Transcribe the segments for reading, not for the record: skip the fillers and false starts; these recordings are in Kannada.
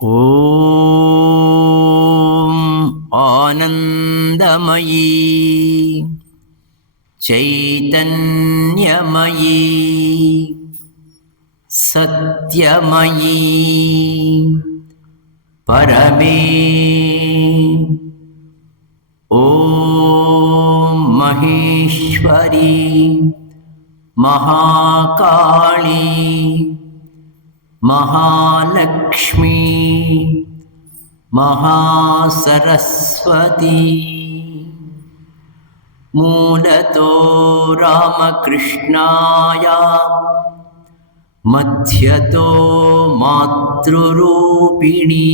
ಓಂ ಆನಂದಮಯೀ ಚೈತನ್ಯಮಯೀ ಸತ್ಯಮಯೀ ಪರಮೇ ಓಂ ಮಹೇಶ್ವರಿ ಮಹಾಕಾಳಿ ಮಹಾಲಕ್ಷ್ಮೀ ಮಹಾಸರಸ್ವತಿ ಮೂಲತೋ ರಾಮಕೃಷ್ಣಾಯ ಮಧ್ಯತೋ ಮಾತೃರೂಪಿಣೀ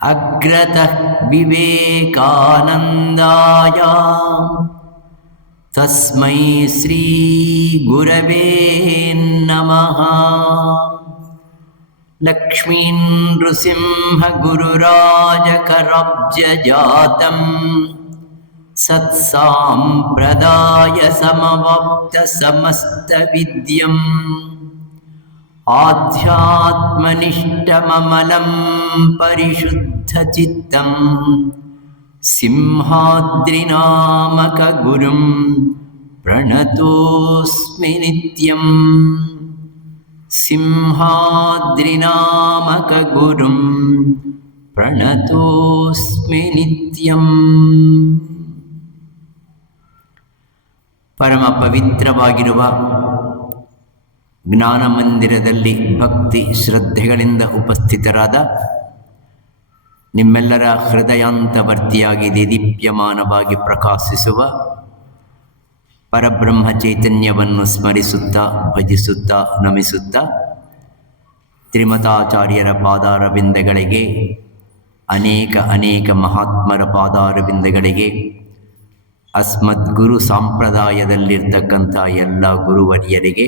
ಅಗ್ರತಃ ವಿವೇಕಾನಂದಾಯ ತಸ್ಮೈ ಶ್ರೀ ಗುರವೇ ನಮಃ. ಲಕ್ಷ್ಮೀ ನೃಸಿಂಹ ಗುರುರಾಜಕರಾಬ್ಜಜಾತಂ ಸತ್ಸಾಂಪ್ರದಾಯ ಸಮವಾಪ್ತ ಸಮಸ್ತ ವಿದ್ಯಂ ಆಧ್ಯಾತ್ಮನಿಷ್ಠಮಮಲಂ ಪರಿಶುದ್ಧಚಿತ್ತಂ ಸಿಂಹಾದ್ರಿನಾಮಕ ಗುರುಂ ಪ್ರಣತೋಸ್ಮಿ ನಿತ್ಯಂ. ಸಿಂಹಾದ್ರಿನಾಮಕ ಗುರುಂ ಪ್ರಣತೋಸ್ಮಿ ನಿತ್ಯಂ. ಪರಮ ಪವಿತ್ರವಾಗಿರುವ ಜ್ಞಾನ ಮಂದಿರದಲ್ಲಿ ಭಕ್ತಿ ಶ್ರದ್ಧೆಗಳಿಂದ ಉಪಸ್ಥಿತರಾದ ನಿಮ್ಮೆಲ್ಲರ ಹೃದಯಾಂತವರ್ತಿಯಾಗಿ ದೇದೀಪ್ಯಮಾನವಾಗಿ ಪ್ರಕಾಶಿಸುವ ಪರಬ್ರಹ್ಮ ಚೈತನ್ಯವನ್ನು ಸ್ಮರಿಸುತ್ತಾ ಭಜಿಸುತ್ತಾ ನಮಿಸುತ್ತಾ ತ್ರಿಮತಾಚಾರ್ಯರ ಪಾದಾರವಿಂದಗಳಿಗೆ, ಅನೇಕ ಮಹಾತ್ಮರ ಪಾದಾರವಿಂದಗಳಿಗೆ, ಅಸ್ಮದ್ಗುರು ಸಂಪ್ರದಾಯದಲ್ಲಿರ್ತಕ್ಕಂಥ ಎಲ್ಲ ಗುರುವರ್ಯರಿಗೆ,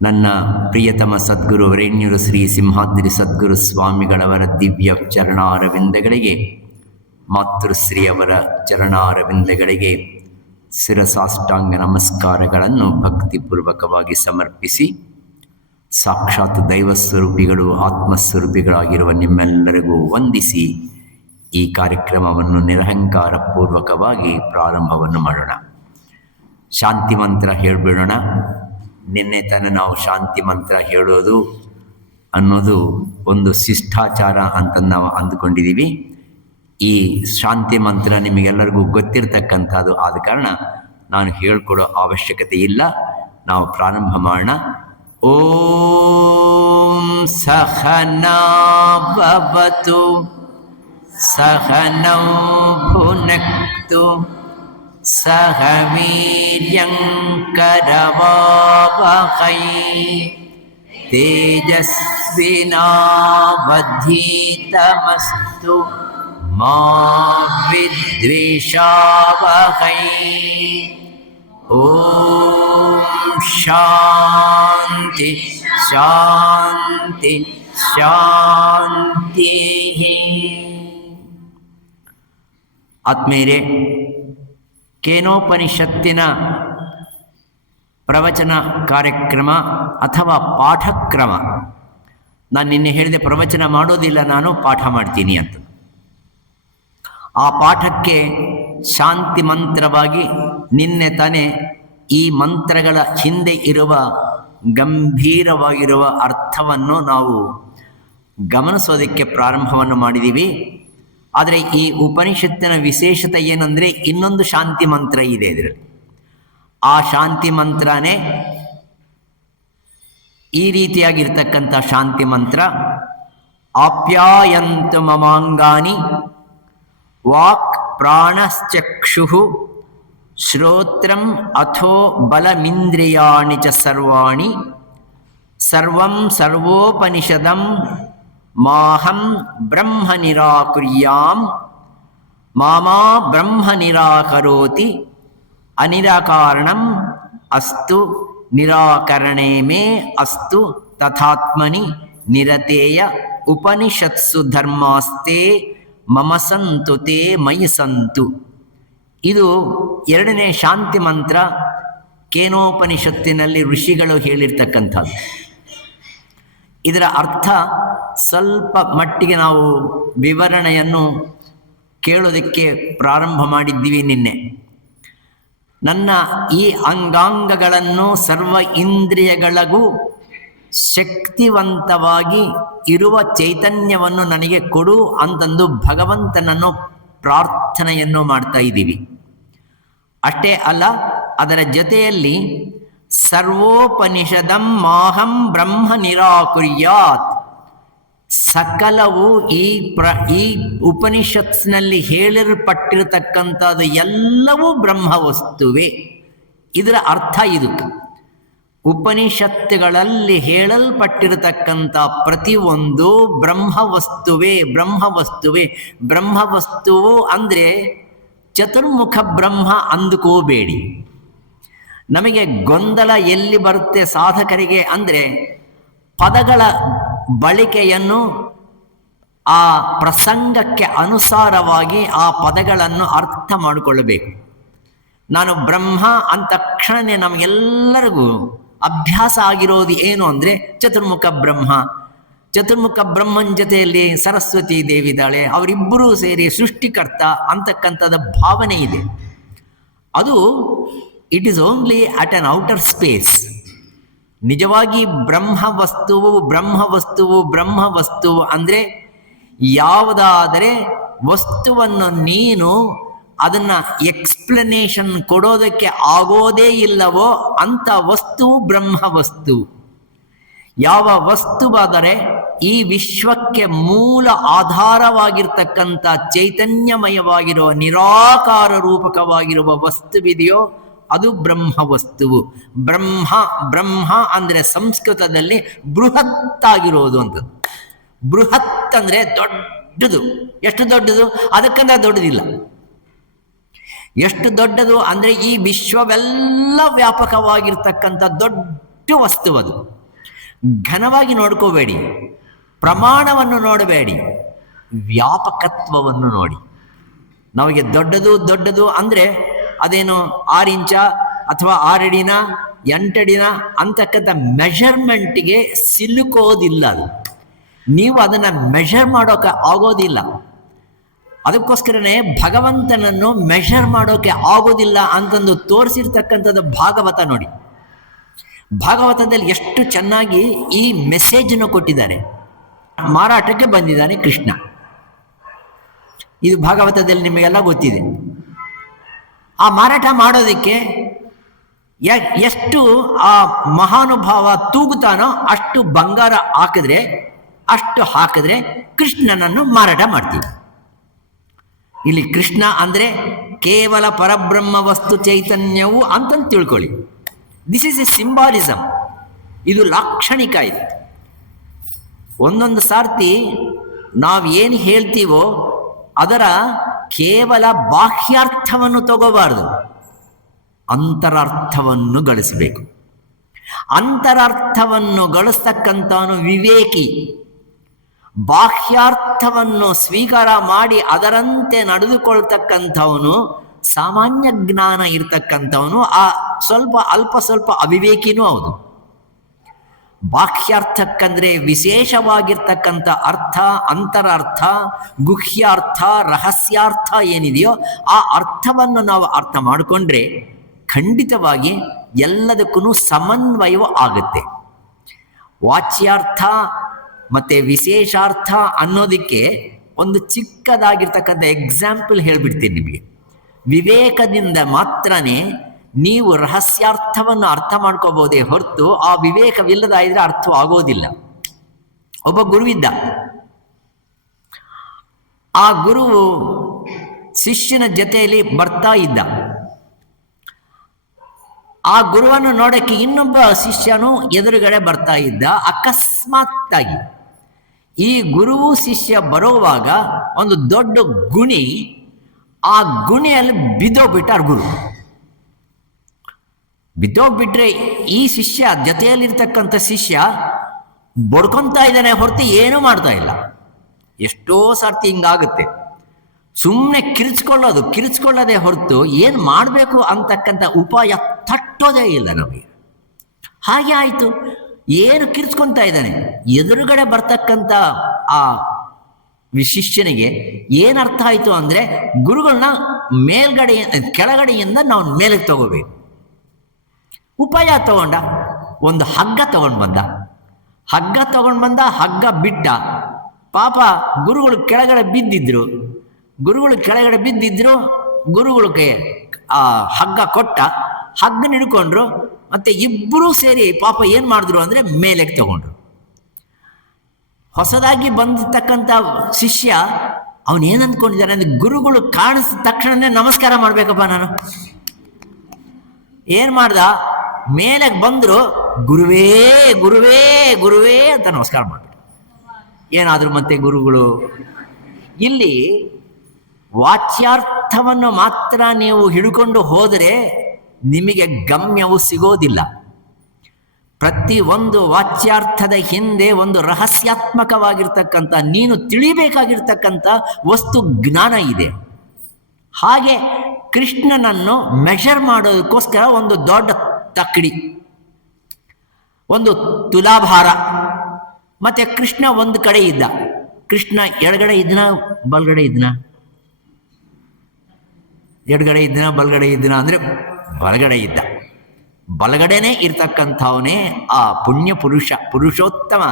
ನನ್ನ ಪ್ರಿಯತಮ ಸದ್ಗುರು ವರೇಣ್ಯರು ಶ್ರೀ ಸಿಂಹಾದ್ರಿ ಸದ್ಗುರು ಸ್ವಾಮಿಗಳವರ ದಿವ್ಯ ಚರಣಾರವಿಂದಗಳಿಗೆ, ಮಾತೃಶ್ರೀಯವರ ಚರಣಾರವಿಂದಗಳಿಗೆ ಶಿರಸಾಷ್ಟಾಂಗ ನಮಸ್ಕಾರಗಳನ್ನು ಭಕ್ತಿಪೂರ್ವಕವಾಗಿ ಸಮರ್ಪಿಸಿ, ಸಾಕ್ಷಾತ್ ದೈವಸ್ವರೂಪಿಗಳು ಆತ್ಮಸ್ವರೂಪಿಗಳಾಗಿರುವ ನಿಮ್ಮೆಲ್ಲರಿಗೂ ವಂದಿಸಿ ಈ ಕಾರ್ಯಕ್ರಮವನ್ನು ನಿರಹಂಕಾರ ಪೂರ್ವಕವಾಗಿ ಪ್ರಾರಂಭವನ್ನು ಮಾಡೋಣ. ಶಾಂತಿ ಮಂತ್ರ ಹೇಳಿಬಿಡೋಣ. ನಿನ್ನೆ ತನಕ ನಾವು ಶಾಂತಿ ಮಂತ್ರ ಹೇಳೋದು ಅನ್ನೋದು ಒಂದು ಶಿಷ್ಟಾಚಾರ ಅಂತ ನಾವು ಅಂದುಕೊಂಡಿದ್ದೀವಿ. ಈ ಶಾಂತಿ ಮಂತ್ರ ನಿಮಗೆಲ್ಲರಿಗೂ ಗೊತ್ತಿರತಕ್ಕಂಥದ್ದು ಆದ ಕಾರಣ ನಾನು ಹೇಳ್ಕೊಡೋ ಅವಶ್ಯಕತೆ ಇಲ್ಲ. ನಾವು ಪ್ರಾರಂಭ ಮಾಡೋಣ. ಓಂ ಸಹನಾ ಭವತು ಸಹನೌ ಭುನಕ್ತು ಸಹ ವೀರ್ಯಂಕರವಾವಹೈ ತೇಜಸ್ವಿನಾವಧೀತಮಸ್ತು ಮಾ ವಿದ್ವೇಷಾವಹೈ. ಓಂ ಶಾಂತಿ ಶಾಂತಿ ಶಾಂತಿ. ಆತ್ಮೀಯರೇ, ಕೇನೋಪನಿಷತ್ತಿನ ಪ್ರವಚನ ಕಾರ್ಯಕ್ರಮ ಅಥವಾ ಪಾಠಕ್ರಮ, ನಾನು ನಿನ್ನೆ ಹೇಳಿದೆ ಪ್ರವಚನ ಮಾಡೋದಿಲ್ಲ, ನಾನು ಪಾಠ ಮಾಡ್ತೀನಿ ಅಂತ. ಆ ಪಾಠಕ್ಕೆ ಶಾಂತಿ ಮಂತ್ರವಾಗಿ ನಿನ್ನೆ ತಾನೇ ಈ ಮಂತ್ರಗಳ ಹಿಂದೆ ಇರುವ ಗಂಭೀರವಾಗಿರುವ ಅರ್ಥವನ್ನು ನಾವು ಗಮನಿಸೋದಕ್ಕೆ ಪ್ರಾರಂಭವನ್ನು ಮಾಡಿದ್ದೀವಿ. ಆದರೆ ಈ ಉಪನಿಷತ್ತಿನ ವಿಶೇಷತೆ ಏನಂದರೆ ಇನ್ನೊಂದು ಶಾಂತಿ ಮಂತ್ರ ಇದೆ ಇದರಲ್ಲಿ. ಆ ಶಾಂತಿ ಮಂತ್ರನೇ ಈ ರೀತಿಯಾಗಿರ್ತಕ್ಕಂಥ ಶಾಂತಿ ಮಂತ್ರ. ಆಪ್ಯಾಯಂತು ಮಮಾಂಗಾನಿ ವಾಕ್ ಪ್ರಾಣಶ್ಚಕ್ಷುಃ ಶ್ರೋತ್ರಂ ಅಥೋ ಬಲಮಿಂದ್ರಿಯಾಣಿ ಚ ಸರ್ವಾಣಿ ಸರ್ವಂ ಸರ್ವೋಪನಿಷದಂ ಮಾಹಂ ಬ್ರಹ್ಮ ನಿರಾಕುರ್ಯಾಂ ಮಾಮಾ ಬ್ರಹ್ಮ ನಿರಾಕರೋತಿ ಅನಿರಾಕಾರಣಂ ಅಸ್ತು ನಿರಾಕರಣೆ ಮೇ ಅಸ್ತು ತಥಾತ್ಮನಿ ನಿರತೇಯ ಉಪನಿಷತ್ಸು ಧರ್ಮಾಸ್ತೆ ಮಮ ಸಂತು ತೇ ಮಯಿ ಸಂತು. ಇದು ಎರಡನೇ ಶಾಂತಿ ಮಂತ್ರ. ಕೇನೋಪನಿಷತ್ತಿನಲ್ಲಿ ಋಷಿಗಳು ಹೇಳಿರ್ತಕ್ಕಂಥದ್ದು. ಇದರ ಅರ್ಥ ಸ್ವಲ್ಪ ಮಟ್ಟಿಗೆ ನಾವು ವಿವರಣೆಯನ್ನು ಕೇಳೋದಕ್ಕೆ ಪ್ರಾರಂಭ ಮಾಡಿದ್ದೀವಿ ನಿನ್ನೆ. ನನ್ನ ಈ ಅಂಗಾಂಗಗಳನ್ನು ಸರ್ವ ಇಂದ್ರಿಯಗಳಿಗೂ ಶಕ್ತಿವಂತವಾಗಿ ಇರುವ ಚೈತನ್ಯವನ್ನು ನನಗೆ ಕೊಡು ಅಂತಂದು ಭಗವಂತನನ್ನು ಪ್ರಾರ್ಥನೆಯನ್ನು ಮಾಡ್ತಾ ಇದ್ದೀವಿ. ಅಷ್ಟೇ ಅಲ್ಲ, ಅದರ ಜೊತೆಯಲ್ಲಿ ಸರ್ವೋಪನಿಷದಂ ಮಾಹಂ ಬ್ರಹ್ಮ ನಿರಾಕುರ್ಯಾತ್, ಸಕಲವು ಈ ಉಪನಿಷತ್ನಲ್ಲಿ ಹೇಳಿರಲ್ಪಟ್ಟಿರತಕ್ಕಂಥದ್ದು ಎಲ್ಲವೂ ಬ್ರಹ್ಮ ವಸ್ತುವೇ. ಇದರ ಅರ್ಥ ಇದು. ಉಪನಿಷತ್ತುಗಳಲ್ಲಿ ಹೇಳಲ್ಪಟ್ಟಿರತಕ್ಕಂಥ ಪ್ರತಿಯೊಂದು ಬ್ರಹ್ಮವಸ್ತುವೇ. ಬ್ರಹ್ಮವಸ್ತುವೇ. ಬ್ರಹ್ಮವಸ್ತುವು ಅಂದರೆ ಚತುರ್ಮುಖ ಬ್ರಹ್ಮ ಅಂದುಕೋಬೇಡಿ. ನಮಗೆ ಗೊಂದಲ ಎಲ್ಲಿ ಬರುತ್ತೆ ಸಾಧಕರಿಗೆ ಅಂದರೆ, ಪದಗಳ ಬಳಕೆಯನ್ನು ಆ ಪ್ರಸಂಗಕ್ಕೆ ಅನುಸಾರವಾಗಿ ಆ ಪದಗಳನ್ನು ಅರ್ಥ ಮಾಡಿಕೊಳ್ಳಬೇಕು. ನಾನು ಬ್ರಹ್ಮ ಅಂದ ತಕ್ಷಣವೇ ನಮಗೆಲ್ಲರಿಗೂ ಅಭ್ಯಾಸ ಆಗಿರೋದು ಏನು ಅಂದರೆ ಚತುರ್ಮುಖ ಬ್ರಹ್ಮ. ಚತುರ್ಮುಖ ಬ್ರಹ್ಮನ ಜೊತೆಯಲ್ಲಿ ಸರಸ್ವತಿ ದೇವಿ ಇದ್ದಾಳೆ, ಅವರಿಬ್ಬರೂ ಸೇರಿ ಸೃಷ್ಟಿಕರ್ತ ಅಂತಕ್ಕಂಥದ್ದು ಭಾವನೆ ಇದೆ. ಅದು it is only at an outer space. ನಿಜವಾಗಿ ಬ್ರಹ್ಮವಸ್ತುವು ಬ್ರಹ್ಮವಸ್ತುವು ಬ್ರಹ್ಮವಸ್ತುವು ಅಂದರೆ ಯಾವುದಾದರೆ ವಸ್ತುವನ್ನು ನೀನು ಅದನ್ನು ಎಕ್ಸ್ಪ್ಲನೇಷನ್ ಕೊಡೋದಕ್ಕೆ ಆಗೋದೇ ಇಲ್ಲವೋ ಅಂಥ ವಸ್ತು ಬ್ರಹ್ಮವಸ್ತು. ಯಾವ ವಸ್ತುವಾದರೆ ಈ ವಿಶ್ವಕ್ಕೆ ಮೂಲ ಆಧಾರವಾಗಿರ್ತಕ್ಕಂಥ ಚೈತನ್ಯಮಯವಾಗಿರುವ ನಿರಾಕಾರ ರೂಪಕವಾಗಿರುವ ವಸ್ತುವಿದೆಯೋ ಅದು ಬ್ರಹ್ಮವಸ್ತುವು. ಬ್ರಹ್ಮ ಬ್ರಹ್ಮ ಅಂದರೆ ಸಂಸ್ಕೃತದಲ್ಲಿ ಬೃಹತ್ತಾಗಿರೋದು ಅಂತ. ಬೃಹತ್ ಅಂದರೆ ದೊಡ್ಡದು. ಎಷ್ಟು ದೊಡ್ಡದು? ಅದಕ್ಕಿಂತ ದೊಡ್ಡದಿಲ್ಲ. ಎಷ್ಟು ದೊಡ್ಡದು ಅಂದರೆ ಈ ವಿಶ್ವವೆಲ್ಲ ವ್ಯಾಪಕವಾಗಿರ್ತಕ್ಕಂಥ ದೊಡ್ಡ ವಸ್ತುವದು. ಘನವಾಗಿ ನೋಡ್ಕೋಬೇಡಿ, ಪ್ರಮಾಣವನ್ನು ನೋಡಬೇಡಿ, ವ್ಯಾಪಕತ್ವವನ್ನು ನೋಡಿ. ನಮಗೆ ದೊಡ್ಡದು ದೊಡ್ಡದು ಅಂದರೆ ಅದೇನು 6 ಇಂಚ ಅಥವಾ 6 ಅಡಿನ 8 ಅಡಿನ ಅಂತಕ್ಕಂಥ ಮೆಷರ್ಮೆಂಟಿಗೆ ಸಿಲುಕೋದಿಲ್ಲ. ಅದು ನೀವು ಅದನ್ನು ಮೆಷರ್ ಮಾಡೋಕೆ ಆಗೋದಿಲ್ಲ. ಅದಕ್ಕೋಸ್ಕರನೇ ಭಗವಂತನನ್ನು ಮೆಷರ್ ಮಾಡೋಕೆ ಆಗೋದಿಲ್ಲ ಅಂತಂದು ತೋರಿಸಿರ್ತಕ್ಕಂಥದ್ದು ಭಾಗವತ ನೋಡಿ. ಭಾಗವತದಲ್ಲಿ ಎಷ್ಟು ಚೆನ್ನಾಗಿ ಈ ಮೆಸೇಜನ್ನು ಕೊಟ್ಟಿದ್ದಾರೆ. ಮಾರಾಟಕ್ಕೆ ಬಂದಿದ್ದಾನೆ ಕೃಷ್ಣ. ಇದು ಭಾಗವತದಲ್ಲಿ ನಿಮಗೆಲ್ಲ ಗೊತ್ತಿದೆ. ಆ ಮಾರಾಟ ಮಾಡೋದಕ್ಕೆ ಎಷ್ಟು ಆ ಮಹಾನುಭಾವ ತೂಗುತ್ತಾನೋ ಅಷ್ಟು ಬಂಗಾರ ಹಾಕಿದ್ರೆ ಕೃಷ್ಣನನ್ನು ಮಾರಾಟ ಮಾಡ್ತೀವಿ. ಇಲ್ಲಿ ಕೃಷ್ಣ ಅಂದರೆ ಕೇವಲ ಪರಬ್ರಹ್ಮ ವಸ್ತು ಚೈತನ್ಯವು ಅಂತಂದು ತಿಳ್ಕೊಳ್ಳಿ. This is A symbolism. ಇದು ಲಾಕ್ಷಣಿಕ. ಇದು ಒಂದೊಂದು ಸಾರ್ತಿ ನಾವೇನು ಹೇಳ್ತೀವೋ ಅದರ ಕೇವಲ ಬಾಹ್ಯಾರ್ಥವನ್ನು ತಗೋಬಾರ್ದು, ಅಂತರಾರ್ಥವನ್ನು ಗಳಿಸಬೇಕು. ಅಂತರಾರ್ಥವನ್ನು ಗಳಿಸ್ತಕ್ಕಂಥವನು ವಿವೇಕಿ. ಬಾಹ್ಯಾರ್ಥವನ್ನು ಸ್ವೀಕಾರ ಮಾಡಿ ಅದರಂತೆ ನಡೆದುಕೊಳ್ತಕ್ಕಂಥವನು ಸಾಮಾನ್ಯ ಜ್ಞಾನ ಇರ್ತಕ್ಕಂಥವನು, ಆ ಸ್ವಲ್ಪ ಅವಿವೇಕಿನೂ ಹೌದು. ಬಾಹ್ಯಾರ್ಥಕ್ಕಂದ್ರೆ ವಿಶೇಷವಾಗಿರ್ತಕ್ಕಂಥ ಅರ್ಥ, ಅಂತರಾರ್ಥ, ಗುಹ್ಯಾರ್ಥ, ರಹಸ್ಯಾರ್ಥ ಏನಿದೆಯೋ ಆ ಅರ್ಥವನ್ನು ನಾವು ಅರ್ಥ ಮಾಡಿಕೊಂಡ್ರೆ ಖಂಡಿತವಾಗಿ ಎಲ್ಲದಕ್ಕೂ ಸಮನ್ವಯವೂ ಆಗುತ್ತೆ. ವಾಚ್ಯಾರ್ಥ ಮತ್ತು ವಿಶೇಷಾರ್ಥ ಅನ್ನೋದಕ್ಕೆ ಒಂದು ಚಿಕ್ಕದಾಗಿರ್ತಕ್ಕಂಥ ಎಕ್ಸಾಂಪಲ್ ಹೇಳ್ಬಿಡ್ತೀನಿ ನಿಮಗೆ. ವಿವೇಕದಿಂದ ಮಾತ್ರನೇ ನೀವು ರಹಸ್ಯಾರ್ಥವನ್ನು ಅರ್ಥ ಮಾಡ್ಕೋಬೋದೇ ಹೊರತು ಆ ವಿವೇಕವಿಲ್ಲದ ಇದ್ರೆ ಅರ್ಥವಾಗೋದಿಲ್ಲ. ಒಬ್ಬ ಗುರುವಿದ್ದ. ಆ ಗುರುವು ಶಿಷ್ಯನ ಜೊತೆಯಲ್ಲಿ ಬರ್ತಾ ಇದ್ದ. ಆ ಗುರುವನ್ನು ನೋಡಕ್ಕೆ ಇನ್ನೊಬ್ಬ ಶಿಷ್ಯನು ಎದುರುಗಡೆ ಬರ್ತಾ ಇದ್ದ. ಅಕಸ್ಮಾತ್ತಾಗಿ ಈ ಗುರುವು ಶಿಷ್ಯ ಬರೋವಾಗ ಒಂದು ದೊಡ್ಡ ಗುಣಿ, ಆ ಗುಣಿಯಲ್ಲಿ ಬಿದ್ದೋಗ್ಬಿಟ್ಟಾರ ಗುರು. ಬಿದ್ದೋಗ್ಬಿಟ್ರೆ ಈ ಶಿಷ್ಯ ಜೊತೆಯಲ್ಲಿರ್ತಕ್ಕಂಥ ಶಿಷ್ಯ ಬಡ್ಕೊತಾ ಇದ್ದಾನೆ ಹೊರತು ಏನೂ ಮಾಡ್ತಾ ಇಲ್ಲ. ಎಷ್ಟೋ ಸರ್ತಿ ಹಿಂಗಾಗುತ್ತೆ. ಸುಮ್ಮನೆ ಕಿರಿಚ್ಕೊಳ್ಳೋದೇ ಹೊರತು ಏನು ಮಾಡಬೇಕು ಅಂತಕ್ಕಂಥ ಉಪಾಯ ತಟ್ಟೋದೇ ಇಲ್ಲ ನಮಗೆ. ಹಾಗೆ ಆಯಿತು. ಏನು ಕಿರ್ಚ್ಕೊತಾ ಇದ್ದಾನೆ. ಎದುರುಗಡೆ ಬರ್ತಕ್ಕಂಥ ಆ ಶಿಷ್ಯನಿಗೆ ಏನರ್ಥ ಆಯಿತು ಅಂದರೆ, ಗುರುಗಳನ್ನ ಮೇಲ್ಗಡೆ ಕೆಳಗಡೆಯಿಂದ ನಾವು ಮೇಲೆ ತಗೋಬೇಕು. ಉಪಾಯ ತಗೊಂಡ, ಒಂದು ಹಗ್ಗ ತಗೊಂಡು ಬಂದ, ಹಗ್ಗ ಬಿಟ್ಟ. ಪಾಪ ಗುರುಗಳು ಕೆಳಗಡೆ ಬಿದ್ದಿದ್ರು, ಗುರುಗಳಿಗೆ ಆ ಹಗ್ಗ ಕೊಟ್ಟ, ಹಗ್ಗನ ಹಿಡ್ಕೊಂಡ್ರು. ಮತ್ತೆ ಇಬ್ಬರೂ ಸೇರಿ ಪಾಪ ಏನು ಮಾಡಿದ್ರು ಅಂದರೆ ಮೇಲೆಗೆ ತಗೊಂಡ್ರು. ಹೊಸದಾಗಿ ಬಂದಿರ್ತಕ್ಕಂಥ ಶಿಷ್ಯ ಅವನೇನು ಅಂದ್ಕೊಂಡಿದ್ದಾನೆ ಅಂದರೆ, ಗುರುಗಳು ಕಾಣಿಸಿದ ತಕ್ಷಣನೇ ನಮಸ್ಕಾರ ಮಾಡಬೇಕಪ್ಪ ನಾನು. ಏನು ಮಾಡ್ದ, ಮೇಲೆಗೆ ಬಂದರು, ಗುರುವೇ ಗುರುವೇ ಗುರುವೇ ಅಂತ ನಮಸ್ಕಾರ ಮಾಡ್ಬಿಟ್ಟು. ಏನಾದರೂ ಮತ್ತೆ ಗುರುಗಳು ಇಲ್ಲಿ ವಾಚ್ಯಾರ್ಥವನ್ನು ಮಾತ್ರ ನೀವು ಹಿಡ್ಕೊಂಡು ಹೋದರೆ ನಿಮಗೆ ಗಮ್ಯವು ಸಿಗೋದಿಲ್ಲ. ಪ್ರತಿ ಒಂದು ವಾಚ್ಯಾರ್ಥದ ಹಿಂದೆ ಒಂದು ರಹಸ್ಯಾತ್ಮಕವಾಗಿರ್ತಕ್ಕಂಥ, ನೀನು ತಿಳಿಬೇಕಾಗಿರ್ತಕ್ಕಂಥ ವಸ್ತು ಜ್ಞಾನ ಇದೆ. ಹಾಗೆ ಕೃಷ್ಣನನ್ನು ಮೆಷರ್ ಮಾಡೋದಕ್ಕೋಸ್ಕರ ಒಂದು ದೊಡ್ಡ ತಕ್ಕಡಿ, ಒಂದು ತುಲಾಭಾರ, ಮತ್ತೆ ಕೃಷ್ಣ ಒಂದು ಕಡೆ ಇದ್ದ. ಕೃಷ್ಣ ಎಡಗಡೆ ಇದ್ನ ಬಲಗಡೆ ಇದ್ನ, ಎಡಗಡೆ ಇದ್ನ ಬಲಗಡೆ ಇದ್ನ ಅಂದರೆ ಬಲಗಡೆ ಇದ್ದ. ಬಲಗಡೆನೇ ಇರ್ತಕ್ಕಂಥವನೇ ಆ ಪುಣ್ಯ ಪುರುಷೋತ್ತಮ.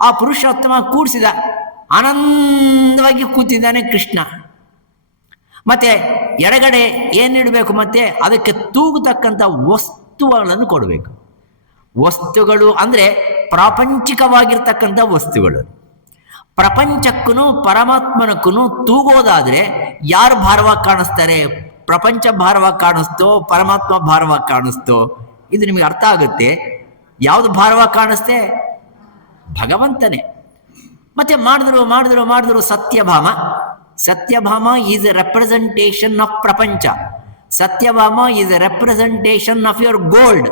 ಆ ಪುರುಷೋತ್ತಮ ಕೂಡಿಸಿದ, ಆನಂದವಾಗಿ ಕೂತಿದ್ದಾನೆ ಕೃಷ್ಣ. ಮತ್ತೆ ಎಡಗಡೆ ಏನಿಡಬೇಕು, ಮತ್ತೆ ಅದಕ್ಕೆ ತೂಗತಕ್ಕಂಥ ವಸ್ತುಗಳನ್ನು ಕೊಡಬೇಕು. ವಸ್ತುಗಳು ಅಂದರೆ ಪ್ರಾಪಂಚಿಕವಾಗಿರ್ತಕ್ಕಂಥ ವಸ್ತುಗಳು. ಪ್ರಪಂಚಕ್ಕೂ ಪರಮಾತ್ಮನಕ್ಕೂ ತೂಗೋದಾದರೆ ಯಾರು ಭಾರವಾಗಿ ಕಾಣಿಸ್ತಾರೆ? ಪ್ರಪಂಚ ಭಾರವಾಗಿ ಕಾಣಿಸ್ತೋ, ಪರಮಾತ್ಮ ಭಾರವಾಗಿ ಕಾಣಿಸ್ತೋ? ಇದು ನಿಮಗೆ ಅರ್ಥ ಆಗುತ್ತೆ. ಯಾವುದು ಭಾರವಾಗಿ ಕಾಣಿಸ್ತೆ? ಭಗವಂತನೇ. ಮತ್ತೆ ಮಾಡಿದ್ರು Satyabhama is a representation of ಪ್ರಪಂಚ. Satyabhama is a representation of your gold.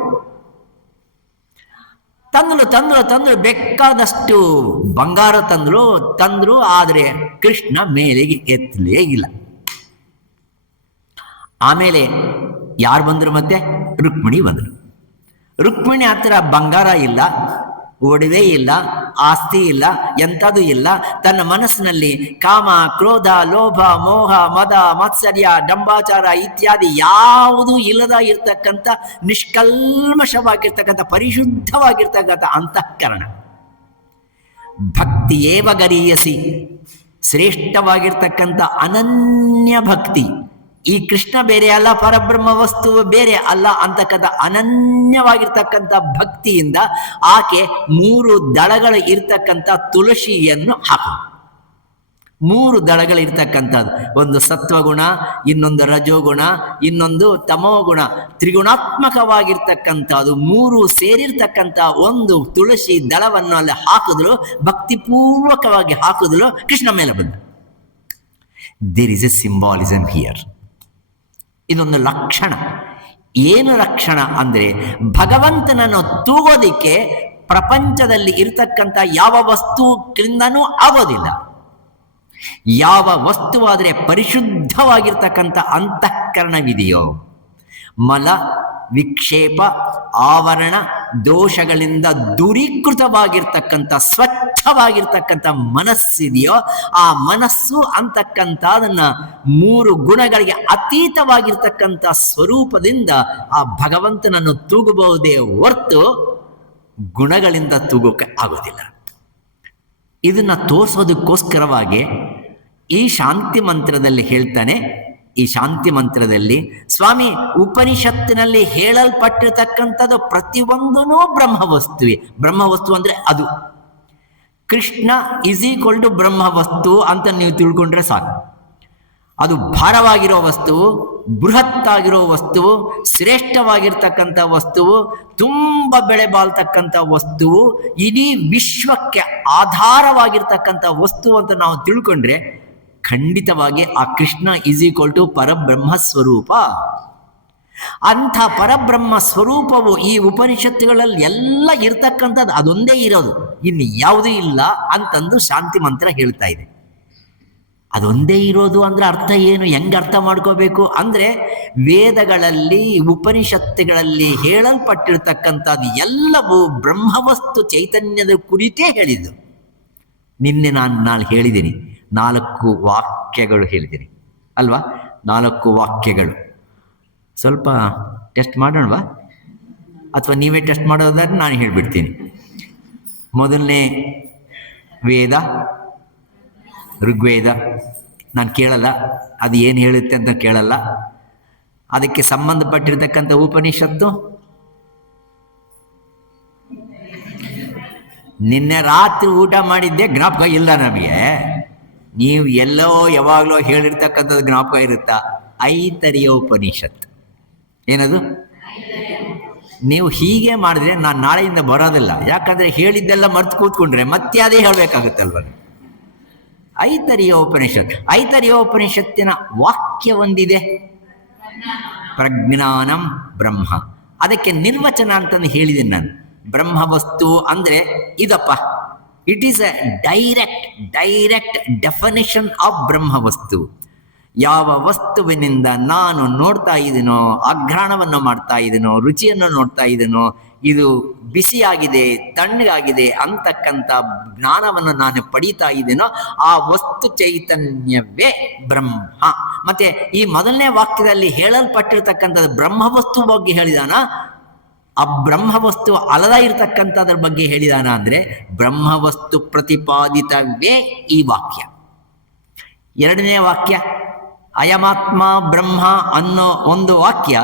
ತಂದ್ರು ಬೇಕಾದಷ್ಟು ಬಂಗಾರ ತಂದ್ರು, ಆದರೆ ಕೃಷ್ಣ ಮೇಲೆಗೆ ಎತ್ತಲೇ ಇಲ್ಲ. ಆಮೇಲೆ ಯಾರು ಬಂದರು? ಮತ್ತೆ ರುಕ್ಮಿಣಿ ಬಂದರು. ರುಕ್ಮಿಣಿ ಹತ್ರ ಬಂಗಾರ ಇಲ್ಲ, ಒಡವೆ ಇಲ್ಲ, ಆಸ್ತಿ ಇಲ್ಲ, ಎಂಥದೂ ಇಲ್ಲ. ತನ್ನ ಮನಸ್ಸಿನಲ್ಲಿ ಕಾಮ, ಕ್ರೋಧ, ಲೋಭ, ಮೋಹ, ಮದ, ಮಾತ್ಸರ್ಯ, ಡಂಬಾಚಾರ ಇತ್ಯಾದಿ ಯಾವುದೂ ಇಲ್ಲದ ಇರ್ತಕ್ಕಂಥ ನಿಷ್ಕಲ್ಮಶವಾಗಿರ್ತಕ್ಕಂಥ ಪರಿಶುದ್ಧವಾಗಿರ್ತಕ್ಕಂಥ ಅಂತಃಕರಣ. ಭಕ್ತಿಯೇವ ಗರೀಯಸಿ, ಶ್ರೇಷ್ಠವಾಗಿರ್ತಕ್ಕಂಥ ಅನನ್ಯ ಭಕ್ತಿ. ಈ ಕೃಷ್ಣ ಬೇರೆ ಅಲ್ಲ, ಪರಬ್ರಹ್ಮ ವಸ್ತು ಬೇರೆ ಅಲ್ಲ ಅಂತಕ್ಕಂಥ ಅನನ್ಯವಾಗಿರ್ತಕ್ಕಂಥ ಭಕ್ತಿಯಿಂದ ಆಕೆ 3 ದಳಗಳು ಇರ್ತಕ್ಕಂಥ ತುಳಸಿಯನ್ನು ಹಾಕು. 3 ದಳಗಳು ಇರ್ತಕ್ಕಂಥದ್ದು, ಒಂದು ಸತ್ವಗುಣ, ಇನ್ನೊಂದು ರಜೋಗುಣ, ಇನ್ನೊಂದು ತಮೋಗುಣ, ತ್ರಿಗುಣಾತ್ಮಕವಾಗಿರ್ತಕ್ಕಂಥದ್ದು 3 ಸೇರಿರ್ತಕ್ಕಂಥ ಒಂದು ತುಳಸಿ ದಳವನ್ನು ಅಲ್ಲಿ ಹಾಕಿದ್ರು, ಭಕ್ತಿಪೂರ್ವಕವಾಗಿ ಹಾಕಿದ್ರು, ಕೃಷ್ಣ ಮೇಲೆ ಬಂದ. There is a symbolism here. ಇದೊಂದು ಲಕ್ಷಣ. ಏನು ಲಕ್ಷಣ ಅಂದರೆ, ಭಗವಂತನನ್ನು ತೂಗೋದಿಕ್ಕೆ ಪ್ರಪಂಚದಲ್ಲಿ ಇರ್ತಕ್ಕಂಥ ಯಾವ ವಸ್ತುವಿಂದನೂ ಆಗೋದಿಲ್ಲ. ಯಾವ ವಸ್ತುವಾದರೆ ಪರಿಶುದ್ಧವಾಗಿರ್ತಕ್ಕಂಥ ಅಂತಃಕರಣವಿದೆಯೋ, ಮಲ ವಿಕ್ಷೇಪ ಆವರಣ ದೋಷಗಳಿಂದ ದೂರೀಕೃತವಾಗಿರ್ತಕ್ಕಂಥ ಸ್ವಚ್ಛವಾಗಿರ್ತಕ್ಕಂಥ ಮನಸ್ಸಿದೆಯೋ, ಆ ಮನಸ್ಸು ಅಂತಕ್ಕಂಥದನ್ನು 3 ಗುಣಗಳಿಗೆ ಅತೀತವಾಗಿರ್ತಕ್ಕಂಥ ಸ್ವರೂಪದಿಂದ ಆ ಭಗವಂತನನ್ನು ತೂಗಬಹುದೇ ಹೊರತು ಗುಣಗಳಿಂದ ತೂಗೋಕೆ ಆಗೋದಿಲ್ಲ. ಇದನ್ನು ತೋರಿಸೋದಕ್ಕೋಸ್ಕರವಾಗಿ ಈ ಶಾಂತಿ ಮಂತ್ರದಲ್ಲಿ ಹೇಳ್ತಾನೆ. ಈ ಶಾಂತಿ ಮಂತ್ರದಲ್ಲಿ ಸ್ವಾಮಿ ಉಪನಿಷತ್ತಿನಲ್ಲಿ ಹೇಳಲ್ಪಟ್ಟಿರ್ತಕ್ಕಂಥದ್ದು ಪ್ರತಿಯೊಂದೂ ಬ್ರಹ್ಮವಸ್ತುವೆ. ಬ್ರಹ್ಮವಸ್ತು ಅಂದರೆ ಅದು ಕೃಷ್ಣ ಈಸ್ ಈಕ್ವಲ್ ಟು ಬ್ರಹ್ಮವಸ್ತು ಅಂತ ನೀವು ತಿಳ್ಕೊಂಡ್ರೆ ಸಾಕು. ಅದು ಭಾರವಾಗಿರೋ ವಸ್ತುವು, ಬೃಹತ್ತಾಗಿರೋ ವಸ್ತುವು, ಶ್ರೇಷ್ಠವಾಗಿರ್ತಕ್ಕಂಥ ವಸ್ತುವು, ತುಂಬ ಬೆಳೆ ಬಾಳ್ತಕ್ಕಂಥ ವಸ್ತುವು, ಇಡೀ ವಿಶ್ವಕ್ಕೆ ಆಧಾರವಾಗಿರ್ತಕ್ಕಂಥ ವಸ್ತು ಅಂತ ನಾವು ತಿಳ್ಕೊಂಡ್ರೆ ಖಂಡಿತವಾಗಿ ಆ ಕೃಷ್ಣ ಈಸ್ ಈಕ್ವಲ್ ಟು ಪರಬ್ರಹ್ಮ ಸ್ವರೂಪ. ಅಂಥ ಪರಬ್ರಹ್ಮ ಸ್ವರೂಪವು ಈ ಉಪನಿಷತ್ತುಗಳಲ್ಲಿ ಎಲ್ಲ ಇರ್ತಕ್ಕಂಥದ್ದು ಅದೊಂದೇ ಇರೋದು, ಇನ್ನು ಯಾವುದೂ ಇಲ್ಲ ಅಂತಂದು ಶಾಂತಿ ಮಂತ್ರ ಹೇಳ್ತಾ ಇದೆ. ಅದೊಂದೇ ಇರೋದು ಅಂದರೆ ಅರ್ಥ ಏನು, ಹೆಂಗೆ ಅರ್ಥ ಮಾಡ್ಕೋಬೇಕು ಅಂದರೆ ವೇದಗಳಲ್ಲಿ ಉಪನಿಷತ್ತುಗಳಲ್ಲಿ ಹೇಳಲ್ಪಟ್ಟಿರ್ತಕ್ಕಂಥದ್ದು ಎಲ್ಲವೂ ಬ್ರಹ್ಮವಸ್ತು ಚೈತನ್ಯದ ಕುರಿತೇ ಹೇಳಿದ್ದು. ನಿನ್ನೆ ನಾನು ಹೇಳಿದ್ದೀನಿ, 4 ವಾಕ್ಯಗಳು ಹೇಳಿದ್ದೀನಿ ಅಲ್ವಾ? 4 ವಾಕ್ಯಗಳು. ಸ್ವಲ್ಪ ಟೆಸ್ಟ್ ಮಾಡೋಣವಾ? ಅಥವಾ ನೀವೇ ಟೆಸ್ಟ್ ಮಾಡೋದಾದ್ರೆ ನಾನು ಹೇಳಿಬಿಡ್ತೀನಿ. ಮೊದಲನೇ ವೇದ ಋಗ್ವೇದ. ನಾನು ಕೇಳಲ್ಲ, ಅದು ಏನು ಹೇಳುತ್ತೆ ಅಂತ ಕೇಳಲ್ಲ. ಅದಕ್ಕೆ ಸಂಬಂಧಪಟ್ಟಿರ್ತಕ್ಕಂಥ ಉಪನಿಷತ್ತು ನಿನ್ನೆ ರಾತ್ರಿ ಊಟ ಮಾಡಿದ್ದೆ ಜ್ಞಾಪಕ ಇಲ್ಲ ನಮಗೆ. ನೀವು ಎಲ್ಲೋ ಯಾವಾಗಲೋ ಹೇಳಿರ್ತಕ್ಕಂಥದ್ದು ಜ್ಞಾಪಕ ಇರುತ್ತಾ? ಐತರಿಯ ಉಪನಿಷತ್ತು. ಏನದು? ನೀವು ಹೀಗೆ ಮಾಡಿದ್ರೆ ನಾನು ನಾಳೆಯಿಂದ ಬರೋದಿಲ್ಲ. ಯಾಕಂದರೆ ಹೇಳಿದ್ದೆಲ್ಲ ಮರ್ತು ಕೂತ್ಕೊಂಡ್ರೆ ಮತ್ತೆ ಅದೇ ಹೇಳಬೇಕಾಗುತ್ತಲ್ವ. ಐತರಿಯ ಉಪನಿಷತ್. ಐತರಿಯ ಉಪನಿಷತ್ತಿನ ವಾಕ್ಯ ಒಂದಿದೆ, ಪ್ರಜ್ಞಾನಂ ಬ್ರಹ್ಮ. ಅದಕ್ಕೆ ನಿರ್ವಚನ ಅಂತಂದು ಹೇಳಿದ್ದೀನಿ ನಾನು. ಬ್ರಹ್ಮವಸ್ತು ಅಂದರೆ ಇದಪ್ಪ, it is a direct definition of ಬ್ರಹ್ಮವಸ್ತು. ಯಾವ ವಸ್ತುವಿನಿಂದ ನಾನು ನೋಡ್ತಾ ಇದ್ದೀನೋ, ಅಘ್ರಾಣವನ್ನು ಮಾಡ್ತಾ ಇದ್ದೀನೋ, ರುಚಿಯನ್ನು ನೋಡ್ತಾ ಇದ್ದೀನೋ, ಇದು ಬಿಸಿಯಾಗಿದೆ ತಣ್ಣಗಾಗಿದೆ ಅಂತಕ್ಕಂಥ ಜ್ಞಾನವನ್ನು ನಾನು ಪಡೀತಾ ಇದ್ದೀನೋ ಆ ವಸ್ತು ಚೈತನ್ಯವೇ ಬ್ರಹ್ಮ. ಮತ್ತೆ ಈ ಮೊದಲನೇ ವಾಕ್ಯದಲ್ಲಿ ಹೇಳಲ್ಪಟ್ಟಿರ್ತಕ್ಕಂಥದ್ದು ಬ್ರಹ್ಮವಸ್ತು ಬಗ್ಗೆ ಹೇಳಿದಾನ, ಆ ಬ್ರಹ್ಮವಸ್ತು ಅಲ್ಲದ ಇರತಕ್ಕಂಥದ್ರ ಬಗ್ಗೆ ಹೇಳಿದಾನ ಅಂದರೆ ಬ್ರಹ್ಮವಸ್ತು ಪ್ರತಿಪಾದಿತವೇ ಈ ವಾಕ್ಯ. ಎರಡನೇ ವಾಕ್ಯ ಅಯಮಾತ್ಮ ಬ್ರಹ್ಮ ಅನ್ನೋ ಒಂದು ವಾಕ್ಯ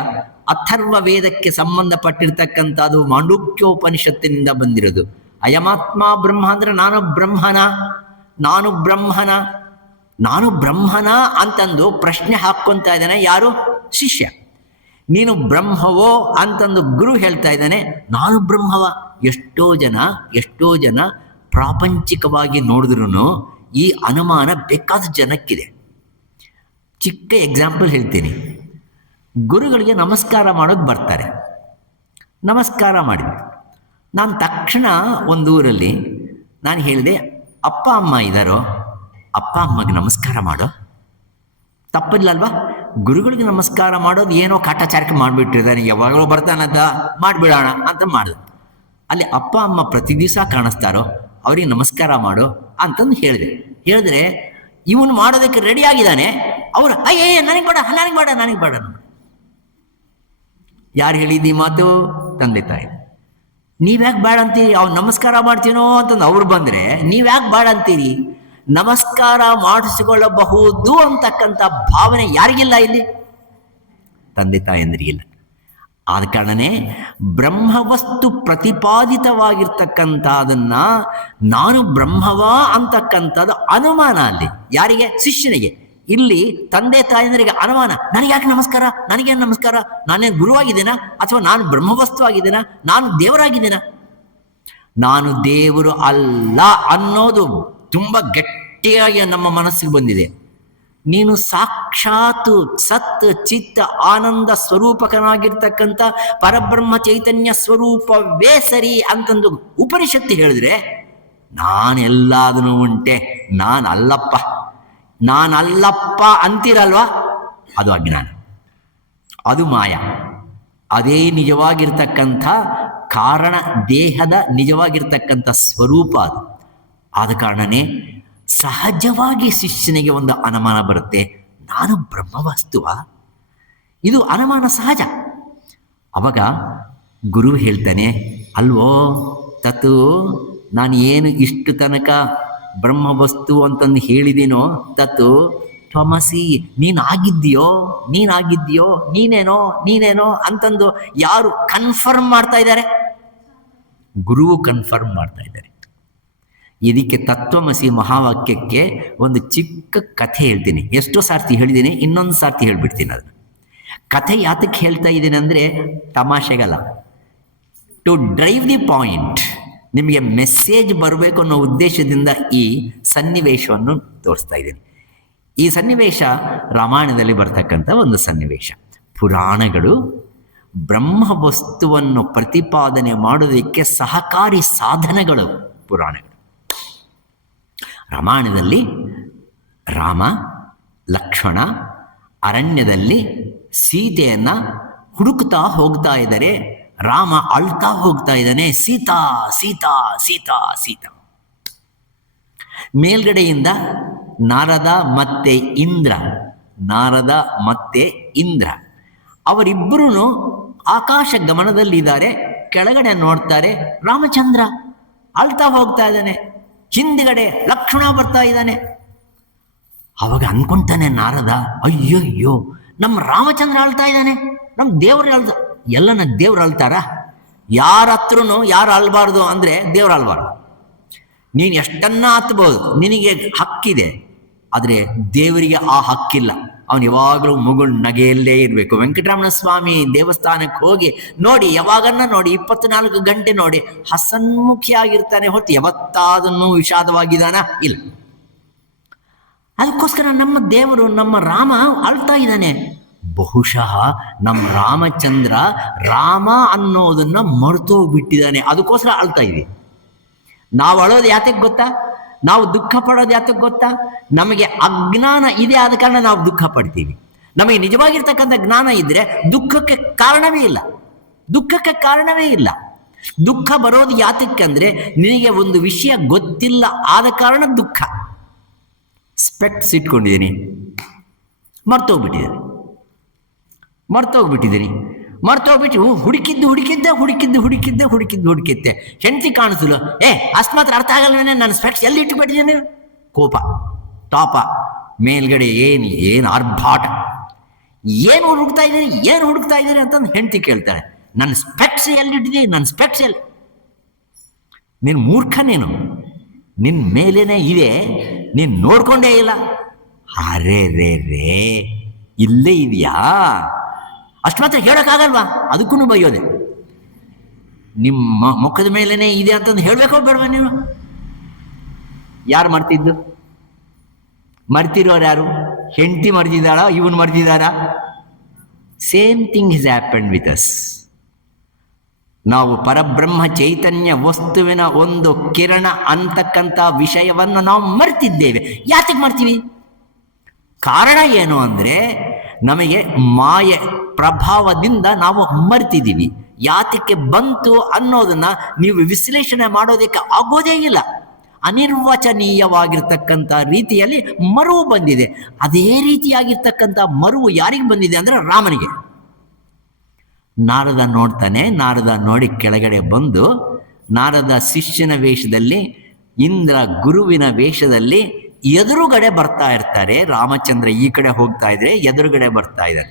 ಅಥರ್ವ ವೇದಕ್ಕೆ ಸಂಬಂಧಪಟ್ಟಿರ್ತಕ್ಕಂಥದ್ದು, ಮಾಂಡುಕ್ಯೋಪನಿಷತ್ತಿನಿಂದ ಬಂದಿರೋದು. ಅಯಮಾತ್ಮ ಬ್ರಹ್ಮ ಅಂದರೆ ನಾನು ಬ್ರಹ್ಮನ ಅಂತಂದು ಪ್ರಶ್ನೆ ಹಾಕ್ಕೊತಾ ಇದ್ದಾನೆ ಯಾರು? ಶಿಷ್ಯ. ನೀನು ಬ್ರಹ್ಮವೋ ಅಂತಂದು ಗುರು ಹೇಳ್ತಾ ಇದ್ದಾನೆ, ನಾನು ಬ್ರಹ್ಮವ. ಎಷ್ಟೋ ಜನ ಪ್ರಾಪಂಚಿಕವಾಗಿ ನೋಡಿದ್ರೂ ಈ ಅನುಮಾನ ಬೇಕಾದ ಜನಕ್ಕಿದೆ. ಚಿಕ್ಕ ಎಕ್ಸಾಂಪಲ್ ಹೇಳ್ತೀನಿ. ಗುರುಗಳಿಗೆ ನಮಸ್ಕಾರ ಮಾಡೋದು ಬರ್ತಾರೆ. ನಮಸ್ಕಾರ ಮಾಡಿದ್ರು. ನಾನು ತಕ್ಷಣ ಒಂದು ಊರಲ್ಲಿ ನಾನು ಹೇಳಿದೆ, ಅಪ್ಪ ಅಮ್ಮ ಇದ್ದಾರೋ, ಅಪ್ಪ ಅಮ್ಮಗೆ ನಮಸ್ಕಾರ ಮಾಡೋ. ತಪ್ಪಿಲ್ಲಲ್ವಾ? ಗುರುಗಳಿಗೆ ನಮಸ್ಕಾರ ಮಾಡೋದು ಏನೋ ಕಾಟಾಚಾರಕ್ಕೆ ಮಾಡಿಬಿಟ್ಟಿರ್ತಾನೆ, ಯಾವಾಗಲೂ ಬರ್ತಾನಂತ ಮಾಡಿಬಿಡೋಣ ಅಂತ ಮಾಡಿದೆ. ಅಲ್ಲಿ ಅಪ್ಪ ಅಮ್ಮ ಪ್ರತಿ ದಿವಸ ಕಾಣಿಸ್ತಾರೋ, ಅವ್ರಿಗೆ ನಮಸ್ಕಾರ ಮಾಡೋ ಅಂತಂದು ಹೇಳಿದ್ರೆ ಇವನು ಮಾಡೋದಕ್ಕೆ ರೆಡಿ ಆಗಿದ್ದಾನೆ. ಅವರು ಅಯ್ಯ ನನಗೆ ಬೇಡ. ಯಾರು ಹೇಳಿದ್ದು ಈ ಮಾತು? ತಂದೆ ತಾಯಿ. ನೀವ್ಯಾಕೆ ಬೇಡ ಅಂತೀರಿ? ಅವ್ನು ನಮಸ್ಕಾರ ಮಾಡ್ತೀನೋ ಅಂತಂದು ಅವ್ರು ಬಂದರೆ ನೀವ್ಯಾಕೆ ಬೇಡ ಅಂತೀರಿ? ನಮಸ್ಕಾರ ಮಾಡಿಸಿಕೊಳ್ಳಬಹುದು ಅಂತಕ್ಕಂಥ ಭಾವನೆ ಯಾರಿಗಿಲ್ಲ ಇಲ್ಲಿ? ತಂದೆ ತಾಯಂದ್ರಿಗಿಲ್ಲ. ಆದ ಕಾರಣನೇ ಬ್ರಹ್ಮವಸ್ತು ಪ್ರತಿಪಾದಿತವಾಗಿರ್ತಕ್ಕಂಥದನ್ನ ನಾನು ಬ್ರಹ್ಮವಾ ಅಂತಕ್ಕಂಥದ್ದು ಅನುಮಾನ ಅಲ್ಲಿ. ಯಾರಿಗೆ? ಶಿಷ್ಯನಿಗೆ. ಇಲ್ಲಿ ತಂದೆ ತಾಯಂದರಿಗೆ ಅನುಮಾನ, ನನಗ್ಯಾಕೆ ನಮಸ್ಕಾರ, ನನಗೇನು ನಮಸ್ಕಾರ, ನಾನೇನು ಗುರುವಾಗಿದ್ದೀನಾ ಅಥವಾ ನಾನು ಬ್ರಹ್ಮವಸ್ತು ಆಗಿದ್ದೀನಾ, ನಾನು ದೇವರಾಗಿದ್ದೀನಾ? ನಾನು ದೇವರು ಅಲ್ಲ ಅನ್ನೋದು ತುಂಬ ಗಟ್ಟಿಯಾಗಿ ನಮ್ಮ ಮನಸ್ಸಿಗೆ ಬಂದಿದೆ. ನೀನು ಸಾಕ್ಷಾತ್ ಸತ್ ಚಿತ್ತ ಆನಂದ ಸ್ವರೂಪಕನಾಗಿರ್ತಕ್ಕಂಥ ಪರಬ್ರಹ್ಮ ಚೈತನ್ಯ ಸ್ವರೂಪವೇ ಸರಿ ಅಂತಂದು ಉಪನಿಷತ್ತು ಹೇಳಿದ್ರೆ, ನಾನೆಲ್ಲಾದನು ಉಂಟೆ, ನಾನಲ್ಲಪ್ಪ ಅಂತೀರಲ್ವಾ, ಅದು ಅಜ್ಞಾನ, ಅದು ಮಾಯ. ಅದೇ ನಿಜವಾಗಿರ್ತಕ್ಕಂಥ ಕಾರಣ, ದೇಹದ ನಿಜವಾಗಿರ್ತಕ್ಕಂಥ ಸ್ವರೂಪ ಅದು. ಆದ ಕಾರಣನೇ ಸಹಜವಾಗಿ ಶಿಷ್ಯನಿಗೆ ಒಂದು ಅನುಮಾನ ಬರುತ್ತೆ, ನಾನು ಬ್ರಹ್ಮವಸ್ತುವ? ಇದು ಅನುಮಾನ ಸಹಜ. ಅವಾಗ ಗುರು ಹೇಳ್ತಾನೆ, ಅಲ್ವೋ ತತ್ತು, ನಾನು ಏನು ಇಷ್ಟು ತನಕ ಬ್ರಹ್ಮವಸ್ತು ಅಂತಂದು ಹೇಳಿದ್ದೀನೋ, ತತ್ತು ತ್ವಮಸಿ, ನೀನಾಗಿದ್ದೀಯೋ, ನೀನೇನೋ ಅಂತಂದು ಯಾರು ಕನ್ಫರ್ಮ್ ಮಾಡ್ತಾ ಇದ್ದಾರೆ? ಗುರುವು ಕನ್ಫರ್ಮ್ ಮಾಡ್ತಾ ಇದ್ದಾರೆ. ಇದಕ್ಕೆ ತತ್ವಮಸಿ ಮಹಾವಾಕ್ಯಕ್ಕೆ ಒಂದು ಚಿಕ್ಕ ಕಥೆ ಹೇಳ್ತೀನಿ. ಎಷ್ಟೋ ಸಾರ್ತಿ ಹೇಳಿದ್ದೀನಿ, ಇನ್ನೊಂದು ಸಾರ್ತಿ ಹೇಳ್ಬಿಡ್ತೀನಿ. ಅದನ್ನು ಕಥೆ ಯಾತಕ್ಕೆ ಹೇಳ್ತಾ ಇದ್ದೀನಿ ಅಂದರೆ ತಮಾಷೆಗಲ್ಲ, ಟು ಡ್ರೈವ್ ದಿ ಪಾಯಿಂಟ್, ನಿಮಗೆ ಮೆಸೇಜ್ ಬರಬೇಕು ಅನ್ನೋ ಉದ್ದೇಶದಿಂದ ಈ ಸನ್ನಿವೇಶವನ್ನು ತೋರಿಸ್ತಾ ಇದ್ದೀನಿ. ಈ ಸನ್ನಿವೇಶ ರಾಮಾಯಣದಲ್ಲಿ ಬರ್ತಕ್ಕಂಥ ಒಂದು ಸನ್ನಿವೇಶ. ಪುರಾಣಗಳು ಬ್ರಹ್ಮವಸ್ತುವನ್ನು ಪ್ರತಿಪಾದನೆ ಮಾಡೋದಕ್ಕೆ ಸಹಕಾರಿ ಸಾಧನಗಳು ಪುರಾಣಗಳು. ರಾಮಾಯಣದಲ್ಲಿ ರಾಮ ಲಕ್ಷ್ಮಣ ಅರಣ್ಯದಲ್ಲಿ ಸೀತೆಯನ್ನು ಹುಡುಕ್ತಾ ಹೋಗ್ತಾ ಇದ್ದಾರೆ. ರಾಮ ಅಳ್ತಾ ಹೋಗ್ತಾ ಇದ್ದಾನೆ, ಸೀತಾ ಸೀತಾ ಸೀತಾ ಸೀತಾ. ಮೇಲ್ಗಡೆಯಿಂದ ನಾರದ ಮತ್ತೆ ಇಂದ್ರ ಅವರಿಬ್ಬರೂ ಆಕಾಶ ಗಮನದಲ್ಲಿದ್ದಾರೆ. ಕೆಳಗಡೆ ನೋಡ್ತಾರೆ, ರಾಮಚಂದ್ರ ಅಳ್ತಾ ಹೋಗ್ತಾ ಇದ್ದಾನೆ, ಹಿಂದ್ಗಡೆ ಲಕ್ಷ್ಮಣ ಬರ್ತಾ ಇದ್ದಾನೆ. ಅವಾಗ ಅನ್ಕೊಂತಾನೆ ನಾರದ, ಅಯ್ಯಯ್ಯೋ ನಮ್ಮ ರಾಮಚಂದ್ರ ಅಳ್ತಾ ಇದ್ದಾನೆ, ನಮ್ಮ ದೇವ್ರ ಎಲ್ಲನ ದೇವ್ರು ಅಳ್ತಾರ? ಯಾರ ಹತ್ರನೂ ಯಾರು ಅಳ್ಬಾರ್ದು ಅಂದರೆ ದೇವ್ರು ಅಳ್ಬಾರ್ದು. ನೀನು ಎಷ್ಟನ್ನ ಹತ್ಬೋದು, ನಿನಗೆ ಹಕ್ಕಿದೆ, ಆದರೆ ದೇವರಿಗೆ ಆ ಹಕ್ಕಿಲ್ಲ. ಅವನು ಯಾವಾಗಲೂ ಮುಗುಳ್ ನಗೆಯಲ್ಲೇ ಇರಬೇಕು. ವೆಂಕಟರಮಣ ಸ್ವಾಮಿ ದೇವಸ್ಥಾನಕ್ಕೆ ಹೋಗಿ ನೋಡಿ, ಯಾವಾಗನ್ನ ನೋಡಿ, 24 ಗಂಟೆ ನೋಡಿ, ಹಸನ್ಮುಖಿಯಾಗಿರ್ತಾನೆ ಹೊರತು ಯಾವತ್ತಾದನ್ನು ವಿಷಾದವಾಗಿದ್ದಾನ ಇಲ್ಲ. ಅದಕ್ಕೋಸ್ಕರ ನಮ್ಮ ದೇವರು, ನಮ್ಮ ರಾಮ ಅಳ್ತಾ ಇದ್ದಾನೆ. ಬಹುಶಃ ನಮ್ಮ ರಾಮಚಂದ್ರ ರಾಮ ಅನ್ನೋದನ್ನ ಮರ್ತೋಗ್ಬಿಟ್ಟಿದ್ದಾನೆ, ಅದಕ್ಕೋಸ್ಕರ ಅಳ್ತಾ ಇದ್ದೀವಿ. ನಾವು ಅಳೋದು ಯಾತಕ್ಕೆ ಗೊತ್ತಾ? ನಾವು ದುಃಖ ಪಡೋದು ಯಾತಕ್ಕೆ ಗೊತ್ತಾ? ನಮಗೆ ಅಜ್ಞಾನ ಇದೆ, ಆದ ಕಾರಣ ನಾವು ದುಃಖ ಪಡ್ತೀವಿ. ನಮಗೆ ನಿಜವಾಗಿರ್ತಕ್ಕಂಥ ಜ್ಞಾನ ಇದ್ರೆ ದುಃಖಕ್ಕೆ ಕಾರಣವೇ ಇಲ್ಲ. ದುಃಖ ಬರೋದು ಯಾತಕ್ಕೆ ಅಂದರೆ ನಿನಗೆ ಒಂದು ವಿಷಯ ಗೊತ್ತಿಲ್ಲ, ಆದ ಕಾರಣ ದುಃಖ. ಸ್ಪೆಕ್ಟ್ಸ್ ಇಟ್ಕೊಂಡಿದ್ದೀನಿ, ಮರ್ತೋಗ್ಬಿಟ್ಟಿದ್ದೀನಿ, ಹುಡುಕಿದ್ದೆ ಹೆಂಡತಿ ಕಾಣಿಸಲು, ಅಷ್ಟು ಅರ್ಥ ಆಗಲ್ವೇನೆ, ನನ್ನ ಸ್ಪೆಕ್ಟ್ಸ್ ಎಲ್ಲಿ ಇಟ್ಟುಬಿಟ್ಟಿದ್ದೀನಿ? ಕೋಪ, ತಾಪ, ಮೇಲ್ಗಡೆ ಏನು ಆರ್ಭಾಟ, ಏನು ಹುಡುಕ್ತಾ ಇದ್ದೀರಿ ಅಂತಂದು ಹೆಂಡತಿ ಕೇಳ್ತಾಳೆ. ನನ್ನ ಸ್ಪೆಕ್ಟ್ಸ್ ಎಲ್ಲಿಟ್ಟಿದ್ದೀನಿ, ನನ್ನ ಸ್ಪೆಕ್ಟ್ಸ್ ಎಲ್ಲಿ? ನೀನು ಮೂರ್ಖ, ನೀನು ನಿನ್ನ ಮೇಲೇನೆ ಇದೆ, ನೀನು ನೋಡ್ಕೊಂಡೇ ಇಲ್ಲ. ಅರೆ ಇಲ್ಲೇ ಇದೆಯಾ? ಅಷ್ಟು ಮಾತ್ರ ಹೇಳೋಕ್ಕಾಗಲ್ವಾ? ಅದಕ್ಕೂ ಬೈಯೋದೆ. ನಿಮ್ಮ ಮುಖದ ಮೇಲೇನೆ ಇದೆ ಅಂತಂದು ಹೇಳಬೇಕೋ ಬೇಡವಾ? ನೀನು ಯಾರು ಮರ್ತಿರೋರು ಯಾರು? ಹೆಂಡತಿ ಮರ್ತಿದ್ದಾಳ, ಇವನು ಮರ್ತಿದ್ದಾರ? Same thing is happened with us. ನಾವು ಪರಬ್ರಹ್ಮ ಚೈತನ್ಯ ವಸ್ತುವಿನ ಒಂದು ಕಿರಣ ಅಂತಕ್ಕಂಥ ವಿಷಯವನ್ನು ನಾವು ಮರ್ತಿದ್ದೇವೆ. ಯಾತಕ್ಕೆ ಮಾಡ್ತೀವಿ? ಕಾರಣ ಏನು ಅಂದರೆ ನಮಗೆ ಮಾಯೆ ಪ್ರಭಾವದಿಂದ ನಾವು ಮರ್ತಿದ್ದೀವಿ. ಯಾತಕ್ಕೆ ಬಂತು ಅನ್ನೋದನ್ನ ನೀವು ವಿಶ್ಲೇಷಣೆ ಮಾಡೋದಕ್ಕೆ ಆಗೋದೇ ಇಲ್ಲ. ಅನಿರ್ವಚನೀಯವಾಗಿರ್ತಕ್ಕಂಥ ರೀತಿಯಲ್ಲಿ ಮರುವು ಬಂದಿದೆ. ಅದೇ ರೀತಿಯಾಗಿರ್ತಕ್ಕಂಥ ಮರುವು ಯಾರಿಗೆ ಬಂದಿದೆ ಅಂದರೆ ರಾಮನಿಗೆ. ನಾರದ ನೋಡ್ತಾನೆ, ನಾರದ ನೋಡಿ ಕೆಳಗಡೆ ಬಂದು, ನಾರದ ಶಿಷ್ಯನ ವೇಷದಲ್ಲಿ, ಇಂದ್ರ ಗುರುವಿನ ವೇಷದಲ್ಲಿ ಎದುರುಗಡೆ ಬರ್ತಾ ಇರ್ತಾರೆ. ರಾಮಚಂದ್ರ ಈ ಕಡೆ ಹೋಗ್ತಾ ಇದ್ರೆ ಎದುರುಗಡೆ ಬರ್ತಾ ಇದ್ದಾರೆ.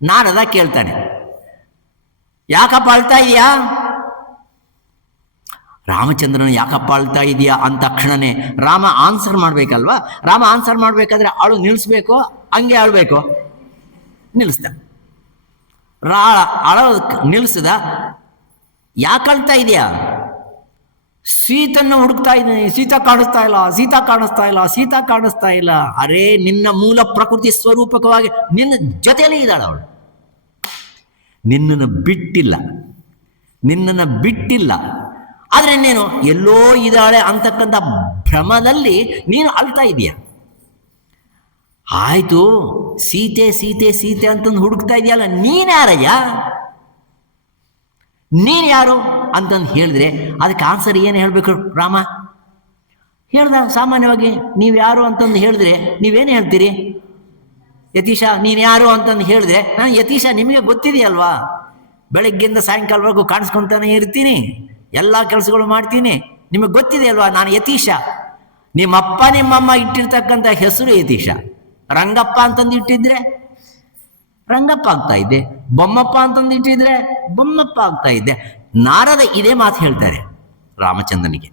ನಾರದ ಕೇಳ್ತಾನೆ, ಯಾಕಪ್ಪ ಅಳ್ತಾ ಇದೆಯಾ? ರಾಮಚಂದ್ರನ ಯಾಕಪ್ಪ ಅಳ್ತಾ ಇದೆಯಾ ಅಂದ ತಕ್ಷಣನೇ ರಾಮ ಆನ್ಸರ್ ಮಾಡ್ಬೇಕಲ್ವಾ? ರಾಮ ಆನ್ಸರ್ ಮಾಡ್ಬೇಕಾದ್ರೆ ಅಳು ನಿಲ್ಲಿಸ್ಬೇಕು, ಹಂಗೆ ಅಳ್ಬೇಕು. ನಿಲ್ಲಿಸ್ದ, ಅಳೋದಕ್ಕೆ ನಿಲ್ಲಿಸ್ದ. ಯಾಕೆ ಅಳ್ತಾ ಇದೆಯಾ? ಸೀತನ್ನು ಹುಡುಕ್ತಾ ಇದ್ದೀನಿ, ಸೀತಾ ಕಾಣಿಸ್ತಾ ಇಲ್ಲ. ಅರೇ, ನಿನ್ನ ಮೂಲ ಪ್ರಕೃತಿ ಸ್ವರೂಪಕವಾಗಿ ನಿನ್ನ ಜೊತೆಯಲ್ಲೇ ಇದ್ದಾಳೆ ಅವಳು. ನಿನ್ನನ್ನು ಬಿಟ್ಟಿಲ್ಲ. ಆದರೆ ನೀನು ಎಲ್ಲೋ ಇದ್ದಾಳೆ ಅಂತಕ್ಕಂಥ ಭ್ರಮದಲ್ಲಿ ನೀನು ಅಳ್ತಾ ಇದೀಯ. ಆಯ್ತು, ಸೀತೆ ಅಂತಂದು ಹುಡುಕ್ತಾ ಇದೆಯಲ್ಲ, ನೀನು ಯಾರು ಅಂತಂದು ಹೇಳಿದ್ರೆ ಅದಕ್ಕೆ ಆನ್ಸರ್ ಏನು ಹೇಳಬೇಕು? ರಾಮ ಹೇಳ್ದ ಸಾಮಾನ್ಯವಾಗಿ, ನೀವು ಯಾರು ಅಂತಂದು ಹೇಳಿದ್ರೆ ನೀವೇನು ಹೇಳ್ತೀರಿ? ಯತೀಶ, ನೀನು ಯಾರು ಅಂತಂದು ಹೇಳಿದ್ರೆ, ನಾನು ಯತೀಶ, ನಿಮಗೆ ಗೊತ್ತಿದೆಯಲ್ವಾ, ಬೆಳಗ್ಗೆಯಿಂದ ಸಾಯಂಕಾಲವರೆಗೂ ಕಾಣಿಸ್ಕೊತಾನೆ ಇರ್ತೀನಿ, ಎಲ್ಲ ಕೆಲಸಗಳು ಮಾಡ್ತೀನಿ, ನಿಮಗೆ ಗೊತ್ತಿದೆಯಲ್ವಾ ನಾನು ಯತೀಶ. ನಿಮ್ಮಪ್ಪ ನಿಮ್ಮಮ್ಮ ಇಟ್ಟಿರ್ತಕ್ಕಂಥ ಹೆಸರು ಯತೀಶ. ರಂಗಪ್ಪ ಅಂತಂದು ಇಟ್ಟಿದ್ರೆ ರಂಗಪ್ಪ ಆಗ್ತಾ ಇದ್ದೆ, ಬೊಮ್ಮಪ್ಪ ಅಂತಂದು ಇಟ್ಟಿದ್ರೆ ಬೊಮ್ಮಪ್ಪ ಆಗ್ತಾ ಇದ್ದೆ. ನಾರದ ಇದೇ ಮಾತು ಹೇಳ್ತಾರೆ ರಾಮಚಂದ್ರನಿಗೆ.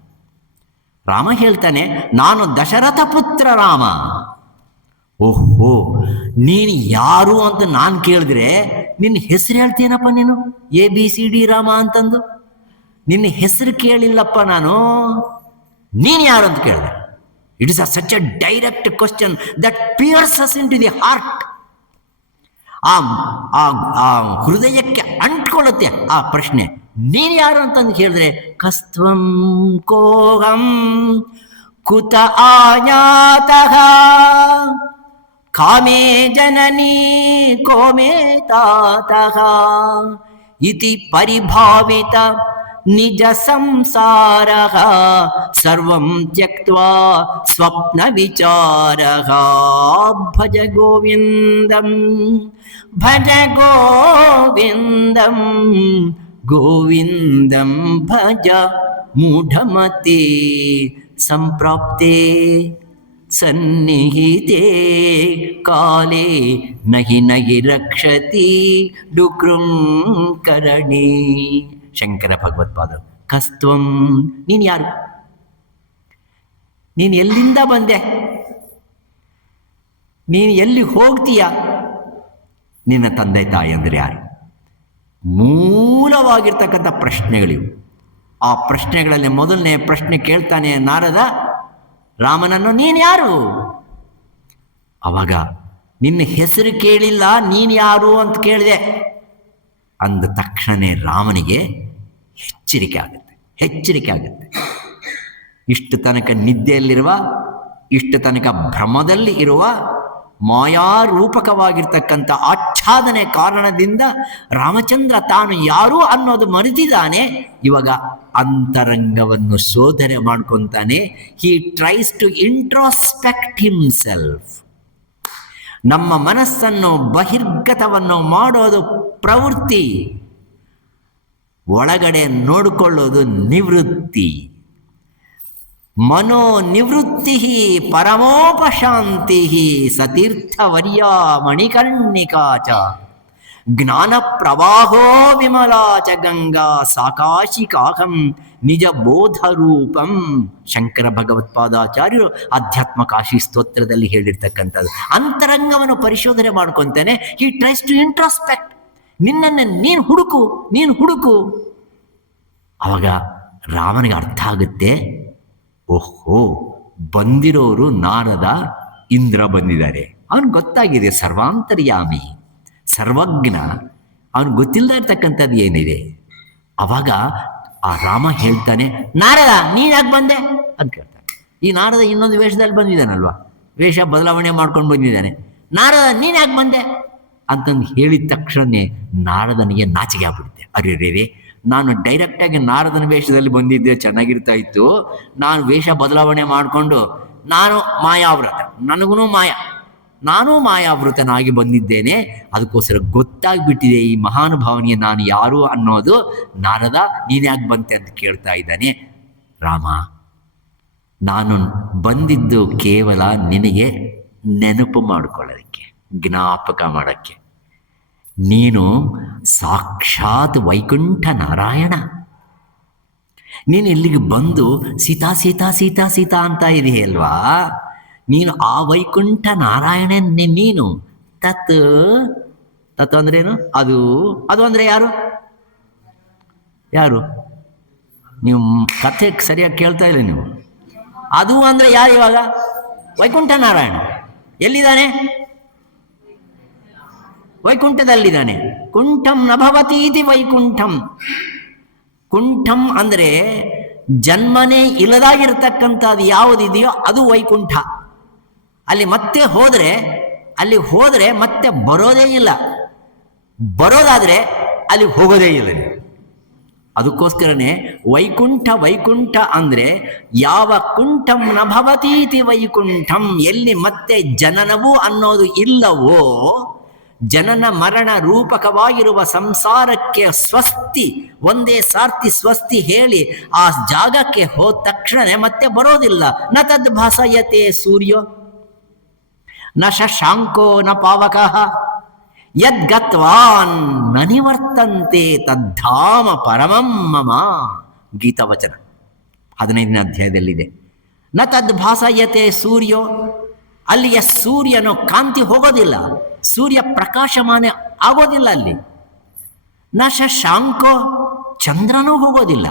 ರಾಮ ಹೇಳ್ತಾನೆ, ನಾನು ದಶರಥ ಪುತ್ರ ರಾಮ. ಓಹೋ, ನೀನು ಯಾರು ಅಂತ ನಾನು ಕೇಳಿದ್ರೆ ನಿನ್ನ ಹೆಸರು ಹೇಳ್ತೀನಪ್ಪ ನೀನು, ABCD ರಾಮ ಅಂತಂದು. ನಿನ್ನ ಹೆಸರು ಕೇಳಿಲ್ಲಪ್ಪ ನಾನು, ನೀನು ಯಾರು ಅಂತ ಕೇಳಿದೆ. It is such a direct question that pierces into the heart. ಆ ಹೃದಯಕ್ಕೆ ಅಂಟ್ಕೊಳ್ಳುತ್ತೆ ಆ ಪ್ರಶ್ನೆ. ನೀನು ಯಾರು ಅಂತಂದು ಹೇಳಿದ್ರೆ, ಕಸ್ತ್ವಂ ಕೋಹಂ ಕುತ ಆಯಾತಃ ಕಾಮೇ ಜನನೀ ಕೋಮೇ ತಾತಃ ಇತಿ ಪರಿಭಾವಿತ ನಿಜ ಸಂಸಾರಃ ಸರ್ವಂ ತ್ಯಕ್ತ್ವಾ ಸ್ವಪ್ನ ವಿಚಾರಃ ಭಜ ಗೋವಿಂದಂ ಭಜ ಗೋವಿಂದಂ ಗೋವಿಂದಂ ಭಜ ಮೂಢಮತೆ ಸಂಪ್ರಾಪ್ತೆ ಸನ್ನಿಹಿತೆ ಕಾಲೇ ನಹಿ ನಹಿ ರಕ್ಷತಿ ಡುಕೃಂ ಕರಣಿ. ಶಂಕರ ಭಗವತ್ಪಾದರು, ಕಸ್ತ್ವಂ, ನೀನು ಯಾರು? ನೀನು ಎಲ್ಲಿಂದ ಬಂದೆ? ನೀನು ಎಲ್ಲಿ ಹೋಗ್ತೀಯ? ನಿನ್ನ ತಂದೆ ತಾಯಿ ಅಂದರೆ ಯಾರು? ಮೂಲವಾಗಿರ್ತಕ್ಕಂಥ ಪ್ರಶ್ನೆಗಳಿವು. ಆ ಪ್ರಶ್ನೆಗಳಲ್ಲಿ ಮೊದಲನೇ ಪ್ರಶ್ನೆ ಕೇಳ್ತಾನೆ ನಾರದ ರಾಮನನ್ನು, ನೀನು ಯಾರು? ಅವಾಗ ನಿನ್ನ ಹೆಸರು ಕೇಳಿಲ್ಲ, ನೀನು ಯಾರು ಅಂತ ಕೇಳಿದೆ ಅಂದ ತಕ್ಷಣ ರಾಮನಿಗೆ ಎಚ್ಚರಿಕೆ ಆಗುತ್ತೆ. ಇಷ್ಟು ತನಕ ನಿದ್ದೆಯಲ್ಲಿರುವ, ಇಷ್ಟು ತನಕ ಭ್ರಮದಲ್ಲಿ ಇರುವ ಮಾಯಾರೂಪಕವಾಗಿರ್ತಕ್ಕಂಥ ಆಚ್ಛಾದನೆ ಕಾರಣದಿಂದ ರಾಮಚಂದ್ರ ತಾನು ಯಾರು ಅನ್ನೋದು ಮರೆತಿದ್ದಾನೆ. ಇವಾಗ ಅಂತರಂಗವನ್ನು ಶೋಧನೆ ಮಾಡ್ಕೊತಾನೆ. ಹಿ ಟ್ರೈಸ್ ಟು ಇಂಟ್ರಾಸ್ಪೆಕ್ಟ್ ಹಿಮ್ಸೆಲ್ಫ್. ನಮ್ಮ ಮನಸ್ಸನ್ನು ಬಹಿರ್ಗತವನ್ನು ಮಾಡೋದು ಪ್ರವೃತ್ತಿ, ಒಳಗಡೆ ನೋಡಿಕೊಳ್ಳೋದು ನಿವೃತ್ತಿ. ಮನೋ ನಿವೃತ್ತಿ ಪರಮೋಪಶಾಂತಿ ಸತೀರ್ಥವರ್ಯ ಮಣಿಕರ್ಣಿಕಾ ಚ ಜ್ಞಾನ ಪ್ರವಾಹೋ ವಿಮಲಾ ಚ ಗಂಗಾ ಸಾಕಾಶಿಕಾಹಂ ನಿಜ ಬೋಧರೂಪಂ. ಶಂಕರ ಭಗವತ್ಪಾದಾಚಾರ್ಯರು ಆಧ್ಯಾತ್ಮ ಕಾಶಿ ಸ್ತೋತ್ರದಲ್ಲಿ ಹೇಳಿರ್ತಕ್ಕಂಥದ್ದು. ಅಂತರಂಗವನ್ನು ಪರಿಶೋಧನೆ ಮಾಡ್ಕೊತಾನೆ. ಹಿ ಟ್ರೈಸ್ ಟು ಇಂಟ್ರಾಸ್ಪೆಕ್ಟ್. ನಿನ್ನನ್ನು ನೀನು ಹುಡುಕು. ಅವಾಗ ರಾಮನಿಗೆ ಅರ್ಥ ಆಗುತ್ತೆ, ಓಹೋ, ಬಂದಿರೋರು ನಾರದ, ಇಂದ್ರ ಬಂದಿದ್ದಾರೆ. ಅವನಿಗೆ ಗೊತ್ತಾಗಿದೆ, ಸರ್ವಾಂತರ್ಯಾಮಿ, ಸರ್ವಜ್ಞ. ಅವನಿಗೆ ಗೊತ್ತಿಲ್ಲದ ಇರ್ತಕ್ಕಂಥದ್ದು ಏನಿದೆ. ಅವಾಗ ಆ ರಾಮ ಹೇಳ್ತಾನೆ, ನಾರದ ನೀನು ಯಾಕೆ ಬಂದೆ ಅಂತ ಕೇಳ್ತಾನೆ. ಈ ನಾರದ ಇನ್ನೊಂದು ವೇಷದಲ್ಲಿ ಬಂದಿದ್ದಾನಲ್ವಾ, ವೇಷ ಬದಲಾವಣೆ ಮಾಡ್ಕೊಂಡು ಬಂದಿದ್ದಾನೆ. ನಾರದ ನೀನು ಯಾಕೆ ಬಂದೆ ಅಂತಂದು ಹೇಳಿದ ತಕ್ಷಣ ನಾರದನಿಗೆ ನಾಚಿಕೆ ಆಗ್ಬಿಡುತ್ತೆ. ಅರೆ, ನಾನು ಡೈರೆಕ್ಟಾಗಿ ನಾರದನ ವೇಷದಲ್ಲಿ ಬಂದಿದ್ದೆ ಚೆನ್ನಾಗಿರ್ತಾ ಇತ್ತು. ನಾನು ವೇಷ ಬದಲಾವಣೆ ಮಾಡಿಕೊಂಡು ನಾನು ಮಾಯಾವೃತ, ನಾನು ಮಾಯಾವೃತನಾಗಿ ಬಂದಿದ್ದೇನೆ. ಅದಕ್ಕೋಸ್ಕರ ಗೊತ್ತಾಗ್ಬಿಟ್ಟಿದೆ ಈ ಮಹಾನುಭಾವನಿಗೆ ನಾನು ಯಾರು ಅನ್ನೋದು. ನಾರದ ನೀನು ಯಾಕೆ ಬಂತೆ ಅಂತ ಕೇಳ್ತಾ ಇದ್ದಾನೆ. ರಾಮ, ನಾನು ಬಂದಿದ್ದು ಕೇವಲ ನಿನಗೆ ನೆನಪು ಮಾಡಿಕೊಳ್ಳೋದಕ್ಕೆ, ಜ್ಞಾಪಕ ಮಾಡೋಕ್ಕೆ. ನೀನು ಸಾಕ್ಷಾತ್ ವೈಕುಂಠ ನಾರಾಯಣ. ನೀನು ಇಲ್ಲಿಗೆ ಬಂದು ಸೀತಾ ಸೀತಾ ಸೀತಾ ಸೀತಾ ಅಂತ ಇದೆಯಲ್ವಾ, ನೀನು ಆ ವೈಕುಂಠ ನಾರಾಯಣ. ನೀನು ತತ್ ಅಂದ್ರೇನು? ಅದು ಅಂದರೆ ಯಾರು? ನೀವು ಕಥೆ ಸರಿಯಾಗಿ ಕೇಳ್ತಾ ಇಲ್ಲ ನೀವು. ಅದು ಅಂದರೆ ಯಾರು? ಇವಾಗ ವೈಕುಂಠ ನಾರಾಯಣ ಎಲ್ಲಿದ್ದಾನೆ? ವೈಕುಂಠದಲ್ಲಿದ್ದಾನೆ. ಕುಂಠಂ ನಭವತೀತಿ ವೈಕುಂಠಂ. ಕುಂಠಂ ಅಂದರೆ ಜನ್ಮನೇ ಇಲ್ಲದಾಗಿರ್ತಕ್ಕಂಥದ್ದು ಯಾವುದಿದೆಯೋ ಅದು ವೈಕುಂಠ. ಅಲ್ಲಿ ಹೋದರೆ ಮತ್ತೆ ಬರೋದೇ ಇಲ್ಲ. ಬರೋದಾದರೆ ಅಲ್ಲಿ ಹೋಗೋದೇ ಇಲ್ಲ. ಅದಕ್ಕೋಸ್ಕರನೇ ವೈಕುಂಠ ಅಂದರೆ ಯಾವ ಕುಂಠಂ ನಭವತೀತಿ ವೈಕುಂಠಂ, ಎಲ್ಲಿ ಮತ್ತೆ ಜನನವು ಅನ್ನೋದು ಇಲ್ಲವೋ, ಜನನ ಮರಣ ರೂಪಕವಾಗಿರುವ ಸಂಸಾರಕ್ಕೆ ಸ್ವಸ್ತಿ, ಒಂದೇ ಸಾರ್ತಿ ಸ್ವಸ್ತಿ ಹೇಳಿ ಆ ಜಾಗಕ್ಕೆ ಹೋದ ತಕ್ಷಣ ಮತ್ತೆ ಬರೋದಿಲ್ಲ. ನ ತದ್ ಭಾಸಯತೆ ಸೂರ್ಯೋ ನ ಶಶಾಂಕೋ ನ ಪಾವಕಃ ಯದ್ಗತ್ವಾನ್ ನ ನಿವರ್ತಂತೆ ತದ್ಧಾಮ ಪರಮಂ ಮಮ. ಗೀತಾವಚನ 15ನೇ ಅಧ್ಯಾಯದಲ್ಲಿದೆ. ನ ತದ್ ಭಾಸಯತೆ ಸೂರ್ಯೋ, ಅಲ್ಲಿಯ ಸೂರ್ಯನು ಕಾಂತಿ ಹೋಗೋದಿಲ್ಲ, ಸೂರ್ಯ ಪ್ರಕಾಶಮಾನ ಆಗೋದಿಲ್ಲ ಅಲ್ಲಿ. ನ ಶಶಾಂಕೋ, ಚಂದ್ರನೂ ಹೋಗೋದಿಲ್ಲ.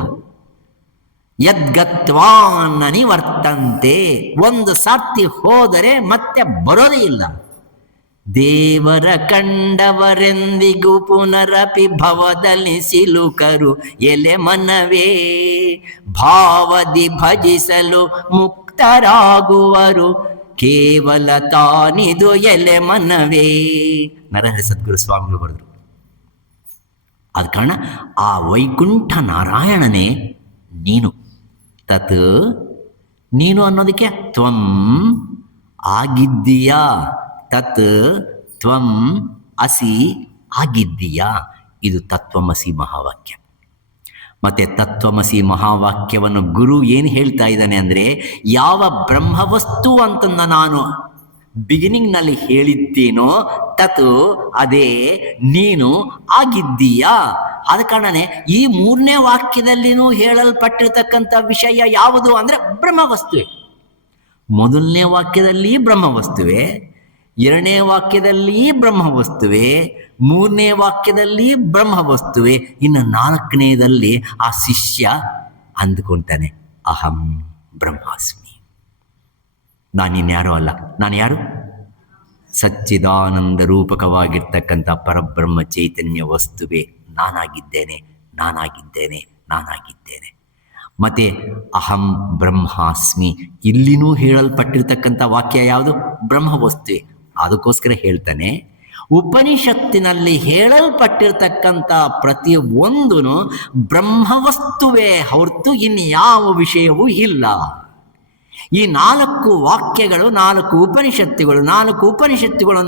ಯದ್ಗತ್ವಾನ್ ನಿವರ್ತಂತೆ, ಒಂದು ಸಾರ್ತಿ ಹೋದರೆ ಮತ್ತೆ ಬರೋದೇ ಇಲ್ಲ. ದೇವರ ಕಂಡವರೆಂದಿಗೂ ಪುನರಪಿ ಭವದಲ್ಲಿ ಸಿಲುಕರು ಎಲೆ ಮನವೇ, ಭಾವದಿ ಭಜಿಸಲು ಮುಕ್ತ ಮುಕ್ತರಾಗುವರು ಕೇವಲ ತಾನಿದು ಎಲೆ ಮನವೇ. ನರಹರಿ ಸದ್ಗುರು ಸ್ವಾಮಿಗಳು ಬರೆದರು. ಆದ ಕಾರಣ ಆ ವೈಕುಂಠ ನಾರಾಯಣನೇ ನೀನು. ತತ್ ನೀನು ಅನ್ನೋದಕ್ಕೆ ತ್ವಂ ಆಗಿದ್ದೀಯಾ. ತತ್ ತ್ವಂ ಅಸಿ ಆಗಿದ್ದೀಯಾ. ಇದು ತತ್ವಮಸಿ ಮಹಾವಾಕ್ಯ. ಮತ್ತೆ ತತ್ವಮಸಿ ಮಹಾವಾಕ್ಯವನ್ನು ಗುರು ಏನು ಹೇಳ್ತಾ ಇದ್ದಾನೆ ಅಂದರೆ, ಯಾವ ಬ್ರಹ್ಮವಸ್ತು ಅಂತಂದ ನಾನು ಬಿಗಿನಿಂಗ್ನಲ್ಲಿ ಹೇಳಿದ್ದೇನೋ ತತ್ ಅದೇ ನೀನು ಆಗಿದ್ದೀಯಾ. ಆದ ಕಾರಣನೇ ಈ 3ನೇ ವಾಕ್ಯದಲ್ಲಿನೂ ಹೇಳಲ್ಪಟ್ಟಿರ್ತಕ್ಕಂಥ ವಿಷಯ ಯಾವುದು ಅಂದರೆ ಬ್ರಹ್ಮವಸ್ತುವೆ. ಮೊದಲನೇ ವಾಕ್ಯದಲ್ಲಿ ಬ್ರಹ್ಮವಸ್ತುವೆ, 2ನೇ ವಾಕ್ಯದಲ್ಲಿ ಬ್ರಹ್ಮವಸ್ತುವೆ, 3ನೇ ವಾಕ್ಯದಲ್ಲಿ ಬ್ರಹ್ಮವಸ್ತುವೆ, ಇನ್ನು 4ನೇದಲ್ಲಿ ಆ ಶಿಷ್ಯ ಅಂದುಕೊಂತಾನೆ ಅಹಂ ಬ್ರಹ್ಮಾಸ್ಮಿ. ನಾನಿನ್ಯಾರೋ ಅಲ್ಲ. ನಾನು ಯಾರು? ಸಚ್ಚಿದಾನಂದ ರೂಪಕವಾಗಿರ್ತಕ್ಕಂಥ ಪರಬ್ರಹ್ಮ ಚೈತನ್ಯ ವಸ್ತುವೆ ನಾನಾಗಿದ್ದೇನೆ, ನಾನಾಗಿದ್ದೇನೆ, ನಾನಾಗಿದ್ದೇನೆ. ಮತ್ತೆ ಅಹಂ ಬ್ರಹ್ಮಾಸ್ಮಿ ಇಲ್ಲಿನೂ ಹೇಳಲ್ಪಟ್ಟಿರ್ತಕ್ಕಂಥ ವಾಕ್ಯ ಯಾವುದು? ಬ್ರಹ್ಮವಸ್ತುವೆ. ಅದಕ್ಕೋಸ್ಕರ ಹೇಳ್ತಾನೆ, ಉಪನಿಷತ್ತಿನಲ್ಲಿ ಹೇಳಲ್ಪಟ್ಟಿರ್ತಕ್ಕಂಥ ಪ್ರತಿಯೊಂದೂ ಬ್ರಹ್ಮವಸ್ತುವೇ ಹೊರತು ಇನ್ಯಾವ ವಿಷಯವೂ ಇಲ್ಲ. ಈ 4 ವಾಕ್ಯಗಳು, 4 ಉಪನಿಷತ್ತುಗಳು,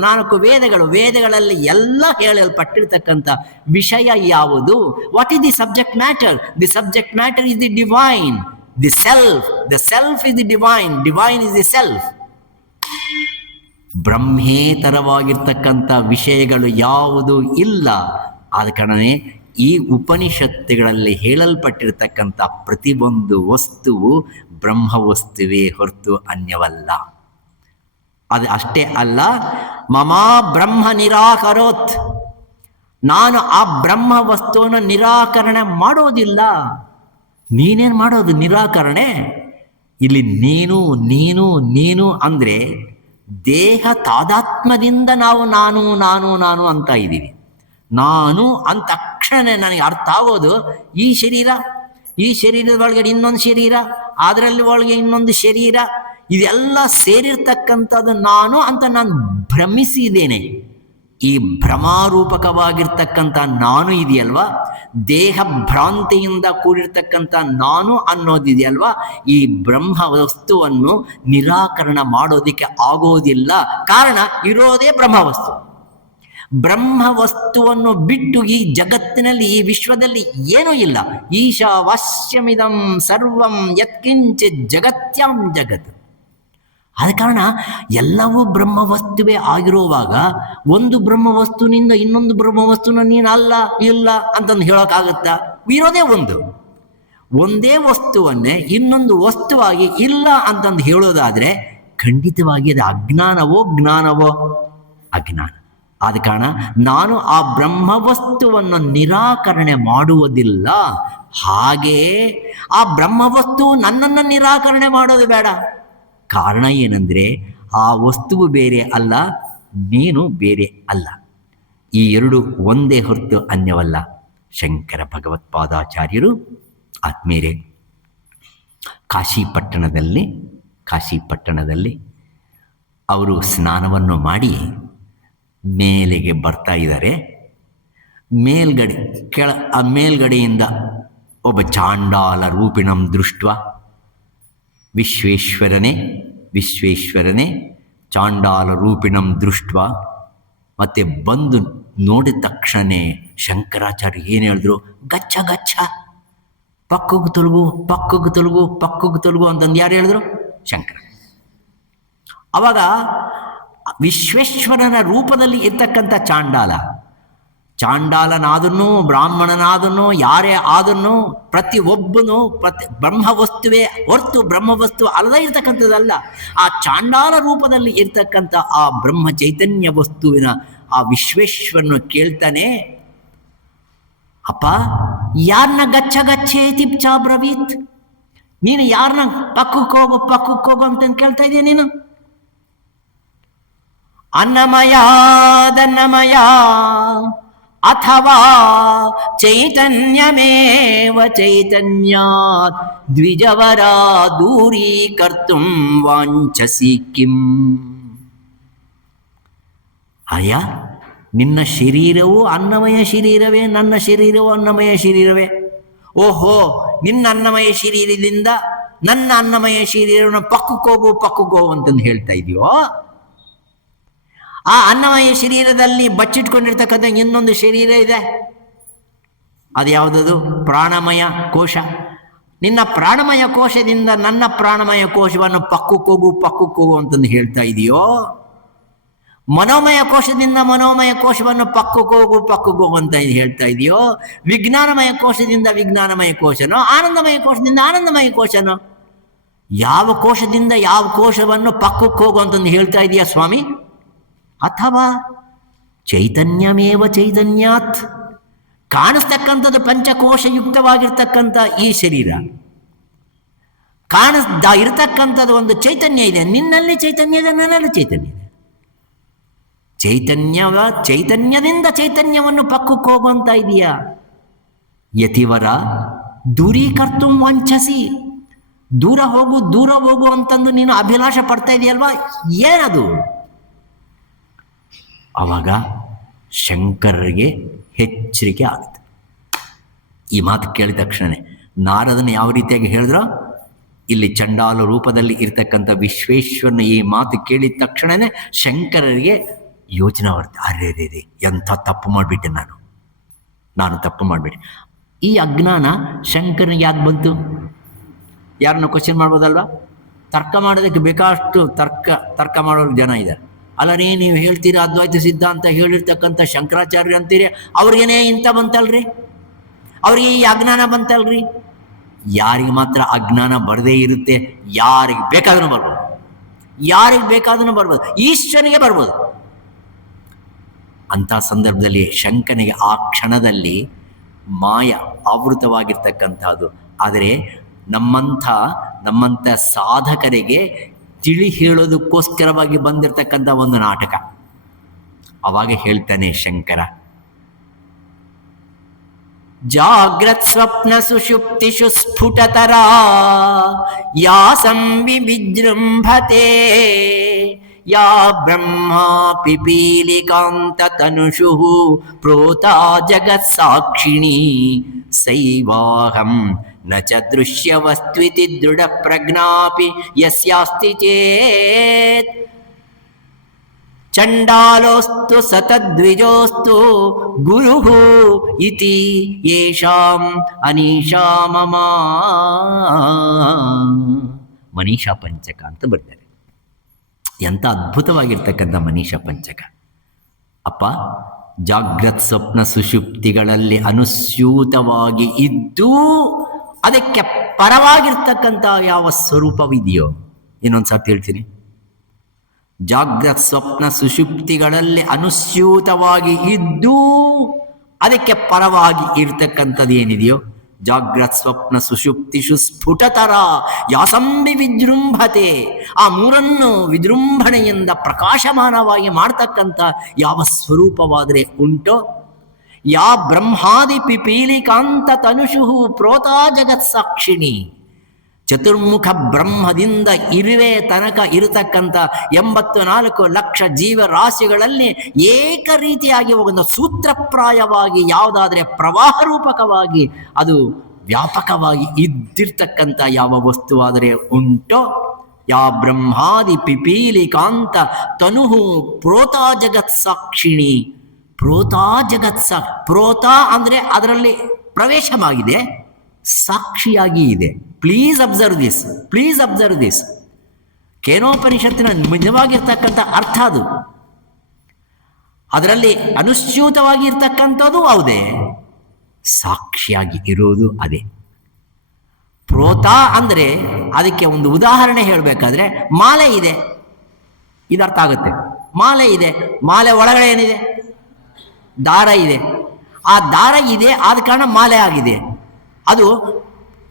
4 ವೇದಗಳು, ವೇದಗಳಲ್ಲಿ ಎಲ್ಲ ಹೇಳಲ್ಪಟ್ಟಿರ್ತಕ್ಕಂಥ ವಿಷಯ ಯಾವುದು? What is the subject matter? The subject matter is the divine, the self. The self is the divine, divine is the self. ಬ್ರಹ್ಮೇತರವಾಗಿರ್ತಕ್ಕಂಥ ವಿಷಯಗಳು ಯಾವುದೂ ಇಲ್ಲ. ಆದ ಕಾರಣವೇ ಈ ಉಪನಿಷತ್ತುಗಳಲ್ಲಿ ಹೇಳಲ್ಪಟ್ಟಿರ್ತಕ್ಕಂಥ ಪ್ರತಿಯೊಂದು ವಸ್ತುವು ಬ್ರಹ್ಮವಸ್ತುವೇ ಹೊರತು ಅನ್ಯವಲ್ಲ. ಅದು ಅಷ್ಟೇ ಅಲ್ಲ, ಮಮಾ ಬ್ರಹ್ಮ ನಿರಾಕರೋತ್, ನಾನು ಆ ಬ್ರಹ್ಮ ವಸ್ತುವನ್ನು ನಿರಾಕರಣೆ ಮಾಡೋದಿಲ್ಲ. ನೀನೇನು ಮಾಡೋದು ನಿರಾಕರಣೆ? ಇಲ್ಲಿ ನೀನು ನೀನು ನೀನು ಅಂದರೆ ದೇಹ ತಾದಾತ್ಮ್ಯದಿಂದ ನಾವು ನಾನು ನಾನು ನಾನು ಅಂತ ಇದ್ದೀವಿ. ನಾನು ಅಂತ ತಕ್ಷಣ ನನಗೆ ಅರ್ಥ ಆಗೋದು ಈ ಶರೀರ, ಈ ಶರೀರದ ಒಳಗಡೆ ಇನ್ನೊಂದು ಶರೀರ, ಅದರಲ್ಲಿ ಒಳಗೆ ಇನ್ನೊಂದು ಶರೀರ, ಇದೆಲ್ಲ ಸೇರಿರ್ತಕ್ಕಂಥದ್ದು ನಾನು ಅಂತ ನಾನು ಭ್ರಮಿಸಿದ್ದೇನೆ. ಈ ಭ್ರಮಾರೂಪಕವಾಗಿರ್ತಕ್ಕಂಥ ನಾನು ಇದೆಯಲ್ವಾ, ದೇಹ ಭ್ರಾಂತಿಯಿಂದ ಕೂಡಿರ್ತಕ್ಕಂಥ ನಾನು ಅನ್ನೋದಿದೆಯಲ್ವಾ, ಈ ಬ್ರಹ್ಮ ವಸ್ತುವನ್ನು ನಿರಾಕರಣ ಮಾಡೋದಕ್ಕೆ ಆಗೋದಿಲ್ಲ. ಕಾರಣ ಇರೋದೇ ಬ್ರಹ್ಮವಸ್ತು. ಬ್ರಹ್ಮವಸ್ತುವನ್ನು ಬಿಟ್ಟು ಈ ಜಗತ್ತಿನಲ್ಲಿ, ಈ ವಿಶ್ವದಲ್ಲಿ ಏನೂ ಇಲ್ಲ. ಈಶಾವಾಸ್ಯಮಿದಂ ಸರ್ವಂ ಯತ್ಕಿಂಚಿತ್ ಜಗತ್ಯಾಂ ಜಗತ್. ಆದ ಕಾರಣ ಎಲ್ಲವೂ ಬ್ರಹ್ಮವಸ್ತುವೇ ಆಗಿರುವಾಗ ಒಂದು ಬ್ರಹ್ಮವಸ್ತುವಿನಿಂದ ಇನ್ನೊಂದು ಬ್ರಹ್ಮವಸ್ತುನ ನೀನು ಅಲ್ಲ ಇಲ್ಲ ಅಂತಂದು ಹೇಳೋಕ್ಕಾಗತ್ತಾ? ಇರೋದೇ ಒಂದೇ ವಸ್ತುವನ್ನೇ ಇನ್ನೊಂದು ವಸ್ತುವಾಗಿ ಇಲ್ಲ ಅಂತಂದು ಹೇಳೋದಾದರೆ ಖಂಡಿತವಾಗಿ ಅದು ಅಜ್ಞಾನವೋ ಜ್ಞಾನವೋ? ಅಜ್ಞಾನ. ಆದ ಕಾರಣ ನಾನು ಆ ಬ್ರಹ್ಮವಸ್ತುವನ್ನು ನಿರಾಕರಣೆ ಮಾಡುವುದಿಲ್ಲ. ಹಾಗೆಯೇ ಆ ಬ್ರಹ್ಮವಸ್ತು ನನ್ನನ್ನು ನಿರಾಕರಣೆ ಮಾಡೋದು ಬೇಡ. ಕಾರಣ ಏನಂದರೆ ಆ ವಸ್ತುವು ಬೇರೆ ಅಲ್ಲ, ನೀನು ಬೇರೆ ಅಲ್ಲ. ಈ ಎರಡು ಒಂದೇ ಹೊರತು ಅನ್ಯವಲ್ಲ. ಶಂಕರ ಭಗವತ್ಪಾದಾಚಾರ್ಯರು ಆತ್ಮೀಯರೇ, ಕಾಶಿಪಟ್ಟಣದಲ್ಲಿ ಅವರು ಸ್ನಾನವನ್ನು ಮಾಡಿ ಮೇಲೆಗೆ ಬರ್ತಾ ಇದ್ದಾರೆ. ಮೇಲ್ಗಡೆಯಿಂದ ಒಬ್ಬ ಚಾಂಡಾಲ ರೂಪಿಣಂ ದೃಷ್ಟ ವಿಶ್ವೇಶ್ವರನೇ ಚಾಂಡಾಲ ರೂಪಿಣಂ ದೃಷ್ಟ ಮತ್ತೆ ಬಂದು ನೋಡಿದ ತಕ್ಷಣ ಶಂಕರಾಚಾರ್ಯ ಏನು ಹೇಳಿದ್ರು? ಗಚ್ಚ ಗಚ್ಚ, ಪಕ್ಕಗೆ ತೊಲಗು ಅಂತಂದು ಯಾರು ಹೇಳಿದ್ರು? ಶಂಕರ. ಅವಾಗ ವಿಶ್ವೇಶ್ವರನ ರೂಪದಲ್ಲಿ ಇರ್ತಕ್ಕಂಥ ಚಾಂಡಾಲನಾದನು, ಬ್ರಾಹ್ಮಣನಾದನು, ಯಾರೇ ಆದನು, ಪ್ರತಿಯೊಬ್ಬನು ಬ್ರಹ್ಮವಸ್ತುವೇ ಹೊರತು ಬ್ರಹ್ಮವಸ್ತು ಅಲ್ಲದೇ ಇರ್ತಕ್ಕಂಥದ್ದಲ್ಲ. ಆ ಚಾಂಡಾಲ ರೂಪದಲ್ಲಿ ಇರ್ತಕ್ಕಂಥ ಆ ಬ್ರಹ್ಮ ಚೈತನ್ಯ ವಸ್ತುವಿನ ಆ ವಿಶ್ವೇಶ್ವರನು ಕೇಳ್ತಾನೆ, ಅಪ್ಪ ಯಾರನ್ನ ಗಚ್ಚೇತಿ ಚಾಬ್ರವೀತ್, ನೀನು ಯಾರನ್ನ ಪಕ್ಕಕ್ಕೆ ಹೋಗು ಅಂತ ಕೇಳ್ತಾ ಇದೀಯ ನೀನು? ಅನ್ನಮಯ ಅಥವಾ ಚೈತನ್ಯಮೇವ ಚೈತನ್ಯಾತ್ ದ್ವಿಜವರ ದೂರೀಕರ್ತುಂ ವಾಂಛಸಿ ಕಿಂ. ಅಯ್ಯ, ನಿನ್ನ ಶರೀರವು ಅನ್ನಮಯ ಶರೀರವೇ, ನನ್ನ ಶರೀರವು ಅನ್ನಮಯ ಶರೀರವೇ. ಓಹೋ, ನಿನ್ನ ಅನ್ನಮಯ ಶರೀರದಿಂದ ನನ್ನ ಅನ್ನಮಯ ಶರೀರವನ್ನು ಪಕ್ಕಕ್ಕೋಗು ಅಂತಂದು ಹೇಳ್ತಾ ಇದೆಯೋ. ಆ ಅನ್ನಮಯ ಶರೀರದಲ್ಲಿ ಬಚ್ಚಿಟ್ಕೊಂಡಿರ್ತಕ್ಕಂಥ ಇನ್ನೊಂದು ಶರೀರ ಇದೆ, ಅದು ಯಾವುದದು? ಪ್ರಾಣಮಯ ಕೋಶ. ನಿನ್ನ ಪ್ರಾಣಮಯ ಕೋಶದಿಂದ ನನ್ನ ಪ್ರಾಣಮಯ ಕೋಶವನ್ನು ಪಕ್ಕಕ್ಕೋಗು ಅಂತಂದು ಹೇಳ್ತಾ ಇದೆಯೋ. ಮನೋಮಯ ಕೋಶದಿಂದ ಮನೋಮಯ ಕೋಶವನ್ನು ಪಕ್ಕಕ್ಕೋಗು ಅಂತ ಹೇಳ್ತಾ ಇದೆಯೋ. ವಿಜ್ಞಾನಮಯ ಕೋಶದಿಂದ ವಿಜ್ಞಾನಮಯ ಕೋಶನೋ, ಆನಂದಮಯ ಕೋಶದಿಂದ ಆನಂದಮಯ ಕೋಶನೋ? ಯಾವ ಕೋಶದಿಂದ ಯಾವ ಕೋಶವನ್ನು ಪಕ್ಕಕ್ಕೋಗು ಅಂತಂದು ಹೇಳ್ತಾ ಇದೆಯಾ ಸ್ವಾಮಿ? ಅಥವಾ ಚೈತನ್ಯಮೇವ ಚೈತನ್ಯಾತ್, ಕಾಣಿಸ್ತಕ್ಕಂಥದ್ದು ಪಂಚಕೋಶಯುಕ್ತವಾಗಿರ್ತಕ್ಕಂಥ ಈ ಶರೀರ, ಇರತಕ್ಕಂಥದ್ದು ಒಂದು ಚೈತನ್ಯ ಇದೆ. ನಿನ್ನಲ್ಲಿ ಚೈತನ್ಯ ಇದೆ, ನನ್ನಲ್ಲಿ ಚೈತನ್ಯ ಇದೆ. ಚೈತನ್ಯದಿಂದ ಚೈತನ್ಯವನ್ನು ಪಕ್ಕಕ್ಕೋಗುವಂತ ಇದೆಯಾ? ಯತಿವರ ದೂರೀಕರ್ತುಂ ವಾಂಛಸಿ, ದೂರ ಹೋಗು ಅಂತಂದು ನೀನು ಅಭಿಲಾಷ ಪಡ್ತಾ ಇದೆಯಲ್ವಾ, ಏನದು? ಅವಾಗ ಶಂಕರರಿಗೆ ಎಚ್ಚರಿಕೆ ಆಗುತ್ತೆ. ಈ ಮಾತು ಕೇಳಿದ ತಕ್ಷಣನೇ ನಾರದನ ಯಾವ ರೀತಿಯಾಗಿ ಹೇಳಿದ್ರೋ, ಇಲ್ಲಿ ಚಂಡಾಲ ರೂಪದಲ್ಲಿ ಇರ್ತಕ್ಕಂಥ ವಿಶ್ವೇಶ್ವರನ ಈ ಮಾತು ಕೇಳಿದ ತಕ್ಷಣನೇ ಶಂಕರರಿಗೆ ಯೋಚನೆ ಬರುತ್ತೆ. ಅರೆ ಎಂಥ ತಪ್ಪು ಮಾಡಿಬಿಟ್ಟೆ ನಾನು ತಪ್ಪು ಮಾಡಿಬಿಟ್ಟೆ. ಈ ಅಜ್ಞಾನ ಶಂಕರನಿಗೆ ಯಾಕೆ ಬಂತು? ಯಾರನ್ನು ಕ್ವಶನ್ ಮಾಡ್ಬೋದಲ್ವಾ? ತರ್ಕ ಮಾಡೋದಕ್ಕೆ ಬೇಕಾಷ್ಟು ತರ್ಕ ಮಾಡೋರು ಜನ ಇದ್ದಾರೆ. ಅಲ್ಲರಿ, ನೀವು ಹೇಳ್ತೀರಾ ಅದ್ವೈತ ಸಿದ್ಧಾಂತ ಹೇಳಿರ್ತಕ್ಕಂಥ ಶಂಕರಾಚಾರ್ಯ ಅಂತೀರಿ, ಅವ್ರಿಗೇನೇ ಇಂಥ ಬಂತಲ್ರಿ, ಅವ್ರಿಗೆ ಈ ಅಜ್ಞಾನ ಬಂತಲ್ರಿ. ಯಾರಿಗೆ ಮಾತ್ರ ಅಜ್ಞಾನ ಬರದೇ ಇರುತ್ತೆ, ಯಾರಿಗೆ ಬೇಕಾದ್ರೂ ಬರ್ಬೋದು, ಈಶ್ವರನಿಗೆ ಬರ್ಬೋದು. ಅಂಥ ಸಂದರ್ಭದಲ್ಲಿ ಶಂಕನಿಗೆ ಆ ಕ್ಷಣದಲ್ಲಿ ಮಾಯ ಆವೃತವಾಗಿರ್ತಕ್ಕಂಥದ್ದು. ಆದರೆ ನಮ್ಮಂಥ ಸಾಧಕರಿಗೆ ತಿಳಿ ಹೇಳೋದಕ್ಕೋಸ್ಕರವಾಗಿ ಬಂದಿರತಕ್ಕಂಥ ಒಂದು ನಾಟಕ. ಅವಾಗ ಹೇಳ್ತಾನೆ ಶಂಕರ, ಜಾಗ್ರತ್ ಸ್ವಪ್ನ ಸುಷುಪ್ತಿಷು ಸ್ಫುಟತರ ಯಾ ಸಂವಿಜೃಂಭತೆ ಯಾ ಬ್ರಹ್ಮ ಪಿಪೀಲಿಕಾಂತ ತನುಷು ಪ್ರೋತಾ ಜಗತ್ ಸಾಕ್ಷಿಣಿ ಸೈವಾಹಂ ನ ಚ ದೃಶ್ಯವಸ್ತ್ವಿತಿ ದೃಢ ಪ್ರಜ್ಞಾಪಿ ಯಸ್ಯಾಸ್ತಿ ಚೇತ್ ಚಂಡಾಲೋಸ್ತು ಸತದ್ವಿಜೋಸ್ತು ಗುರುಃ ಇತಿ ಯೇಷಾಂ ಅನೀಶಾ ಮಮ. ಮನೀಷಾ ಪಂಚಕ ಅಂತ ಬರ್ತಾರೆ. ಎಂಥ ಅದ್ಭುತವಾಗಿರ್ತಕ್ಕಂಥ ಮನೀಷಾ ಪಂಚಕ. ಅಪ್ಪ, ಜಾಗ್ರತ್ ಸ್ವಪ್ನ ಸುಷುಪ್ತಿಗಳಲ್ಲಿ ಅನುಸ್ಯೂತವಾಗಿ ಇದ್ದು ಅದಕ್ಕೆ ಪರವಾಗಿರ್ತಕ್ಕಂಥ ಯಾವ ಸ್ವರೂಪವಿದೆಯೋ, ಇನ್ನೊಂದ್ಸತಿ ಹೇಳ್ತೀನಿ. ಜಾಗ್ರತ್ ಸ್ವಪ್ನ ಸುಷುಪ್ತಿಗಳಲ್ಲಿ ಅನುಸ್ಯೂತವಾಗಿ ಇದ್ದು ಅದಕ್ಕೆ ಪರವಾಗಿ ಇರ್ತಕ್ಕಂಥದ್ದು ಏನಿದೆಯೋ, ಜಾಗ್ರತ್ ಸ್ವಪ್ನ ಸುಷುಪ್ತಿಷು ಸ್ಫುಟತರ ಯಾಸಂಬಿ ವಿಜೃಂಭತೆ, ಆ ಮೂರನ್ನು ವಿಜೃಂಭಣೆಯಿಂದ ಪ್ರಕಾಶಮಾನವಾಗಿ ಮಾಡ್ತಕ್ಕಂಥ ಯಾವ ಸ್ವರೂಪವಾದರೆ ಉಂಟೋ, ಯಾ ಬ್ರಹ್ಮಾದಿ ಪಿಪೀಲಿಕಾಂತ ತನುಷು ಪ್ರೋತಾ ಜಗತ್ ಸಾಕ್ಷಿಣಿ, ಚತುರ್ಮುಖ ಬ್ರಹ್ಮದಿಂದ ಇರುವೆ ತನಕ ಇರತಕ್ಕಂಥ 84 ಲಕ್ಷ ಜೀವರಾಶಿಗಳಲ್ಲಿ ಏಕ ರೀತಿಯಾಗಿ ಒಂದು ಸೂತ್ರಪ್ರಾಯವಾಗಿ ಯಾವುದಾದರೆ ಪ್ರವಾಹ ರೂಪಕವಾಗಿ ಅದು ವ್ಯಾಪಕವಾಗಿ ಇದ್ದಿರ್ತಕ್ಕಂಥ ಯಾವ ವಸ್ತುವಾದರೆ ಉಂಟೋ, ಯಾ ಬ್ರಹ್ಮಾದಿ ಪಿಪೀಲಿಕಾಂತ ತನುಹು ಪ್ರೋತಾ ಜಗತ್ ಸಾಕ್ಷಿಣಿ. ಪ್ರೋತಾ ಜಗತ್ ಪ್ರೋತ ಅಂದರೆ ಅದರಲ್ಲಿ ಪ್ರವೇಶವಾಗಿದೆ, ಸಾಕ್ಷಿಯಾಗಿ ಇದೆ. Please observe this. ಕೇನೋಪನಿಷತ್ತಿನ ನಿಜವಾಗಿರ್ತಕ್ಕಂಥ ಅರ್ಥ ಅದು. ಅದರಲ್ಲಿ ಅನುಸ್ಯೂತವಾಗಿ ಇರ್ತಕ್ಕಂಥದ್ದು ಹೌದೇ, ಸಾಕ್ಷಿಯಾಗಿ ಇರೋದು ಅದೇ. ಪ್ರೋತ ಅಂದರೆ ಅದಕ್ಕೆ ಒಂದು ಉದಾಹರಣೆ ಹೇಳಬೇಕಾದ್ರೆ, ಮಾಲೆ ಇದೆ, ಇದರ್ಥ ಆಗುತ್ತೆ. ಮಾಲೆ ಇದೆ, ಮಾಲೆ ಒಳಗಡೆ ಏನಿದೆ? ದಾರ ಇದೆ. ಆ ದಾರ ಇದೆ, ಆದ ಕಾರಣ ಮಾಲೆ ಆಗಿದೆ. ಅದು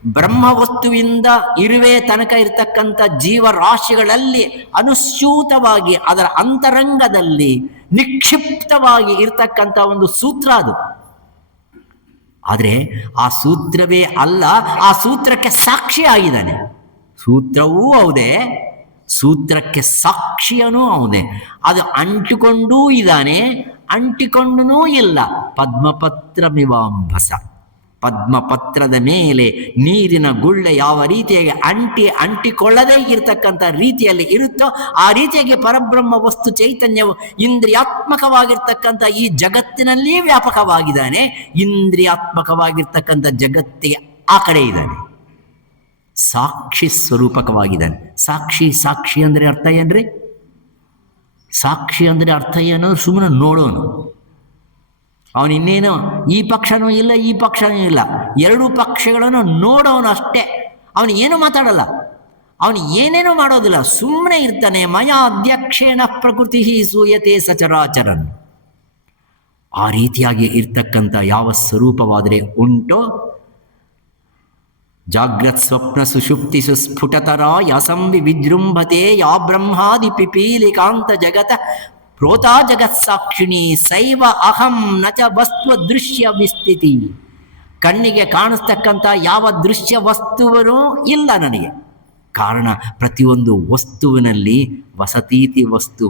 ಬ್ರಹ್ಮವಸ್ತುವಿಂದ ಇರುವೆ ತನಕ ಇರತಕ್ಕಂಥ ಜೀವರಾಶಿಗಳಲ್ಲಿ ಅನುಸ್ಯೂತವಾಗಿ ಅದರ ಅಂತರಂಗದಲ್ಲಿ ನಿಕ್ಷಿಪ್ತವಾಗಿ ಇರ್ತಕ್ಕಂಥ ಒಂದು ಸೂತ್ರ ಅದು. ಆದರೆ ಆ ಸೂತ್ರವೇ ಅಲ್ಲ, ಆ ಸೂತ್ರಕ್ಕೆ ಸಾಕ್ಷಿ ಆಗಿದ್ದಾನೆ. ಸೂತ್ರವೂ ಹೌದೇ, ಸೂತ್ರಕ್ಕೆ ಸಾಕ್ಷಿಯನೂ ಹೌದೇ. ಅದು ಅಂಟಿಕೊಂಡೂ ಇದ್ದಾನೆ, ಅಂಟಿಕೊಂಡೂ ಇಲ್ಲ. ಪದ್ಮಪತ್ರಮಿವಾಂಬಸ, ಪದ್ಮಪತ್ರದ ಮೇಲೆ ನೀರಿನ ಗುಳ್ಳೆ ಯಾವ ರೀತಿಯಾಗಿ ಅಂಟಿಕೊಳ್ಳದೇ ಇರತಕ್ಕಂಥ ರೀತಿಯಲ್ಲಿ ಇರುತ್ತೋ ಆ ರೀತಿಯಾಗಿ ಪರಬ್ರಹ್ಮ ವಸ್ತು ಚೈತನ್ಯವು ಇಂದ್ರಿಯಾತ್ಮಕವಾಗಿರ್ತಕ್ಕಂಥ ಈ ಜಗತ್ತಿನಲ್ಲಿ ವ್ಯಾಪಕವಾಗಿದ್ದಾನೆ. ಇಂದ್ರಿಯಾತ್ಮಕವಾಗಿರ್ತಕ್ಕಂಥ ಜಗತ್ತಿಗೆ ಆ ಕಡೆ ಇದ್ದಾನೆ, ಸಾಕ್ಷಿ ಸ್ವರೂಪಕವಾಗಿದ್ದಾನೆ. ಸಾಕ್ಷಿ ಅಂದರೆ ಅರ್ಥ ಏನ್ರಿ? ಸಾಕ್ಷಿ ಅಂದರೆ ಅರ್ಥ ಏನು? ಸುಮ್ಮನೆ ನೋಡೋನು. ಅವನು ಇನ್ನೇನು ಈ ಪಕ್ಷನೂ ಇಲ್ಲ, ಈ ಪಕ್ಷನೂ ಇಲ್ಲ, ಎರಡೂ ಪಕ್ಷಗಳನ್ನು ನೋಡೋನು ಅಷ್ಟೇ. ಅವನು ಏನು ಮಾತಾಡಲ್ಲ, ಅವನು ಏನೇನೋ ಮಾಡೋದಿಲ್ಲ, ಸುಮ್ಮನೆ ಇರ್ತಾನೆ. ಮಯ ಅಧ್ಯಕ್ಷೇಣ ಪ್ರಕೃತಿ ಸೂಯತೆ ಸಚರಾಚರನ್. ಆ ರೀತಿಯಾಗಿ ಇರ್ತಕ್ಕಂಥ ಯಾವ ಸ್ವರೂಪವಾದರೆ ಉಂಟೋ, ಜಾಗ್ರತ್ ಸ್ವಪ್ನ ಸುಷುಪ್ತಿ ಸುಸ್ಫುಟತರ ಯಸಂವಿ ವಿಜೃಂಭತೆ ಯಾ ಬ್ರಹ್ಮಾದಿ ಪಿಪೀಲಿಕಾಂತ ಜಗತ ಪ್ರೋತಾ ಜಗತ್ಸಾಕ್ಷಿಣಿ ಸೈವ ಅಹಂ ನಚ ವಸ್ತು ದೃಶ್ಯ ವಿಸ್ಥಿತಿ. ಕಣ್ಣಿಗೆ ಕಾಣಿಸ್ತಕ್ಕಂಥ ಯಾವ ದೃಶ್ಯ ವಸ್ತುವೂ ಇಲ್ಲ ನನಗೆ. ಕಾರಣ, ಪ್ರತಿಯೊಂದು ವಸ್ತುವಿನಲ್ಲಿ ವಸತೀತಿ ವಸ್ತು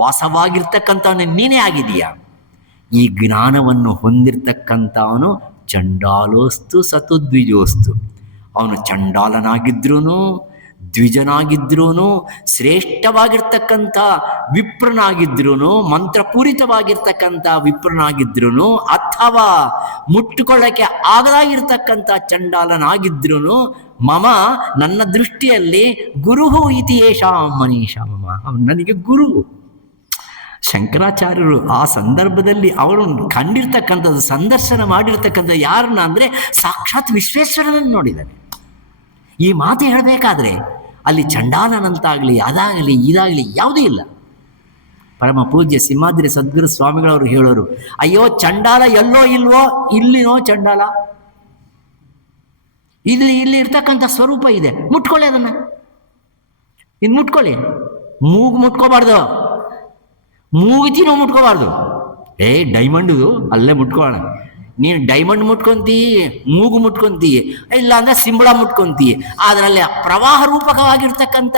ವಾಸವಾಗಿರ್ತಕ್ಕಂಥವನು ನೀನೇ ಆಗಿದೆಯಾ. ಈ ಜ್ಞಾನವನ್ನು ಹೊಂದಿರತಕ್ಕಂಥವನು ಚಂಡಾಲೋಸ್ತು ಸತು ದ್ವಿಜೋಸ್ತು. ಅವನು ಚಂಡಾಲನಾಗಿದ್ರೂ, ದ್ವಿಜನಾಗಿದ್ರೂ, ಶ್ರೇಷ್ಠವಾಗಿರ್ತಕ್ಕಂಥ ವಿಪ್ರನಾಗಿದ್ರೂ, ಮಂತ್ರಪೂರಿತವಾಗಿರ್ತಕ್ಕಂಥ ವಿಪ್ರನಾಗಿದ್ರೂ, ಅಥವಾ ಮುಟ್ಟುಕೊಳ್ಳಕ್ಕೆ ಆಗದಾಗಿರ್ತಕ್ಕಂಥ ಚಂಡಾಲನಾಗಿದ್ರೂ, ಮಮ ನನ್ನ ದೃಷ್ಟಿಯಲ್ಲಿ ಗುರುಹು ಇತಿ ಯೇಷಾಂ ಮನೀಷಾ ಮಮ, ಅವನು ನನಗೆ ಗುರು. ಶಂಕರಾಚಾರ್ಯರು ಆ ಸಂದರ್ಭದಲ್ಲಿ ಅವರು ಕಂಡಿರ್ತಕ್ಕಂಥದ್ದು, ಸಂದರ್ಶನ ಮಾಡಿರ್ತಕ್ಕಂಥ ಯಾರನ್ನ ಅಂದರೆ ಸಾಕ್ಷಾತ್ ವಿಶ್ವೇಶ್ವರನನ್ನು ನೋಡಿದ್ದಾರೆ. ಈ ಮಾತು ಹೇಳಬೇಕಾದ್ರೆ ಅಲ್ಲಿ ಚಂಡಾಲನಂತಾಗಲಿ ಅದಾಗಲಿ ಇದಾಗಲಿ ಯಾವುದೂ ಇಲ್ಲ. ಪರಮ ಪೂಜ್ಯ ಸಿಂಹಾದ್ರಿ ಸದ್ಗುರು ಸ್ವಾಮಿಗಳವರು ಹೇಳೋರು, ಅಯ್ಯೋ ಚಂಡಾಲ ಎಲ್ಲೋ ಇಲ್ವೋ, ಇಲ್ಲಿನೋ ಚಂಡಾಲ, ಇಲ್ಲಿ ಇರ್ತಕ್ಕಂಥ ಸ್ವರೂಪ ಇದೆ, ಮುಟ್ಕೊಳ್ಳಿ ಅದನ್ನ, ಇನ್ನು ಮುಟ್ಕೊಳ್ಳಿ. ಮೂಗು ಮುಟ್ಕೋಬಾರ್ದು, ಮೂಗಿತಿನೂ ಮುಟ್ಕೋಬಾರ್ದು. ಡೈಮಂಡು ಅಲ್ಲೇ ಮುಟ್ಕೊಳ್ಳೋಣ. ನೀನು ಡೈಮಂಡ್ ಮುಟ್ಕೊಂತೀ, ಮೂಗು ಮುಟ್ಕೊಂತೀ, ಇಲ್ಲ ಅಂದ್ರೆ ಸಿಂಬಳ ಮುಟ್ಕೊಂತೀ. ಅದರಲ್ಲಿ ಪ್ರವಾಹ ರೂಪಕವಾಗಿರ್ತಕ್ಕಂಥ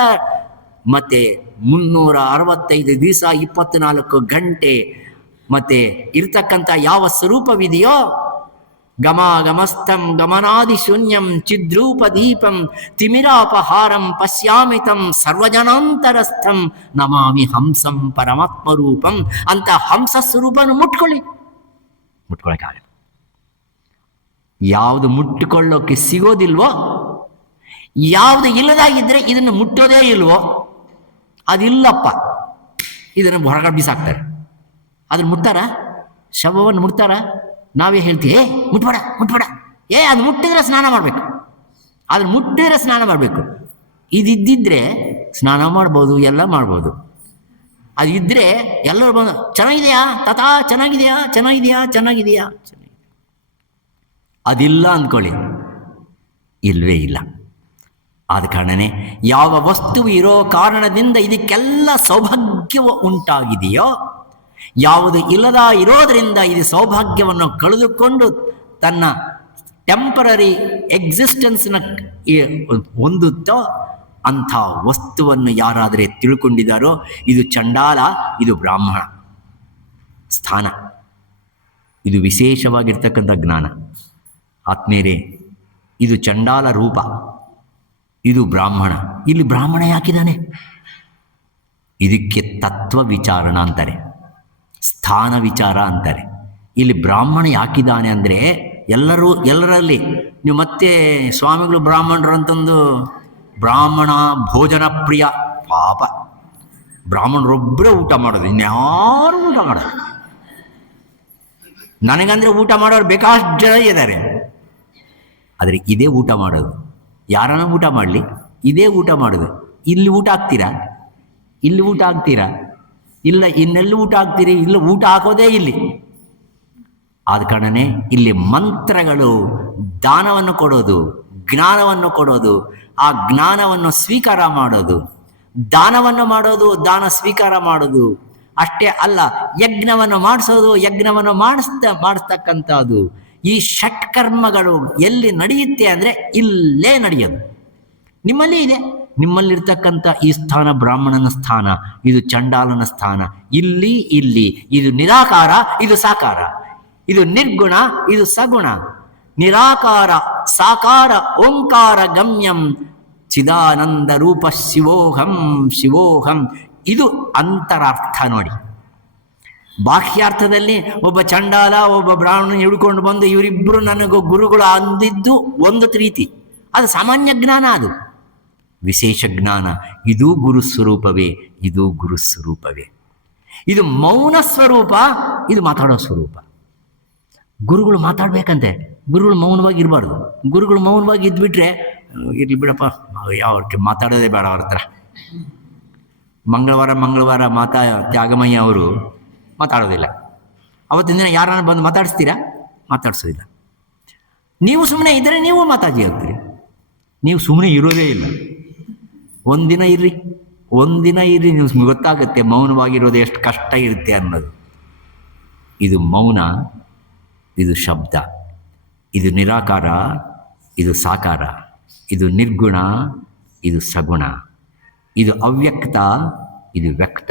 ಮತ್ತೆ 365 ದಿವಸ 24 ಗಂಟೆ ಮತ್ತೆ ಇರ್ತಕ್ಕಂಥ ಯಾವ ಸ್ವರೂಪವಿದೆಯೋ, ಗಮಸ್ಥಂ ಗಮನಾದಿ ಶೂನ್ಯಂ ಚಿದ್ರೂಪ ದೀಪಂ ತಿಮಿರಾಪಹಾರಂ ಪಶ್ಯಾಮಿತಂ ಸರ್ವಜನಾಂತರಸ್ಥಂ ನಮಾಮಿ ಹಂಸಂ ಪರಮಾತ್ಮ ರೂಪಂ ಅಂತ ಹಂಸ ಸ್ವರೂಪನು ಮುಟ್ಕೊಳ್ಳೋಕ್ಕಾಗಲ್ಲ. ಯಾವುದು ಮುಟ್ಟಿಕೊಳ್ಳೋಕೆ ಸಿಗೋದಿಲ್ವೋ, ಯಾವುದು ಇಲ್ಲದಾಗಿದ್ದರೆ ಇದನ್ನು ಮುಟ್ಟೋದೇ ಇಲ್ವೋ, ಅದಿಲ್ಲಪ್ಪ, ಇದನ್ನು ಹೊರಗಡೆ ಬಿಸಾಕ್ತಾರೆ. ಅದನ್ನು ಮುಟ್ತಾರ, ಶವವನ್ನು ಮುಟ್ತಾರ, ನಾವೇ ಹೇಳ್ತೀವಿ ಮುಟ್ಬೇಡ, ಅದು ಮುಟ್ಟಿದ್ರೆ ಸ್ನಾನ ಮಾಡಬೇಕು, ಅದನ್ನು ಮುಟ್ಟಿದ್ರೆ ಸ್ನಾನ ಮಾಡಬೇಕು. ಇದಿದ್ದಿದ್ರೆ ಸ್ನಾನ ಮಾಡ್ಬೋದು, ಎಲ್ಲ ಮಾಡ್ಬೋದು. ಅದು ಇದ್ದರೆ ಎಲ್ಲರೂ ಬಂದು ಚೆನ್ನಾಗಿದೆಯಾ ತಾತಾ, ಚೆನ್ನಾಗಿದೆಯಾ. ಅದಿಲ್ಲ ಅಂದ್ಕೊಳ್ಳಿ, ಇಲ್ವೇ ಇಲ್ಲ. ಆದ ಕಾರಣನೇ ಯಾವ ವಸ್ತುವು ಇರೋ ಕಾರಣದಿಂದ ಇದಕ್ಕೆಲ್ಲ ಸೌಭಾಗ್ಯವು ಉಂಟಾಗಿದೆಯೋ, ಯಾವುದು ಇಲ್ಲದ ಇರೋದರಿಂದ ಇದು ಸೌಭಾಗ್ಯವನ್ನು ಕಳೆದುಕೊಂಡು ತನ್ನ ಟೆಂಪರರಿ ಎಕ್ಸಿಸ್ಟೆನ್ಸ್ನ ಹೊಂದುತ್ತೋ ಅಂಥ ವಸ್ತುವನ್ನು ಯಾರಾದರೆ ತಿಳ್ಕೊಂಡಿದ್ದಾರೋ, ಇದು ಚಂಡಾಲ, ಇದು ಬ್ರಾಹ್ಮಣ ಸ್ಥಾನ, ಇದು ವಿಶೇಷವಾಗಿರ್ತಕ್ಕಂಥ ಜ್ಞಾನ. ಆತ್ಮೇರೆ, ಇದು ಚಂಡಾಲ ರೂಪ, ಇದು ಬ್ರಾಹ್ಮಣ. ಇಲ್ಲಿ ಬ್ರಾಹ್ಮಣ ಯಾಕಿದ್ದಾನೆ? ಇದಕ್ಕೆ ತತ್ವ ವಿಚಾರಣ ಅಂತಾರೆ, ಸ್ಥಾನ ವಿಚಾರ ಅಂತಾರೆ. ಇಲ್ಲಿ ಬ್ರಾಹ್ಮಣ ಯಾಕಿದ್ದಾನೆ ಅಂದರೆ, ಎಲ್ಲರಲ್ಲಿ ನೀವು ಮತ್ತೆ ಸ್ವಾಮಿಗಳು ಬ್ರಾಹ್ಮಣರು ಅಂತಂದು, ಬ್ರಾಹ್ಮಣ ಭೋಜನ ಪ್ರಿಯ, ಪಾಪ ಬ್ರಾಹ್ಮಣರೊಬ್ಬರೇ ಊಟ ಮಾಡೋದು, ಇನ್ಯಾರು ಊಟ ಮಾಡೋದು. ನನಗಂದ್ರೆ ಊಟ ಮಾಡೋರು ಬೇಕಾಷ್ಟು ಜನ ಇದ್ದಾರೆ, ಆದರೆ ಇದೇ ಊಟ ಮಾಡೋದು. ಯಾರನ್ನ ಊಟ ಮಾಡಲಿ, ಇದೇ ಊಟ ಮಾಡೋದು. ಇಲ್ಲಿ ಊಟ ಹಾಕ್ತೀರಾ, ಇಲ್ಲ ಇನ್ನೆಲ್ಲಿ ಊಟ ಹಾಕ್ತೀರಿ, ಇಲ್ಲ ಊಟ ಹಾಕೋದೇ ಇಲ್ಲಿ. ಆದ ಕಾರಣನೇ ಇಲ್ಲಿ ಮಂತ್ರಗಳು ದಾನವನ್ನು ಕೊಡೋದು, ಜ್ಞಾನವನ್ನು ಕೊಡೋದು, ಆ ಜ್ಞಾನವನ್ನು ಸ್ವೀಕಾರ ಮಾಡೋದು, ದಾನವನ್ನು ಮಾಡೋದು, ದಾನ ಸ್ವೀಕಾರ ಮಾಡೋದು, ಅಷ್ಟೇ ಅಲ್ಲ, ಯಜ್ಞವನ್ನು ಮಾಡಿಸ್ತಕ್ಕಂಥದ್ದು ಈ ಷಟ್ಕರ್ಮಗಳು ಎಲ್ಲಿ ನಡೆಯುತ್ತೆ ಅಂದರೆ ಇಲ್ಲೇ ನಡೆಯೋದು. ನಿಮ್ಮಲ್ಲಿ ಇದೆ. ನಿಮ್ಮಲ್ಲಿರ್ತಕ್ಕಂಥ ಈ ಸ್ಥಾನ ಬ್ರಾಹ್ಮಣನ ಸ್ಥಾನ, ಇದು ಚಂಡಾಲನ ಸ್ಥಾನ. ಇಲ್ಲಿ ಇದು ನಿರಾಕಾರ, ಇದು ಸಾಕಾರ. ಇದು ನಿರ್ಗುಣ, ಇದು ಸಗುಣ. ನಿರಾಕಾರ ಸಾಕಾರ ಓಂಕಾರ ಗಮ್ಯಂ ಚಿದಾನಂದ ರೂಪ ಶಿವೋಹಂ. ಇದು ಅಂತರಾರ್ಥ ನೋಡಿ. ಬಾಹ್ಯಾರ್ಥದಲ್ಲಿ ಒಬ್ಬ ಚಂಡಾಲ ಒಬ್ಬ ಬ್ರಾಹ್ಮಣ ಹಿಡ್ಕೊಂಡು ಬಂದು ಇವರಿಬ್ಬರು ನನಗೂ ಗುರುಗಳು ಅಂದಿದ್ದು ಒಂದು ರೀತಿ, ಅದು ಸಾಮಾನ್ಯ ಜ್ಞಾನ. ಅದು ವಿಶೇಷ ಜ್ಞಾನ. ಇದು ಗುರುಸ್ವರೂಪವೇ, ಇದು ಗುರುಸ್ವರೂಪವೇ. ಇದು ಮೌನ ಸ್ವರೂಪ, ಇದು ಮಾತಾಡೋ ಸ್ವರೂಪ. ಗುರುಗಳು ಮಾತಾಡ್ಬೇಕಂತೆ, ಗುರುಗಳು ಮೌನವಾಗಿ ಇರಬಾರ್ದು. ಗುರುಗಳು ಮೌನವಾಗಿ ಇದ್ಬಿಟ್ರೆ ಇರ್ಲಿ ಬಿಡಪ್ಪ, ಯಾವ ಮಾತಾಡೋದೇ ಬೇಡ ಅವ್ರ ಹತ್ರ. ಮಂಗಳವಾರ ತ್ಯಾಗಮಯ್ಯ ಅವರು ಮಾತಾಡೋದಿಲ್ಲ. ಅವತ್ತಿನ ದಿನ ಯಾರನ್ನ ಬಂದು ಮಾತಾಡಿಸ್ತೀರಾ? ಮಾತಾಡ್ಸೋದಿಲ್ಲ. ನೀವು ಸುಮ್ಮನೆ ಇದ್ದರೆ ನೀವು ಮಾತಾಡಿ ಹೋಗ್ತೀರಿ. ನೀವು ಸುಮ್ಮನೆ ಇರೋದೇ ಇಲ್ಲ. ಒಂದಿನ ಇರ್ರಿ, ನೀವು ಗೊತ್ತಾಗುತ್ತೆ ಮೌನವಾಗಿರೋದು ಎಷ್ಟು ಕಷ್ಟ ಇರುತ್ತೆ ಅನ್ನೋದು. ಇದು ಮೌನ, ಇದು ಶಬ್ದ. ಇದು ನಿರಾಕಾರ, ಇದು ಸಾಕಾರ. ಇದು ನಿರ್ಗುಣ, ಇದು ಸಗುಣ. ಇದು ಅವ್ಯಕ್ತ, ಇದು ವ್ಯಕ್ತ.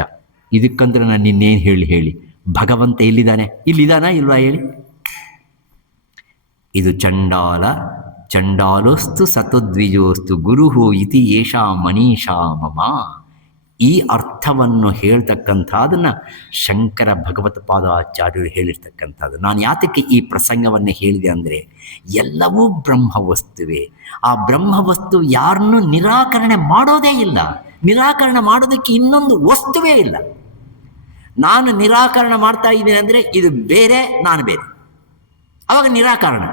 ಇದಕ್ಕಂದ್ರೆ ನಾನು ಇನ್ನೇನು ಹೇಳಿ ಭಗವಂತ ಇಲ್ಲಿದ್ದಾನಾ ಇಲ್ವಾ ಹೇಳಿ? ಇದು ಚಂಡಾಲೋಸ್ತು ಸತುದ್ವಿಜೋಸ್ತು ಗುರುಹು ಇತಿ ಏಷಾ ಮನೀಷಾ ಮಮ. ಈ ಅರ್ಥವನ್ನು ಹೇಳ್ತಕ್ಕಂಥದ್ದನ್ನು ಶಂಕರ ಭಗವತ್ ಪಾದಾಚಾರ್ಯರು ಹೇಳಿರ್ತಕ್ಕಂಥದ್ದು. ನಾನು ಯಾತಕ್ಕೆ ಈ ಪ್ರಸಂಗವನ್ನು ಹೇಳಿದೆ ಅಂದರೆ, ಎಲ್ಲವೂ ಬ್ರಹ್ಮವಸ್ತುವೇ. ಆ ಬ್ರಹ್ಮವಸ್ತು ಯಾರನ್ನೂ ನಿರಾಕರಣೆ ಮಾಡೋದೇ ಇಲ್ಲ. ನಿರಾಕರಣೆ ಮಾಡೋದಕ್ಕೆ ಇನ್ನೊಂದು ವಸ್ತುವೇ ಇಲ್ಲ. ನಾನು ನಿರಾಕರಣೆ ಮಾಡ್ತಾ ಇದ್ದೀನಿ ಅಂದರೆ ಇದು ಬೇರೆ, ನಾನು ಬೇರೆ, ಆವಾಗ ನಿರಾಕರಣ.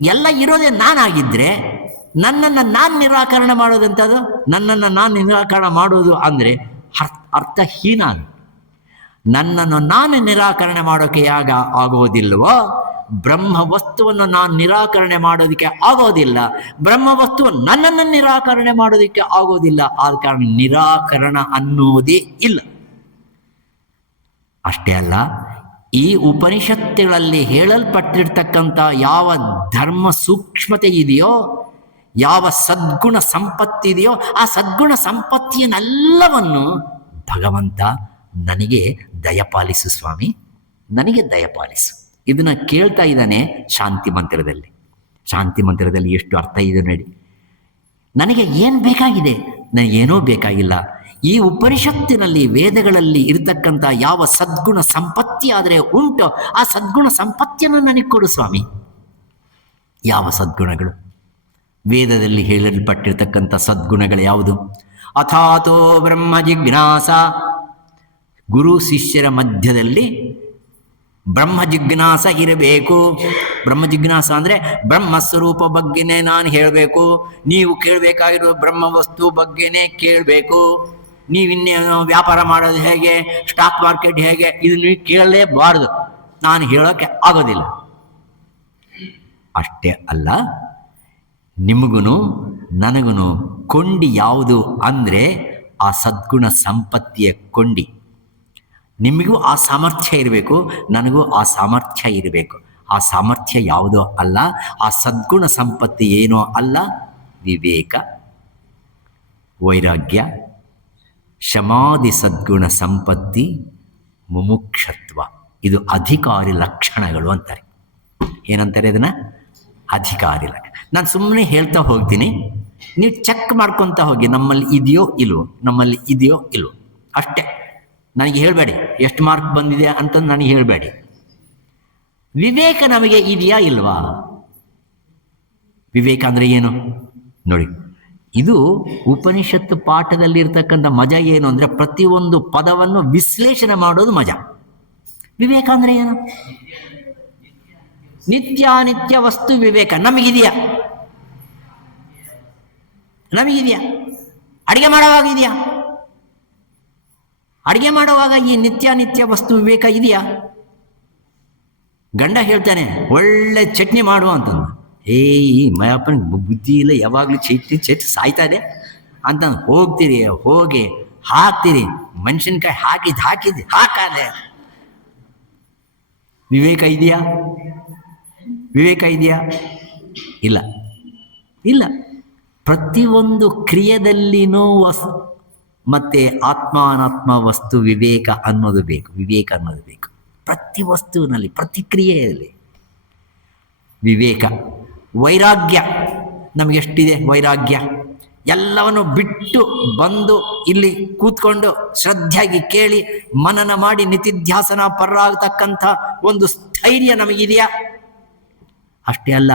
ಎಲ್ಲ ಇರೋದೇ ನಾನಾಗಿದ್ದರೆ ನನ್ನನ್ನು ನಾನು ನಿರಾಕರಣೆ ಮಾಡೋದಂಥದ್ದು, ನನ್ನನ್ನು ನಾನು ನಿರಾಕರಣೆ ಮಾಡೋದು ಅಂದರೆ ಅರ್ಥಹೀನ. ನನ್ನನ್ನು ನಾನು ನಿರಾಕರಣೆ ಮಾಡೋಕ್ಕೆ ಆಗೋದಿಲ್ವೋ, ಬ್ರಹ್ಮ ವಸ್ತುವನ್ನು ನಾನು ನಿರಾಕರಣೆ ಮಾಡೋದಕ್ಕೆ ಆಗೋದಿಲ್ಲ. ಬ್ರಹ್ಮ ವಸ್ತುವನ್ನು ನನ್ನನ್ನು ನಿರಾಕರಣೆ ಮಾಡೋದಕ್ಕೆ ಆಗೋದಿಲ್ಲ. ಆದ ಕಾರಣ ನಿರಾಕರಣ ಅನ್ನೋದೇ ಇಲ್ಲ. ಅಷ್ಟೇ ಅಲ್ಲ, ಈ ಉಪನಿಷತ್ತುಗಳಲ್ಲಿ ಹೇಳಲ್ಪಟ್ಟಿರ್ತಕ್ಕಂಥ ಯಾವ ಧರ್ಮ ಸೂಕ್ಷ್ಮತೆ ಇದೆಯೋ, ಯಾವ ಸದ್ಗುಣ ಸಂಪತ್ತಿದೆಯೋ, ಆ ಸದ್ಗುಣ ಸಂಪತ್ತಿಯನ್ನೆಲ್ಲವನ್ನು ಭಗವಂತ ನನಗೆ ದಯಪಾಲಿಸು ಸ್ವಾಮಿ, ನನಗೆ ದಯಪಾಲಿಸು. ಇದನ್ನು ಕೇಳ್ತಾ ಇದ್ದಾನೆ ಶಾಂತಿ ಮಂತ್ರದಲ್ಲಿ. ಶಾಂತಿ ಮಂತ್ರದಲ್ಲಿ ಎಷ್ಟು ಅರ್ಥ ಇದೆ ನೋಡಿ. ನನಗೆ ಏನು ಬೇಕಾಗಿದೆ? ನನಗೇನೂ ಬೇಕಾಗಿಲ್ಲ. ಈ ಉಪನಿಷತ್ತಿನಲ್ಲಿ ವೇದಗಳಲ್ಲಿ ಇರತಕ್ಕಂಥ ಯಾವ ಸದ್ಗುಣ ಸಂಪತ್ತಿ ಆದರೆ ಉಂಟೋ ಆ ಸದ್ಗುಣ ಸಂಪತ್ತಿಯನ್ನು ನನಗೆ ಕೊಡು ಸ್ವಾಮಿ. ಯಾವ ಸದ್ಗುಣಗಳು? ವೇದದಲ್ಲಿ ಹೇಳಲ್ಪಟ್ಟಿರ್ತಕ್ಕಂಥ ಸದ್ಗುಣಗಳು ಯಾವುದು? ಅಥಾತೋ ಬ್ರಹ್ಮ ಜಿಜ್ಞಾಸ. ಗುರು ಶಿಷ್ಯರ ಮಧ್ಯದಲ್ಲಿ ಬ್ರಹ್ಮ ಜಿಜ್ಞಾಸ ಇರಬೇಕು. ಬ್ರಹ್ಮ ಜಿಜ್ಞಾಸ ಅಂದರೆ ಬ್ರಹ್ಮಸ್ವರೂಪ ಬಗ್ಗೆನೇ ನಾನು ಹೇಳಬೇಕು. ನೀವು ಕೇಳಬೇಕಾಗಿರೋ ಬ್ರಹ್ಮ ವಸ್ತು ಬಗ್ಗೆನೇ ಕೇಳಬೇಕು. ನೀವಿನ್ನೇನು ವ್ಯಾಪಾರ ಮಾಡೋದು ಹೇಗೆ, ಸ್ಟಾಕ್ ಮಾರ್ಕೆಟ್ ಹೇಗೆ, ಇದು ನೀವು ಕೇಳಲೇಬಾರ್ದು. ನಾನು ಹೇಳೋಕ್ಕೆ ಆಗೋದಿಲ್ಲ. ಅಷ್ಟೇ ಅಲ್ಲ, ನಿಮಗೂ ನನಗೂ ಕೊಂಡಿ ಯಾವುದು ಅಂದರೆ ಆ ಸದ್ಗುಣ ಸಂಪತ್ತಿಯ ಕೊಂಡಿ. ನಿಮಗೂ ಆ ಸಾಮರ್ಥ್ಯ ಇರಬೇಕು, ನನಗೂ ಆ ಸಾಮರ್ಥ್ಯ ಇರಬೇಕು. ಆ ಸಾಮರ್ಥ್ಯ ಯಾವುದೋ ಅಲ್ಲ, ಆ ಸದ್ಗುಣ ಸಂಪತ್ತಿ ಏನೋ ಅಲ್ಲ, ವಿವೇಕ, ವೈರಾಗ್ಯ, ಶಮಾಧಿ ಸದ್ಗುಣ ಸಂಪತ್ತಿ, ಮುಮುಕ್ಷತ್ವ. ಇದು ಅಧಿಕಾರಿ ಲಕ್ಷಣಗಳು ಅಂತಾರೆ. ಏನಂತಾರೆ ಇದನ್ನು? ಅಧಿಕಾರಿ ಲಕ್ಷಣ. ನಾನು ಸುಮ್ಮನೆ ಹೇಳ್ತಾ ಹೋಗ್ತೀನಿ, ನೀವು ಚೆಕ್ ಮಾಡ್ಕೊತಾ ಹೋಗಿ, ನಮ್ಮಲ್ಲಿ ಇದೆಯೋ ಇಲ್ವೋ ಅಷ್ಟೇ. ನನಗೆ ಹೇಳಬೇಡಿ ಎಷ್ಟು ಮಾರ್ಕ್ ಬಂದಿದೆ ಅಂತ ನನಗೆ ಹೇಳಬೇಡಿ. ವಿವೇಕ ನಮಗೆ ಇದೆಯಾ ಇಲ್ವಾ? ವಿವೇಕ ಅಂದರೆ ಏನು ನೋಡಿ. ಇದು ಉಪನಿಷತ್ತು ಪಾಠದಲ್ಲಿರ್ತಕ್ಕಂಥ ಮಜಾ ಏನು ಅಂದರೆ ಪ್ರತಿಯೊಂದು ಪದವನ್ನು ವಿಶ್ಲೇಷಣೆ ಮಾಡೋದು ಮಜಾ. ವಿವೇಕ ಅಂದರೆ ಏನು? ನಿತ್ಯಾನಿತ್ಯ ವಸ್ತು ವಿವೇಕ ನಮಗಿದೆಯಾ? ಅಡಿಗೆ ಮಾಡುವಾಗ ಇದೆಯಾ? ಅಡಿಗೆ ಮಾಡುವಾಗ ಈ ನಿತ್ಯಾನಿತ್ಯ ವಸ್ತು ವಿವೇಕ ಇದೆಯಾ? ಗಂಡ ಹೇಳ್ತಾನೆ ಒಳ್ಳೆ ಚಟ್ನಿ ಮಾಡುವ ಅಂತಂದು, ಈ ಮಯಪ್ಪನ ಬುದ್ಧಿ ಇಲ್ಲ, ಯಾವಾಗಲೂ ಚಟ್ನಿ ಸಾಯ್ತಾ ಇದೆ ಅಂತ ಹೋಗ್ತೀರಿ. ಹೋಗಿ ಹಾಕ್ತೀರಿ, ಮೆಣಸಿನ್ಕಾಯಿ ಹಾಕಾದೆ. ವಿವೇಕ ಇದೆಯಾ? ವಿವೇಕ ಇದೆಯಾ? ಇಲ್ಲ. ಪ್ರತಿಯೊಂದು ಕ್ರಿಯೆದಲ್ಲಿನೂ ಮತ್ತೆ ಆತ್ಮ ಅನಾತ್ಮ ವಸ್ತು ವಿವೇಕ ಅನ್ನೋದು ಬೇಕು. ಪ್ರತಿ ವಸ್ತುವಿನಲ್ಲಿ, ಪ್ರತಿ ಕ್ರಿಯೆಯಲ್ಲಿ ವಿವೇಕ. ವೈರಾಗ್ಯ ನಮಗೆಷ್ಟಿದೆ? ವೈರಾಗ್ಯ ಎಲ್ಲವನ್ನು ಬಿಟ್ಟು ಬಂದು ಇಲ್ಲಿ ಕೂತ್ಕೊಂಡು ಶ್ರದ್ಧೆಯಾಗಿ ಕೇಳಿ ಮನನ ಮಾಡಿ ನಿತಿಧ್ಯಾಸನ ಪರರಾಗತಕ್ಕಂಥ ಒಂದು ಸ್ಥೈರ್ಯ ನಮಗಿದೆಯಾ? ಅಷ್ಟೇ ಅಲ್ಲ,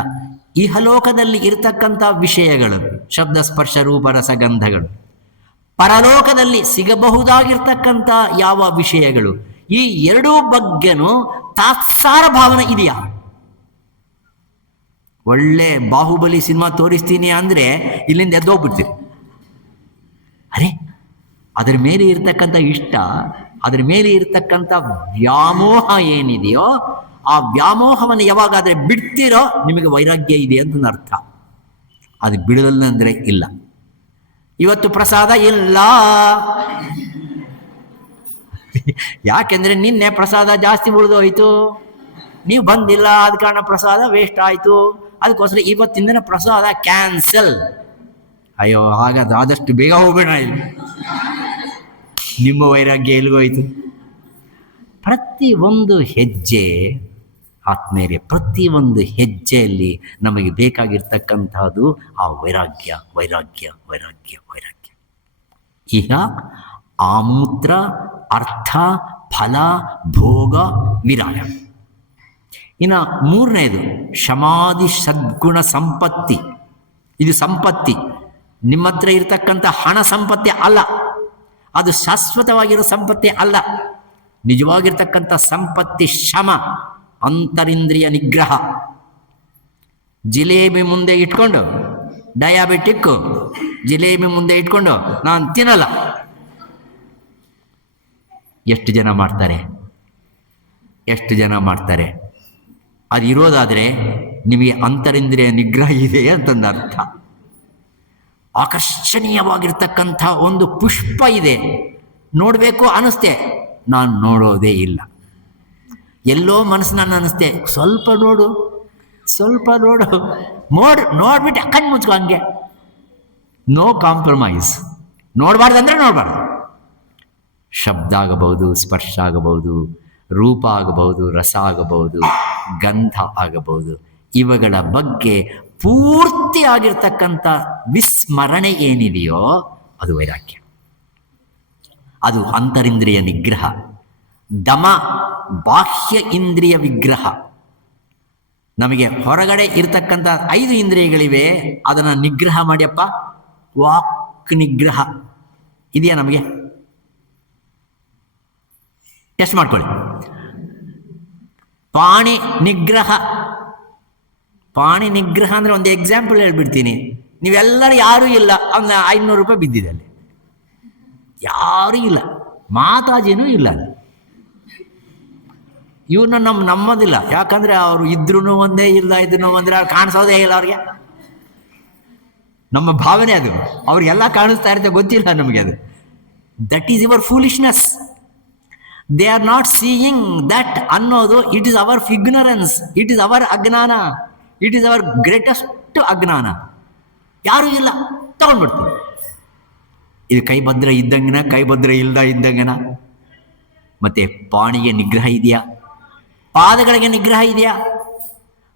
ಇಹಲೋಕದಲ್ಲಿ ಇರತಕ್ಕಂಥ ವಿಷಯಗಳು, ಶಬ್ದ ಸ್ಪರ್ಶ ರೂಪ ರಸಗಂಧಗಳು, ಪರಲೋಕದಲ್ಲಿ ಸಿಗಬಹುದಾಗಿರ್ತಕ್ಕಂಥ ಯಾವ ವಿಷಯಗಳು, ಈ ಎರಡೂ ಬಗ್ಗೆನೂ ತಾತ್ಸಾರ ಭಾವನೆ ಇದೆಯಾ? ಒಳ್ಳೆ ಬಾಹುಬಲಿ ಸಿನಿಮಾ ತೋರಿಸ್ತೀನಿ ಅಂದರೆ ಇಲ್ಲಿಂದ ಎದ್ದೋಗ್ಬಿಡ್ತೀರಿ. ಅರೆ, ಅದ್ರ ಮೇಲೆ ಇರ್ತಕ್ಕಂಥ ಇಷ್ಟ, ಅದ್ರ ಮೇಲೆ ಇರ್ತಕ್ಕಂಥ ವ್ಯಾಮೋಹ ಏನಿದೆಯೋ ಆ ವ್ಯಾಮೋಹವನ್ನು ಯಾವಾಗಾದರೆ ಬಿಡ್ತೀರೋ ನಿಮಗೆ ವೈರಾಗ್ಯ ಇದೆ ಅಂತ ಅರ್ಥ. ಅದು ಬಿಡಲ್ಲ ಅಂದರೆ ಇಲ್ಲ. ಇವತ್ತು ಪ್ರಸಾದ ಇಲ್ಲ, ಯಾಕೆಂದ್ರೆ ನಿನ್ನೆ ಪ್ರಸಾದ ಜಾಸ್ತಿ ಉಳಿದೋಯ್ತು, ನೀವು ಬಂದಿಲ್ಲ, ಆದ ಕಾರಣ ಪ್ರಸಾದ ವೇಸ್ಟ್ ಆಯಿತು. ಅದಕ್ಕೋಸ್ಕರ ಇವತ್ತಿನ ದಿನ ಪ್ರಸಾದ ಕ್ಯಾನ್ಸಲ್. ಅಯ್ಯೋ, ಹಾಗಾದ್ರೆ ಆದಷ್ಟು ಬೇಗ ಹೋಗೋಣ, ಇಲ್ಲಿ ನಿಮ್ಮ ವೈರಾಗ್ಯ ಎಲ್ಲಿಗೋಯ್ತು? ಪ್ರತಿ ಒಂದು ಹೆಜ್ಜೆ ಆತ್ಮೇಲೆ, ಪ್ರತಿ ಒಂದು ಹೆಜ್ಜೆಯಲ್ಲಿ ನಮಗೆ ಬೇಕಾಗಿರ್ತಕ್ಕಂಥದ್ದು ಆ ವೈರಾಗ್ಯ. ಈಗ ಆಮೂತ್ರ, ಅರ್ಥ, ಫಲ, ಭೋಗ, ವಿರಾಗ. ಇನ್ನು ಮೂರನೇದು ಶಮಾಧಿ ಸದ್ಗುಣ ಸಂಪತ್ತಿ. ಇದು ಸಂಪತ್ತಿ, ನಿಮ್ಮ ಹತ್ರ ಇರ್ತಕ್ಕಂಥ ಹಣ ಸಂಪತ್ತಿ ಅಲ್ಲ, ಅದು ಶಾಶ್ವತವಾಗಿರೋ ಸಂಪತ್ತಿ ಅಲ್ಲ. ನಿಜವಾಗಿರ್ತಕ್ಕಂಥ ಸಂಪತ್ತಿ ಶಮ, ಅಂತರಿಂದ್ರಿಯ ನಿಗ್ರಹ. ಜಿಲೇಬಿ ಮುಂದೆ ಇಟ್ಕೊಂಡು, ಡಯಾಬಿಟಿಕ್ಕು ಜಿಲೇಬಿ ಮುಂದೆ ಇಟ್ಕೊಂಡು ನಾನು ತಿನ್ನಲ್ಲ, ಎಷ್ಟು ಜನ ಮಾಡ್ತಾರೆ? ಅದು ಇರೋದಾದರೆ ನಿಮಗೆ ಅಂತರಿಂದ್ರಿಯ ನಿಗ್ರಹ ಇದೆ ಅಂತಂದು ಅರ್ಥ. ಆಕರ್ಷಣೀಯವಾಗಿರ್ತಕ್ಕಂಥ ಒಂದು ಪುಷ್ಪ ಇದೆ, ನೋಡಬೇಕು ಅನ್ನಿಸ್ತೆ, ನಾನು ನೋಡೋದೇ ಇಲ್ಲ. ಎಲ್ಲೋ ಮನಸ್ಸು ನಾನು ಅನ್ನಿಸ್ತೆ, ಸ್ವಲ್ಪ ನೋಡು, ನೋಡ್ಬಿಟ್ಟು ಕಣ್ಣು ಮುಚ್ಕೊ, ಹಂಗೆ ನೋ ಕಾಂಪ್ರಮೈಸ್. ನೋಡಬಾರ್ದು. ಶಬ್ದ ಆಗಬಹುದು, ಸ್ಪರ್ಶ ಆಗಬಹುದು, ರೂಪ ಆಗಬಹುದು, ರಸ ಆಗಬಹುದು, ಗಂಧ ಆಗಬಹುದು. ಇವುಗಳ ಬಗ್ಗೆ ಪೂರ್ತಿ ಆಗಿರ್ತಕ್ಕಂಥ ವಿಸ್ಮರಣೆ ಏನಿದೆಯೋ ಅದು ವೈರಾಗ್ಯ, ಅದು ಅಂತರಿಂದ್ರಿಯ ನಿಗ್ರಹ. ದಮ ಬಾಹ್ಯ ಇಂದ್ರಿಯ ವಿಗ್ರಹ. ನಮಗೆ ಹೊರಗಡೆ ಇರ್ತಕ್ಕಂಥ 5 ಇಂದ್ರಿಯಗಳಿವೆ, ಅದನ್ನು ನಿಗ್ರಹ ಮಾಡಿಯಪ್ಪ. ವಾಕ್ ನಿಗ್ರಹ ಇದೆಯಾ ನಮಗೆ? ಟೆಸ್ಟ್ ಮಾಡ್ಕೊಳ್ಳಿ. ಪಾಣಿ ನಿಗ್ರಹ ಅಂದರೆ ಒಂದು ಎಕ್ಸಾಂಪಲ್ ಹೇಳ್ಬಿಡ್ತೀನಿ. ನೀವೆಲ್ಲರೂ ಯಾರೂ ಇಲ್ಲ, ಒಂದು 500 ರೂಪಾಯಿ ಬಿದ್ದಿದೆ ಅಲ್ಲಿ, ಯಾರೂ ಇಲ್ಲ, ಮಾತಾಜಿನೂ ಇಲ್ಲ. ಇವನ್ನ ನಮ್ಮದಿಲ್ಲ, ಯಾಕಂದ್ರೆ ಅವರು ಇದ್ರೂ ಒಂದೇ, ಇಲ್ಲ ಇದ್ರೂ ಒಂದೇ, ಅವ್ರು ಕಾಣಿಸೋದೇ ಇಲ್ಲ ಅವ್ರಿಗೆ. ನಮ್ಮ ಭಾವನೆ ಅದು, ಅವ್ರಿಗೆಲ್ಲ ಕಾಣಿಸ್ತಾ ಇರುತ್ತೆ, ಗೊತ್ತಿಲ್ಲ ನಮಗೆ ಅದು. That is your foolishness. They are not seeing that ಅನ್ನೋದು, it is our ignorance, it is our ಅಜ್ಞಾನ, ಇಟ್ ಈಸ್ ಅವರ್ ಗ್ರೇಟೆಸ್ಟ್ ಅಜ್ಞಾನ. ಯಾರೂ ಇಲ್ಲ, ತಗೊಂಡ್ಬಿಡ್ತೀವಿ. ಇದು ಕೈಭದ್ರ ಇದ್ದಂಗೆನ, ಕೈಭದ್ರ ಇಲ್ದ ಇದ್ದಂಗೆನ. ಮತ್ತೆ ಪಾಣಿಗೆ ನಿಗ್ರಹ ಇದೆಯಾ? ಪಾದಗಳಿಗೆ ನಿಗ್ರಹ ಇದೆಯಾ?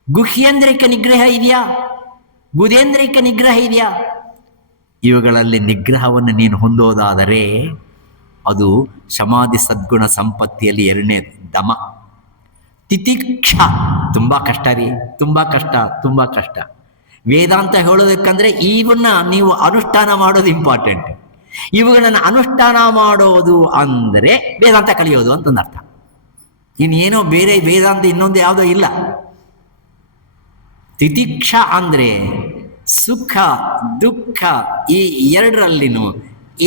ಗುಹ್ಯೇಂದ್ರಿಯಕ್ಕೆ ನಿಗ್ರಹ ಇದೆಯಾ? ಗುದೇಂದ್ರಿಯಕ್ಕೆ ನಿಗ್ರಹ ಇದೆಯಾ? ಇವುಗಳಲ್ಲಿ ನಿಗ್ರಹವನ್ನು ನೀನು ಹೊಂದೋದಾದರೆ ಅದು ಸಮಾಧಿ ಸದ್ಗುಣ ಸಂಪತ್ತಿಯಲ್ಲಿ 2ನೇದು ದಮ. ತಿತಿಕ್ಷ ತುಂಬ ಕಷ್ಟ ರೀ, ತುಂಬ ಕಷ್ಟ. ವೇದಾಂತ ಹೇಳೋದಕ್ಕಂದ್ರೆ ಇವನ್ನ ನೀವು ಅನುಷ್ಠಾನ ಮಾಡೋದು ಇಂಪಾರ್ಟೆಂಟ್. ಇವುಗಳನ್ನು ಅನುಷ್ಠಾನ ಮಾಡೋದು ಅಂದರೆ ವೇದಾಂತ ಕಲಿಯೋದು ಅಂತಂದು ಅರ್ಥ. ಇನ್ನೇನೋ ಬೇರೆ ವೇದಾಂತ ಇನ್ನೊಂದು ಯಾವುದೋ ಇಲ್ಲ. ತಿತಿಕ್ಷ ಅಂದರೆ ಸುಖ ದುಃಖ ಈ 2ರಲ್ಲಿನೂ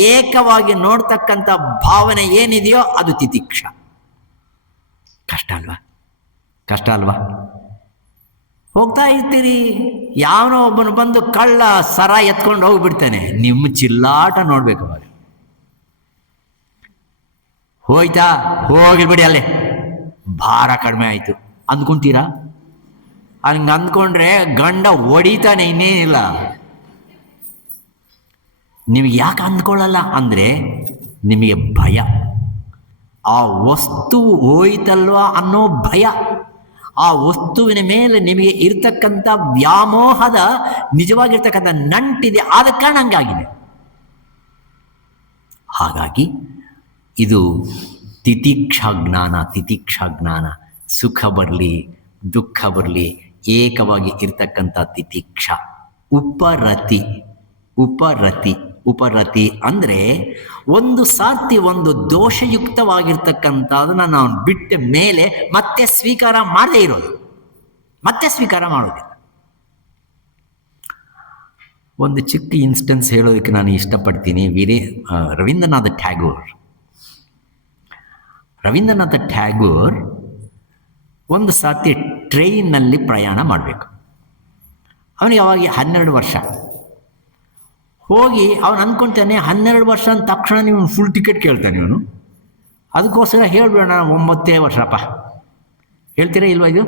ಏಕವಾಗಿ ನೋಡ್ತಕ್ಕಂಥ ಭಾವನೆ ಏನಿದೆಯೋ ಅದು ತಿತಿಕ್ಷ. ಕಷ್ಟ ಅಲ್ವಾ? ಹೋಗ್ತಾ ಇರ್ತೀರಿ, ಯಾವನೋ ಒಬ್ಬನು ಬಂದು ಕಳ್ಳ ಸರ ಎತ್ಕೊಂಡು ಹೋಗ್ಬಿಡ್ತಾನೆ, ನಿಮ್ಮ ಚಿಲ್ಲಾಟ ನೋಡ್ಬೇಕು ಅವಾಗ. ಹೋಯ್ತಾ, ಹೋಗಿಬಿಡಿ ಅಲ್ಲೇ, ಭಾರ ಕಡಿಮೆ ಆಯಿತು ಅಂದ್ಕೊಂತೀರಾ? ಹಂಗೆ ಅಂದ್ಕೊಂಡ್ರೆ ಗಂಡ ಹೊಡಿತಾನೆ, ಇನ್ನೇನಿಲ್ಲ. ನಿಮಗೆ ಯಾಕೆ ಅಂದ್ಕೊಳ್ಳಲ್ಲ ಅಂದರೆ ನಿಮಗೆ ಭಯ, ಆ ವಸ್ತು ಹೋಯ್ತಲ್ವಾ ಅನ್ನೋ ಭಯ. ಆ ವಸ್ತುವಿನ ಮೇಲೆ ನಿಮಗೆ ಇರ್ತಕ್ಕಂಥ ವ್ಯಾಮೋಹದ ನಿಜವಾಗಿರ್ತಕ್ಕಂಥ ನಂಟಿದೆ, ಆದ ಕಾರಣ ಹಂಗಾಗಿದೆ. ಹಾಗಾಗಿ ಇದು ತಿತಿಕ್ಷಾಜ್ಞಾನ. ಸುಖ ಬರಲಿ ದುಃಖ ಬರಲಿ ಏಕವಾಗಿ ಇರ್ತಕ್ಕಂಥ ತಿತಿಕ್ಷ. ಉಪರತಿ ಅಂದರೆ ಒಂದು ಸಾರ್ತಿ ಒಂದು ದೋಷಯುಕ್ತವಾಗಿರ್ತಕ್ಕಂಥದನ್ನ ನಾವು ಬಿಟ್ಟ ಮೇಲೆ ಮತ್ತೆ ಸ್ವೀಕಾರ ಮಾಡದೇ ಇರೋದು, ಮತ್ತೆ ಸ್ವೀಕಾರ ಮಾಡೋದಿಲ್ಲ. ಒಂದು ಚಿಕ್ಕ ಇನ್ಸ್ಟೆನ್ಸ್ ಹೇಳೋದಕ್ಕೆ ನಾನು ಇಷ್ಟಪಡ್ತೀನಿ. ರವೀಂದ್ರನಾಥ ಟ್ಯಾಗೋರ್ ಒಂದು ಸಾರ್ತಿ ಟ್ರೈನ್ನಲ್ಲಿ ಪ್ರಯಾಣ ಮಾಡಬೇಕು. ಅವನಿಗೆ ಅವಾಗ 12 ವರ್ಷ. ಹೋಗಿ ಅವನು ಅಂದ್ಕೊಳ್ತಾನೆ 12 ವರ್ಷ ಅಂದ ತಕ್ಷಣ ನೀವು ಫುಲ್ ಟಿಕೆಟ್ ಕೇಳ್ತಾನೆ ಇವನು. ಅದಕ್ಕೋಸ್ಕರ ಹೇಳಿಬಿಡೋಣ 9 ವರ್ಷಪ್ಪ. ಹೇಳ್ತೀರಾ ಇಲ್ವಾ? ಇದು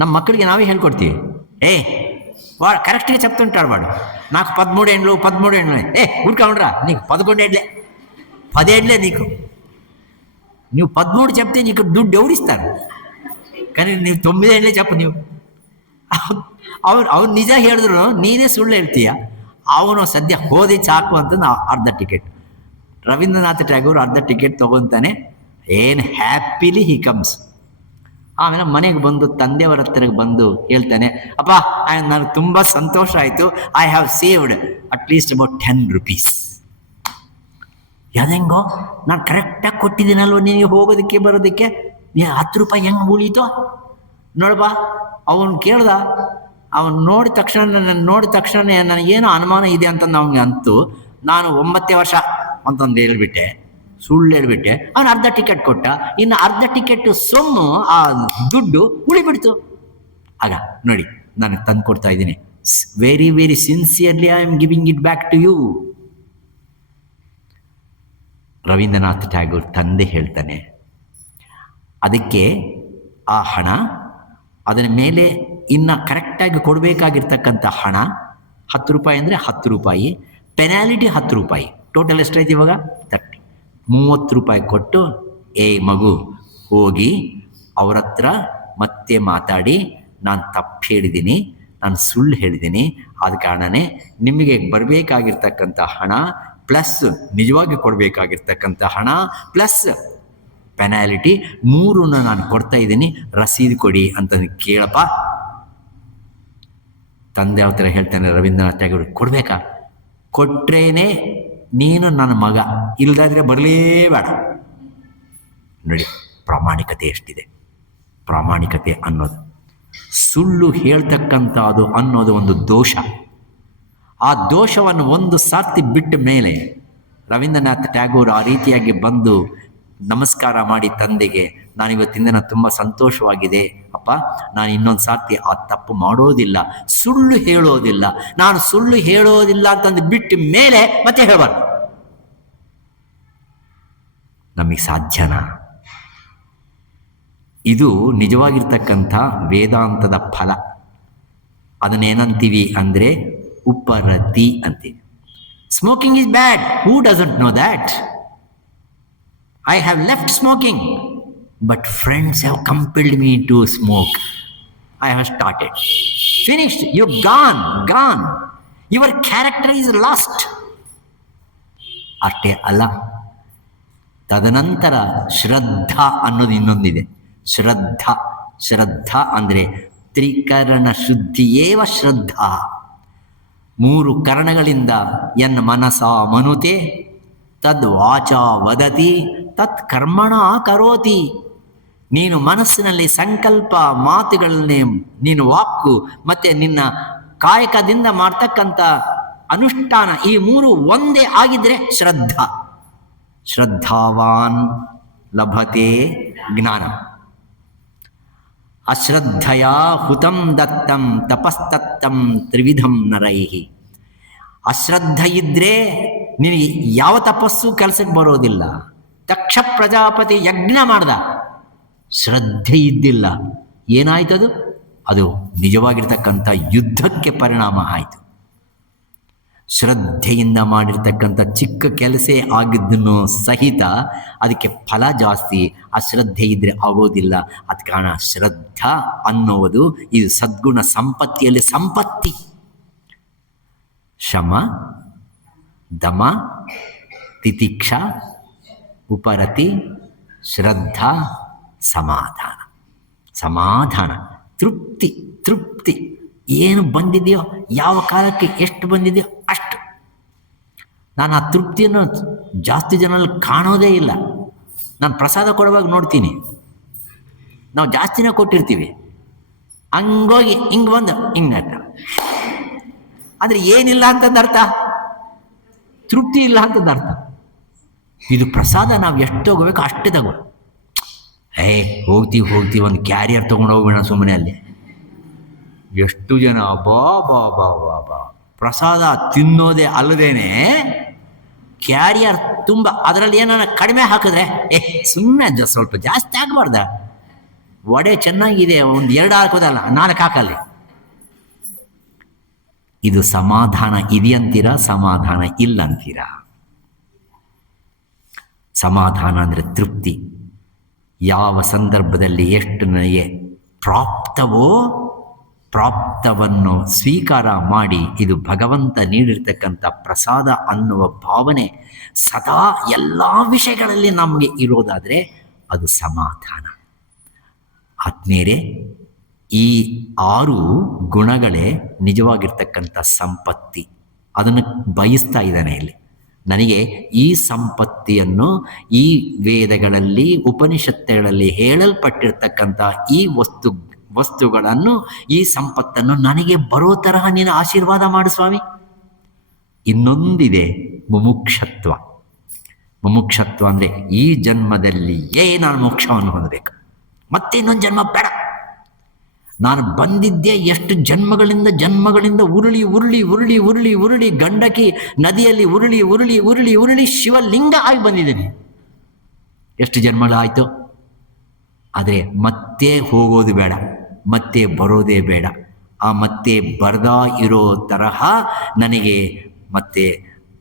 ನಮ್ಮ ಮಕ್ಕಳಿಗೆ ನಾವೇ ಹೇಳ್ಕೊಡ್ತೀವಿ. ಕರೆಕ್ಟಿಗೆ చెప్తుంటాడు వాడు. నాకు 13 ఏండ్లు ಹುಡ್ಕೊಂಡ್ರಾ నీకు 11 ఏండ్లే 10 ఏండ్లే ನೀವು 13 చెప్తే నీకు ದುಡ್ಡು ఎవరిస్తారు? కానీ ನೀವು 9 ఏండ్లే చెప్పు. ನೀವು ಅವ್ನು ನಿಜ ಹೇಳಿದ್ರು ನೀನೇ ಸುಳ್ಳು ಹೇಳ್ತೀಯ. ಅವನು ಸದ್ಯ ಹೋದಿ ಚಾಕು ಅಂತ ಅರ್ಧ ಟಿಕೆಟ್. ರವೀಂದ್ರನಾಥ ಟ್ಯಾಗೋರ್ ಅರ್ಧ ಟಿಕೆಟ್ ತೊಗೊತಾನೆ. ಏನು ಹ್ಯಾಪಿಲಿ ಹಿ ಕಮ್ಸ್. ಆಮೇಲೆ ಮನೆಗೆ ಬಂದು ತಂದೆಯವರ ಹತ್ತಿರಕ್ಕೆ ಬಂದು ಹೇಳ್ತಾನೆ, ಅಪ್ಪ ನನಗೆ ತುಂಬ ಸಂತೋಷ ಆಯಿತು. I have saved at least about 10 rupees. ಯಾವ್ದೆಂಗೋ ನಾನು ಕರೆಕ್ಟಾಗಿ ಕೊಟ್ಟಿದ್ದೀನಲ್ವ ನಿನಗೆ ಹೋಗೋದಕ್ಕೆ ಬರೋದಕ್ಕೆ, 10 ರೂಪಾಯಿ ಹೆಂಗೆ ಉಳೀತೋ ನೋಡಬಾ. ಅವನು ಕೇಳ್ದ. ಅವನು ನೋಡಿದ ತಕ್ಷಣ ನನಗೇನೋ ಅನುಮಾನ ಇದೆ ಅಂತ ಅವ್ನಿಗೆ ಅಂತು. ನಾನು 9 ವರ್ಷ ಅಂತಂದು ಹೇಳ್ಬಿಟ್ಟೆ, ಸುಳ್ಳು ಹೇಳ್ಬಿಟ್ಟೆ. ಅವನು ಅರ್ಧ ಟಿಕೆಟ್ ಕೊಟ್ಟ. ಇನ್ನು ಅರ್ಧ ಟಿಕೆಟ್ ಸೊಮ್ಮು, ಆ ದುಡ್ಡು ಉಳಿಬಿಡ್ತು. ಆಗ ನೋಡಿ, ನಾನು ತಂದು ಕೊಡ್ತಾ ಇದ್ದೀನಿ. Very very sincerely I am giving it back to you. Rabindranath Tagore ತಂದೆ ಹೇಳ್ತಾನೆ, ಅದಕ್ಕೆ ಆ ಹಣ, ಅದರ ಮೇಲೆ ಇನ್ನು ಕರೆಕ್ಟಾಗಿ ಕೊಡಬೇಕಾಗಿರ್ತಕ್ಕಂಥ ಹಣ 10 ರೂಪಾಯಿ ಅಂದರೆ 10 ರೂಪಾಯಿ, ಪೆನಾಲಿಟಿ 10 ರೂಪಾಯಿ, ಟೋಟಲ್ ಎಷ್ಟಾಯ್ತು ಇವಾಗ 30 ರೂಪಾಯಿ ಕೊಟ್ಟು, ಮಗು ಹೋಗಿ ಅವ್ರ ಹತ್ರ ಮತ್ತೆ ಮಾತಾಡಿ, ನಾನು ತಪ್ಪು ಹೇಳಿದ್ದೀನಿ, ನಾನು ಸುಳ್ಳು ಹೇಳಿದ್ದೀನಿ, ಆದ ಕಾರಣನೇ ನಿಮಗೆ ಬರಬೇಕಾಗಿರ್ತಕ್ಕಂಥ ಹಣ ಪ್ಲಸ್ ನಿಜವಾಗಿ ಕೊಡಬೇಕಾಗಿರ್ತಕ್ಕಂಥ ಹಣ ಪ್ಲಸ್ ಪೆನಾಲಿಟಿ 3 ನಾನು ಕೊಡ್ತಾ ಇದ್ದೀನಿ, ರಸೀದಿ ಕೊಡಿ ಅಂತ ಕೇಳಪ್ಪ. ತಂದೆ ಯಾವ ಥರ ಹೇಳ್ತಾನೆ ರವೀಂದ್ರನಾಥ್ ಟ್ಯಾಗೋರ್, ಕೊಡಬೇಕಾ? ಕೊಟ್ರೇನೆ ನೀನು ನನ್ನ ಮಗ, ಇಲ್ಲದಾದ್ರೆ ಬರಲೇಬೇಡ. ನೋಡಿ ಪ್ರಾಮಾಣಿಕತೆ ಎಷ್ಟಿದೆ. ಪ್ರಾಮಾಣಿಕತೆ ಅನ್ನೋದು, ಸುಳ್ಳು ಹೇಳ್ತಕ್ಕಂಥದ್ದು ಅನ್ನೋದು ಒಂದು ದೋಷ. ಆ ದೋಷವನ್ನು ಒಂದು ಸಾರ್ತಿ ಬಿಟ್ಟ ಮೇಲೆ ರವೀಂದ್ರನಾಥ್ ಟ್ಯಾಗೋರ್ ಆ ರೀತಿಯಾಗಿ ಬಂದು ನಮಸ್ಕಾರ ಮಾಡಿ ತಂದೆಗೆ, ನಾನಿವತ್ತಿನ ದಿನ ತುಂಬ ಸಂತೋಷವಾಗಿದೆ ಅಪ್ಪ, ನಾನು ಇನ್ನೊಂದು ಸಾರ್ತಿ ಆ ತಪ್ಪು ಮಾಡೋದಿಲ್ಲ, ಸುಳ್ಳು ಹೇಳೋದಿಲ್ಲ, ನಾನು ಸುಳ್ಳು ಹೇಳೋದಿಲ್ಲ ಅಂತಂದು ಬಿಟ್ಟ ಮೇಲೆ ಮತ್ತೆ ಹೇಳಬಾರ್ದು. ನಮಗೆ ಸಾಧ್ಯನಾ? ಇದು ನಿಜವಾಗಿರ್ತಕ್ಕಂಥ ವೇದಾಂತದ ಫಲ. ಅದನ್ನೇನಂತೀವಿ ಅಂದರೆ ಉಪರತಿ ಅಂತೀವಿ. Smoking is bad. Who doesn't know that? I have left smoking, but friends have compelled me to smoke. I have started. Finished. You're gone. Your character is lost. ಅಷ್ಟೇ ಅಲ್ಲ, ತದನಂತರ ಶ್ರದ್ಧಾ ಅನ್ನೋದು ಇನ್ನೊಂದಿದೆ. ಶ್ರದ್ಧಾ ಅಂದರೆ ತ್ರಿಕರಣ ಶುದ್ಧಿಯೇವ ಶ್ರದ್ಧಾ. 3 ಕರಣಗಳಿಂದ ಎನ್ನ ಮನಸ ಮನುತೆ ತದ್ ವಾಚ ವದತಿ ತತ್ ಕರ್ಮಣ ಕರೋತಿ. ನೀನು ಮನಸ್ಸಿನಲ್ಲಿ ಸಂಕಲ್ಪ ಮಾತುಗಳನ್ನೇ, ನೀನು ವಾಕು ಮತ್ತು ನಿನ್ನ ಕಾಯಕದಿಂದ ಮಾಡ್ತಕ್ಕಂಥ ಅನುಷ್ಠಾನ, ಈ 3 ಒಂದೇ ಆಗಿದ್ರೆ ಶ್ರದ್ಧಾವಾನ್ ಲಭತೆ ಜ್ಞಾನ. ಅಶ್ರದ್ಧಯ ಹುತಂ ದತ್ತಂ ತಪಸ್ತತ್ತಂ ತ್ರಿವಿಧಂ ನರೈಹಿ. ಅಶ್ರದ್ಧ ಇದ್ದರೆ ನಿನಗೆ ಯಾವ ತಪಸ್ಸು ಕೆಲಸಕ್ಕೆ ಬರೋದಿಲ್ಲ. ದಕ್ಷ ಪ್ರಜಾಪತಿ ಯಜ್ಞ ಮಾಡ್ದ, ಶ್ರದ್ಧೆ ಇದ್ದಿಲ್ಲ, ಏನಾಯ್ತದು? ಅದು ನಿಜವಾಗಿರ್ತಕ್ಕಂಥ ಯುದ್ಧಕ್ಕೆ ಪರಿಣಾಮ ಆಯಿತು. ಶ್ರದ್ಧೆಯಿಂದ ಮಾಡಿರ್ತಕ್ಕಂಥ ಚಿಕ್ಕ ಕೆಲಸ ಆಗಿದ್ದನ್ನು ಸಹಿತ ಅದಕ್ಕೆ ಫಲ ಜಾಸ್ತಿ. ಅಶ್ರದ್ಧೆ ಇದ್ದರೆ ಆಗೋದಿಲ್ಲ. ಅದ ಕಾರಣ ಶ್ರದ್ಧಾ ಅನ್ನುವುದು ಇದು ಸದ್ಗುಣ ಸಂಪತ್ತಿಯಲ್ಲಿ ಸಂಪತ್ತಿ. ಶಮ, ದಮ, ತಿತಿಕ್ಷಾ, ಉಪರತಿ, ಶ್ರದ್ಧಾ, ಸಮಾಧಾನ. ಸಮಾಧಾನ, ತೃಪ್ತಿ. ತೃಪ್ತಿ ಏನು ಬಂದಿದೆಯೋ, ಯಾವ ಕಾಲಕ್ಕೆ ಎಷ್ಟು ಬಂದಿದೆಯೋ ಅಷ್ಟು. ನಾನು ಆ ತೃಪ್ತಿಯನ್ನು ಜಾಸ್ತಿ ಜನರಲ್ಲಿ ಕಾಣೋದೇ ಇಲ್ಲ. ನಾನು ಪ್ರಸಾದ ಕೊಡುವಾಗ ನೋಡ್ತೀನಿ, ನಾವು ಜಾಸ್ತಿನೇ ಕೊಟ್ಟಿರ್ತೀವಿ, ಹಂಗೋಗಿ ಹಿಂಗೆ ಬಂದು ಹಿಂಗೆ ಅರ್ಥ. ಆದರೆ ಏನಿಲ್ಲ ಅಂತಂದು ಅರ್ಥ, ತೃಪ್ತಿ ಇಲ್ಲ ಅಂತಂದು ಅರ್ಥ. ಇದು ಪ್ರಸಾದ ನಾವು ಎಷ್ಟು ತಗೋಬೇಕು ಅಷ್ಟೇ ತಗೋ. ಹೋಗ್ತೀವಿ ಒಂದು ಕ್ಯಾರಿಯರ್ ತೊಗೊಂಡು ಹೋಗೋಣ ಸುಮ್ಮನೆ. ಅಲ್ಲಿ ಎಷ್ಟು ಜನ ಬಾ ಬಾ ಬಾ ಬಾ ಬಾ ಪ್ರಸಾದ ತಿನ್ನೋದೇ ಅಲ್ಲದೇನೆ ಕ್ಯಾರಿಯರ್ ತುಂಬ, ಅದರಲ್ಲಿ ಏನಾರ ಕಡಿಮೆ ಹಾಕಿದ್ರೆ ಸುಮ್ಮನೆ ಸ್ವಲ್ಪ ಜಾಸ್ತಿ ಆಗಬಾರ್ದ, ವಡೆ ಚೆನ್ನಾಗಿದೆ ಒಂದು 2 ಹಾಕೋದಲ್ಲ 4 ಹಾಕಲ್ಲಿ. ಇದು ಸಮಾಧಾನ ಇದೆಯಂತೀರಾ? ಸಮಾಧಾನ ಇಲ್ಲಂತೀರಾ? ಸಮಾಧಾನ ಅಂದರೆ ತೃಪ್ತಿ. ಯಾವ ಸಂದರ್ಭದಲ್ಲಿ ಎಷ್ಟು ನನಗೆ ಪ್ರಾಪ್ತವೋ ಪ್ರಾಪ್ತವನ್ನು ಸ್ವೀಕಾರ ಮಾಡಿ ಇದು ಭಗವಂತ ನೀಡಿರ್ತಕ್ಕಂಥ ಪ್ರಸಾದ ಅನ್ನುವ ಭಾವನೆ ಸದಾ ಎಲ್ಲ ವಿಷಯಗಳಲ್ಲಿ ನಮಗೆ ಇರೋದಾದರೆ ಅದು ಸಮಾಧಾನ. ಆತ್ಮೀಯರೇ, ಈ 6 ಗುಣಗಳೇ ನಿಜವಾಗಿರ್ತಕ್ಕಂಥ ಸಂಪತ್ತಿ. ಅದನ್ನು ಬಯಸ್ತಾ ಇದ್ದಾನೆ ಇಲ್ಲಿ. ನನಗೆ ಈ ಸಂಪತ್ತಿಯನ್ನು ಈ ವೇದಗಳಲ್ಲಿ ಉಪನಿಷತ್ತುಗಳಲ್ಲಿ ಹೇಳಲ್ಪಟ್ಟಿರ್ತಕ್ಕಂಥ ಈ ವಸ್ತುಗಳನ್ನು ಈ ಸಂಪತ್ತನ್ನು ನನಗೆ ಬರೋ ತರಹ ನೀನು ಆಶೀರ್ವಾದ ಮಾಡು ಸ್ವಾಮಿ. ಇನ್ನೊಂದಿದೆ ಮುಮುಕ್ಷತ್ವ. ಮುಮುಕ್ಷತ್ವ ಅಂದರೆ ಈ ಜನ್ಮದಲ್ಲಿಯೇ ನಾನು ಮೋಕ್ಷವನ್ನು ಹೊಂದಬೇಕು, ಮತ್ತೆ ಇನ್ನೊಂದು ಜನ್ಮ ಬೇಡ. ನಾನು ಬಂದಿದ್ದೆ ಎಷ್ಟು ಜನ್ಮಗಳಿಂದ ಉರುಳಿ ಉರುಳಿ ಉರುಳಿ ಉರುಳಿ ಉರುಳಿ ಗಂಡಕಿ ನದಿಯಲ್ಲಿ ಉರುಳಿ ಉರುಳಿ ಉರುಳಿ ಉರುಳಿ ಶಿವಲಿಂಗ ಆಗಿ ಬಂದಿದ್ದೇನೆ. ಎಷ್ಟು ಜನ್ಮಗಳಾಯಿತು. ಆದರೆ ಮತ್ತೆ ಹೋಗೋದು ಬೇಡ, ಮತ್ತೆ ಬರೋದೇ ಬೇಡ. ಆ ಮತ್ತೆ ಬರದಾ ಇರೋ ತರಹ ನನಗೆ ಮತ್ತೆ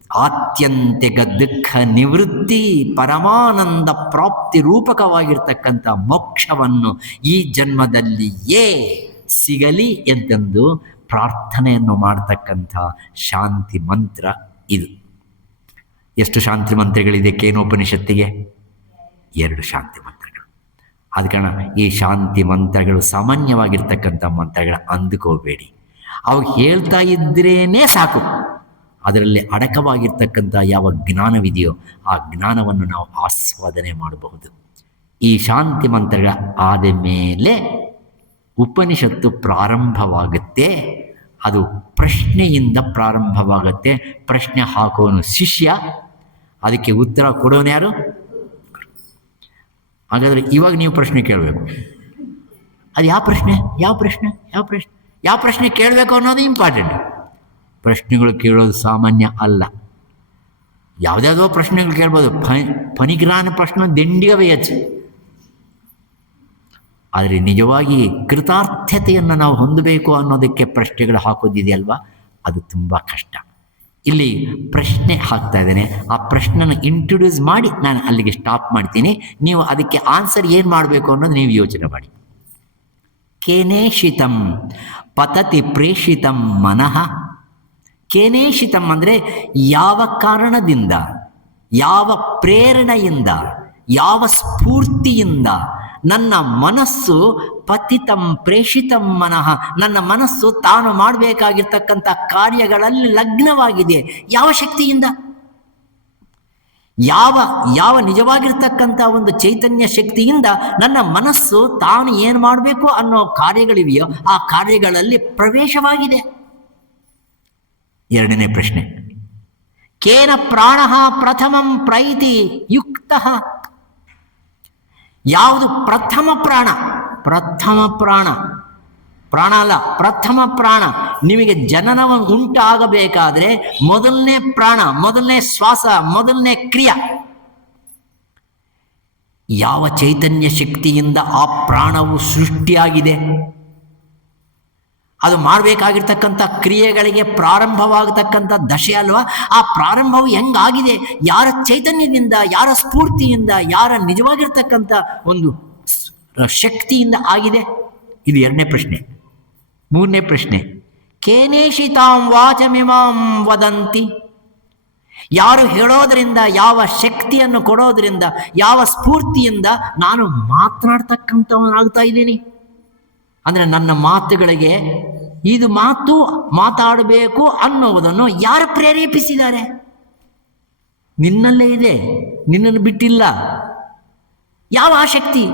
ಆತ್ಯಂತಿಕ ದುಃಖ ನಿವೃತ್ತಿ ಪರಮಾನಂದ ಪ್ರಾಪ್ತಿ ರೂಪಕವಾಗಿರ್ತಕ್ಕಂಥ ಮೋಕ್ಷವನ್ನು ಈ ಜನ್ಮದಲ್ಲಿಯೇ ಸಿಗಲಿ ಎಂತೆಂದು ಪ್ರಾರ್ಥನೆಯನ್ನು ಮಾಡ್ತಕ್ಕಂಥ ಶಾಂತಿ ಮಂತ್ರ ಇದು. ಎಷ್ಟು ಶಾಂತಿ ಮಂತ್ರಗಳಿದೆ ಕೇನೋಪನಿಷತ್ತಿಗೆ? 2 ಶಾಂತಿ ಮಂತ್ರಗಳು. ಆದ ಕಾರಣ ಈ ಶಾಂತಿ ಮಂತ್ರಗಳು ಸಾಮಾನ್ಯವಾಗಿರ್ತಕ್ಕಂಥ ಮಂತ್ರಗಳ ಅಂದುಕೋಬೇಡಿ. ಅವು ಹೇಳ್ತಾ ಇದ್ರೇನೇ ಸಾಕು. ಅದರಲ್ಲಿ ಅಡಕವಾಗಿರ್ತಕ್ಕಂಥ ಯಾವ ಜ್ಞಾನವಿದೆಯೋ ಆ ಜ್ಞಾನವನ್ನು ನಾವು ಆಸ್ವಾದನೆ ಮಾಡಬಹುದು. ಈ ಶಾಂತಿ ಮಂತ್ರಗಳ ಆದ ಮೇಲೆ ಉಪನಿಷತ್ತು ಪ್ರಾರಂಭವಾಗುತ್ತೆ. ಅದು ಪ್ರಶ್ನೆಯಿಂದ ಪ್ರಾರಂಭವಾಗುತ್ತೆ. ಪ್ರಶ್ನೆ ಹಾಕೋನು ಶಿಷ್ಯ, ಅದಕ್ಕೆ ಉತ್ತರ ಕೊಡೋನು ಯಾರು? ಹಾಗಾದರೆ ಇವಾಗ ನೀವು ಪ್ರಶ್ನೆ ಕೇಳಬೇಕು. ಅದು ಯಾವ ಪ್ರಶ್ನೆ ಕೇಳಬೇಕು ಅನ್ನೋದು ಇಂಪಾರ್ಟೆಂಟ್. ಪ್ರಶ್ನೆಗಳು ಕೇಳೋದು ಸಾಮಾನ್ಯ ಅಲ್ಲ. ಯಾವುದ್ಯಾವುದೋ ಪ್ರಶ್ನೆಗಳು ಕೇಳ್ಬೋದು, ಫನಿಗ್ರಾನ ಪ್ರಶ್ನೆ ದಂಡಿಗೆ ಬೇಯಚ್ಚು. ಆದರೆ ನಿಜವಾಗಿ ಕೃತಾರ್ಥತೆಯನ್ನು ನಾವು ಹೊಂದಬೇಕು ಅನ್ನೋದಕ್ಕೆ ಪ್ರಶ್ನೆಗಳು ಹಾಕೋದಿದೆಯಲ್ವಾ, ಅದು ತುಂಬ ಕಷ್ಟ. ಇಲ್ಲಿ ಪ್ರಶ್ನೆ ಹಾಕ್ತಾ ಇದ್ದೇನೆ. ಆ ಪ್ರಶ್ನೆನ ಇಂಟ್ರೊಡ್ಯೂಸ್ ಮಾಡಿ ನಾನು ಅಲ್ಲಿಗೆ ಸ್ಟಾಪ್ ಮಾಡ್ತೀನಿ. ನೀವು ಅದಕ್ಕೆ ಆನ್ಸರ್ ಏನು ಮಾಡಬೇಕು ಅನ್ನೋದು ನೀವು ಯೋಚನೆ ಮಾಡಿ. ಕೇನೇಷಿತಂ ಪತತಿ ಪ್ರೇಷಿತಂ ಮನಃ. ಕೇನೇಷಿತಂ ಅಂದರೆ ಯಾವ ಕಾರಣದಿಂದ, ಯಾವ ಪ್ರೇರಣೆಯಿಂದ, ಯಾವ ಸ್ಫೂರ್ತಿಯಿಂದ ನನ್ನ ಮನಸ್ಸು ಪತಿತಂ ಪ್ರೇಷಿತಂ ಮನಃ, ನನ್ನ ಮನಸ್ಸು ತಾನು ಮಾಡಬೇಕಾಗಿರ್ತಕ್ಕಂಥ ಕಾರ್ಯಗಳಲ್ಲಿ ಲಗ್ನವಾಗಿದೆ. ಯಾವ ಶಕ್ತಿಯಿಂದ, ಯಾವ ನಿಜವಾಗಿರ್ತಕ್ಕಂಥ ಒಂದು ಚೈತನ್ಯ ಶಕ್ತಿಯಿಂದ ನನ್ನ ಮನಸ್ಸು ತಾನು ಏನು ಮಾಡಬೇಕು ಅನ್ನೋ ಕಾರ್ಯಗಳಿವೆಯೋ ಆ ಕಾರ್ಯಗಳಲ್ಲಿ ಪ್ರವೇಶವಾಗಿದೆ. 2ನೇ ಪ್ರಶ್ನೆ, ಕೇನ ಪ್ರಾಣಃ ಪ್ರಥಮಂ ಪ್ರೈತಿ ಯುಕ್ತಃ. ಯಾವುದು ಪ್ರಥಮ ಪ್ರಾಣ? ಪ್ರಾಣ ಅಲ್ಲ, ಪ್ರಥಮ ಪ್ರಾಣ. ನಿಮಗೆ ಜನನವನ್ನು ಉಂಟಾಗಬೇಕಾದ್ರೆ ಮೊದಲನೇ ಪ್ರಾಣ, ಮೊದಲನೇ ಶ್ವಾಸ, ಮೊದಲನೇ ಕ್ರಿಯೆ ಯಾವ ಚೈತನ್ಯ ಶಕ್ತಿಯಿಂದ ಆ ಪ್ರಾಣವು ಸೃಷ್ಟಿಯಾಗಿದೆ, ಅದು ಮಾಡಬೇಕಾಗಿರ್ತಕ್ಕಂಥ ಕ್ರಿಯೆಗಳಿಗೆ ಪ್ರಾರಂಭವಾಗತಕ್ಕಂಥ ದಶೆ ಅಲ್ವಾ, ಆ ಪ್ರಾರಂಭವು ಹೆಂಗಾಗಿದೆ, ಯಾರ ಚೈತನ್ಯದಿಂದ, ಯಾರ ಸ್ಫೂರ್ತಿಯಿಂದ, ಯಾರ ನಿಜವಾಗಿರ್ತಕ್ಕಂಥ ಒಂದು ಶಕ್ತಿಯಿಂದ ಆಗಿದೆ. ಇದು 2ನೇ ಪ್ರಶ್ನೆ. 3ನೇ ಪ್ರಶ್ನೆ, ಕೇನೇಷಿತಾಂ ವಾಚಮಿಮಾಂ ವದಂತಿ, ಯಾರು ಹೇಳೋದರಿಂದ, ಯಾವ ಶಕ್ತಿಯನ್ನು ಕೊಡೋದ್ರಿಂದ, ಯಾವ ಸ್ಫೂರ್ತಿಯಿಂದ ನಾನು ಮಾತನಾಡ್ತಕ್ಕಂಥವನಾಗ್ತಾ ಇದ್ದೀನಿ. ಅಂದರೆ ನನ್ನ ಮಾತುಗಳಿಗೆ ಇದು ಮಾತಾಡಬೇಕು ಅನ್ನೋದನ್ನು ಯಾರು ಪ್ರೇರೇಪಿಸಿದ್ದಾರೆ? ನಿನ್ನಲ್ಲೇ ಇದೆ, ನಿನ್ನನ್ನು ಬಿಟ್ಟಿಲ್ಲ. ಯಾವ ಶಕ್ತಿ?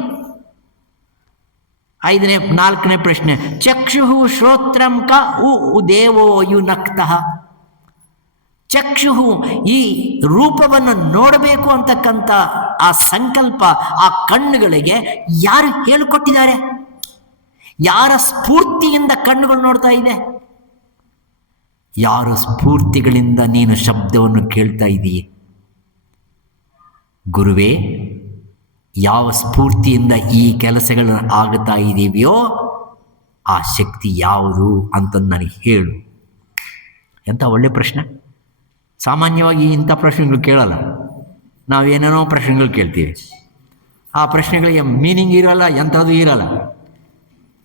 4ನೇ ಪ್ರಶ್ನೆ, ಚಕ್ಷು ಶ್ರೋತ್ರಂ ಕ ದೇವೋ ಯುನಕ್ತಃ. ಚಕ್ಷು ಈ ರೂಪವನ್ನು ನೋಡಬೇಕು ಅಂತಕ್ಕಂಥ ಆ ಸಂಕಲ್ಪ, ಆ ಕಣ್ಣುಗಳಿಗೆ ಯಾರು ಹೇಳಿಕೊಟ್ಟಿದ್ದಾರೆ? ಯಾರ ಸ್ಫೂರ್ತಿಯಿಂದ ಕಣ್ಣುಗಳು ನೋಡ್ತಾ ಇದೆ? ಯಾರ ಸ್ಫೂರ್ತಿಗಳಿಂದ ನೀನು ಶಬ್ದವನ್ನು ಕೇಳ್ತಾ ಇದೀಯೆ? ಗುರುವೇ, ಯಾವ ಸ್ಫೂರ್ತಿಯಿಂದ ಈ ಕೆಲಸಗಳು ಆಗ್ತಾ ಇದ್ದೀವಿಯೋ ಆ ಶಕ್ತಿ ಯಾವುದು ಅಂತ ನನಗೆ ಹೇಳು. ಎಂಥ ಒಳ್ಳೆ ಪ್ರಶ್ನೆ. ಸಾಮಾನ್ಯವಾಗಿ ಇಂಥ ಪ್ರಶ್ನೆಗಳು ಕೇಳಲ್ಲ. ನಾವೇನೇನೋ ಪ್ರಶ್ನೆಗಳು ಕೇಳ್ತೀವಿ. ಆ ಪ್ರಶ್ನೆಗಳಿಗೆ ಮೀನಿಂಗ್ ಇರಲ್ಲ, ಎಂಥದ್ದು ಇರಲ್ಲ.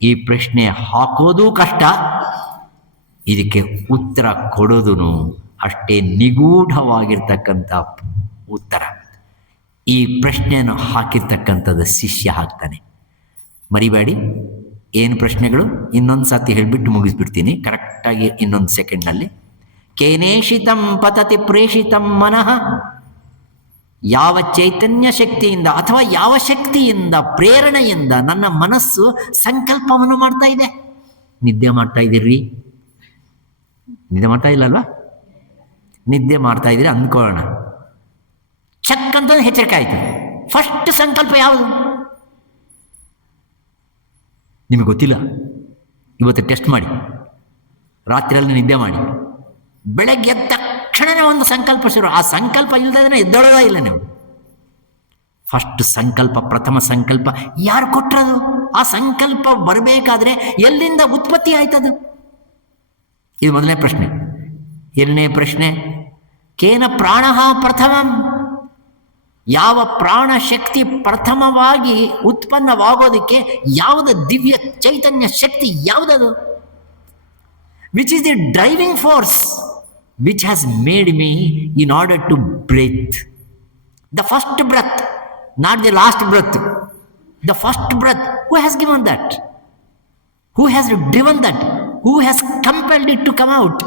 ಈ ಪ್ರಶ್ನೆ ಹಾಕೋದು ಕಷ್ಟ, ಇದಕ್ಕೆ ಉತ್ತರ ಕೊಡೋದು ಅಷ್ಟೇ ನಿಗೂಢವಾಗಿರ್ತಕ್ಕಂಥ ಉತ್ತರ. ಈ ಪ್ರಶ್ನೆಯನ್ನು ಹಾಕಿರ್ತಕ್ಕಂಥದ್ದು ಶಿಷ್ಯ ಹಾಕ್ತಾನೆ. ಮರಿಬೇಡಿ. ಏನು ಪ್ರಶ್ನೆಗಳು? ಇನ್ನೊಂದು ಸತಿ ಹೇಳಿಬಿಟ್ಟು ಮುಗಿಸ್ಬಿಡ್ತೀನಿ ಕರೆಕ್ಟಾಗಿ, ಇನ್ನೊಂದು ಸೆಕೆಂಡ್ನಲ್ಲಿ. ಕೇನೇಷಿತಂ ಪತತಿ ಪ್ರೇಷಿತಂ ಮನಃ, ಯಾವ ಚೈತನ್ಯ ಶಕ್ತಿಯಿಂದ ಅಥವಾ ಯಾವ ಶಕ್ತಿಯಿಂದ, ಪ್ರೇರಣೆಯಿಂದ ನನ್ನ ಮನಸ್ಸು ಸಂಕಲ್ಪವನ್ನು ಮಾಡ್ತಾ ಇದೆ. ನಿದ್ದೆ ಮಾಡ್ತಾ ಇದ್ದೀರಿ? ನಿದ್ದೆ ಮಾಡ್ತಾ ಇಲ್ಲಲ್ವಾ? ನಿದ್ದೆ ಮಾಡ್ತಾ ಇದ್ದೀರಿ ಅಂದ್ಕೊಳ್ಳೋಣ. ಚಕ್ ಅಂತ ಎಚ್ಚರಿಕೆ ಆಯಿತು. ಫಸ್ಟ್ ಸಂಕಲ್ಪ ಯಾವುದು? ನಿಮಗೆ ಗೊತ್ತಿಲ್ಲ. ಇವತ್ತು ಟೆಸ್ಟ್ ಮಾಡಿ, ರಾತ್ರಿಯಲ್ಲಿ ನಿದ್ದೆ ಮಾಡಿ, ಬೆಳಗ್ಗೆ ಎದ್ದ ತಕ್ಷಣವೇ ಒಂದು ಸಂಕಲ್ಪ ಶುರು. ಆ ಸಂಕಲ್ಪ ಇಲ್ಲದೇ ಎದ್ದೊಳಗ ಇಲ್ಲ ನೀವು. ಫಸ್ಟ್ ಸಂಕಲ್ಪ, ಪ್ರಥಮ ಸಂಕಲ್ಪ ಯಾರು ಕೊಟ್ಟರದು? ಆ ಸಂಕಲ್ಪ ಬರಬೇಕಾದ್ರೆ ಎಲ್ಲಿಂದ ಉತ್ಪತ್ತಿ ಆಯ್ತದು? ಇದು 1ನೇ ಪ್ರಶ್ನೆ. 2ನೇ ಪ್ರಶ್ನೆ, ಕೇನ ಪ್ರಾಣ ಪ್ರಥಮಂ, ಯಾವ ಪ್ರಾಣ ಶಕ್ತಿ ಪ್ರಥಮವಾಗಿ ಉತ್ಪನ್ನವಾಗೋದಕ್ಕೆ ಯಾವುದು ದಿವ್ಯ ಚೈತನ್ಯ ಶಕ್ತಿ ಯಾವುದದು? Which is the driving force which has made me in order to breathe. The first breath, not the last breath. The first breath, who has given that? Who has driven that? Who has compelled it to come out?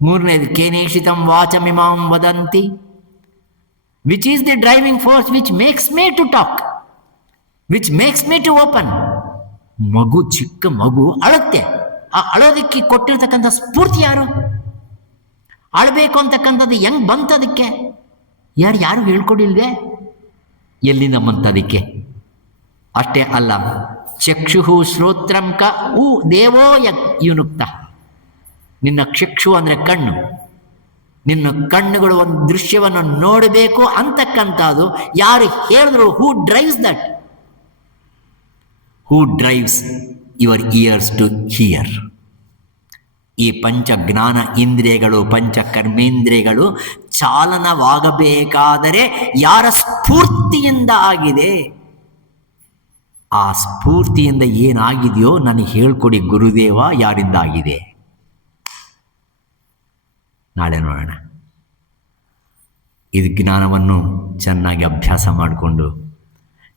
3ನೇದು, ಕೇನೇಷಿತಂ ವಾಚಮಿಮಾಂ ವದಂತಿ, which is the driving force which makes me to talk, which makes me to open. ಮಗು, ಚಿಕ್ಕ ಮಗು ಅಳುತ್ತೆ. ಆ ಅಳೋದಕ್ಕೆ ಕೊಟ್ಟಿರ್ತಕ್ಕಂಥ ಸ್ಫೂರ್ತಿ ಯಾರು? ಅಳಬೇಕು ಅಂತಕ್ಕಂಥದ್ದು ಹೆಂಗ್ ಬಂತದಕ್ಕೆ? ಯಾರು ಹೇಳ್ಕೊಡಿಲ್ವೇ? ಎಲ್ಲಿಂದ ಬಂತದಕ್ಕೆ? ಅಷ್ಟೇ ಅಲ್ಲ, ಚಕ್ಷು ಶ್ರೋತ್ರಂ ಕ ದೇವೋ ಯುನುಕ್ತ. ನಿನ್ನ ಚಕ್ಷು ಅಂದರೆ ಕಣ್ಣು. ನಿನ್ನ ಕಣ್ಣುಗಳು ಒಂದು ದೃಶ್ಯವನ್ನು ನೋಡಬೇಕು ಅಂತಕ್ಕಂಥದ್ದು ಯಾರು ಹೇಳಿದ್ರು? Who drives that? Who drives your ears to hear? ಈ ಪಂಚ ಜ್ಞಾನ ಇಂದ್ರಿಯಗಳು, ಪಂಚ ಕರ್ಮೇಂದ್ರಿಯಗಳು ಚಾಲನವಾಗಬೇಕಾದರೆ ಯಾರ ಸ್ಫೂರ್ತಿಯಿಂದ ಆಗಿದೆ? ಆ ಸ್ಫೂರ್ತಿಯಿಂದ ಏನಾಗಿದೆಯೋ ನನಗೆ ಹೇಳ್ಕೊಡಿ ಗುರುದೇವ, ಯಾರಿಂದ ಆಗಿದೆ? ನಾಳೆ ನೋಡೋಣ. ಇದು ಜ್ಞಾನವನ್ನು ಚೆನ್ನಾಗಿ ಅಭ್ಯಾಸ ಮಾಡಿಕೊಂಡು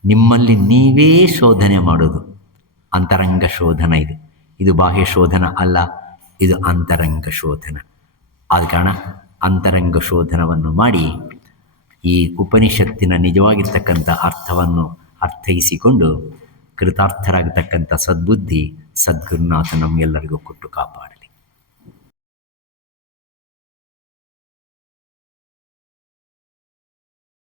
ನಿಮ್ಮಲ್ಲಿ ನೀವೇ ಶೋಧನೆ ಮಾಡೋದು. ಅಂತರಂಗ ಶೋಧನ ಇದು ಬಾಹ್ಯ ಶೋಧನ ಅಲ್ಲ, ಇದು ಅಂತರಂಗ ಶೋಧನ. ಆದ ಕಾರಣ ಅಂತರಂಗ ಶೋಧನವನ್ನು ಮಾಡಿ ಈ ಉಪನಿಷತ್ತಿನ ನಿಜವಾಗಿರ್ತಕ್ಕಂಥ ಅರ್ಥವನ್ನು ಅರ್ಥೈಸಿಕೊಂಡು ಕೃತಾರ್ಥರಾಗತಕ್ಕಂಥ ಸದ್ಬುದ್ಧಿ ಸದ್ಗುರುನಾಥ ನಮಗೆಲ್ಲರಿಗೂ ಕೊಟ್ಟು ಕಾಪಾಡಲಿ.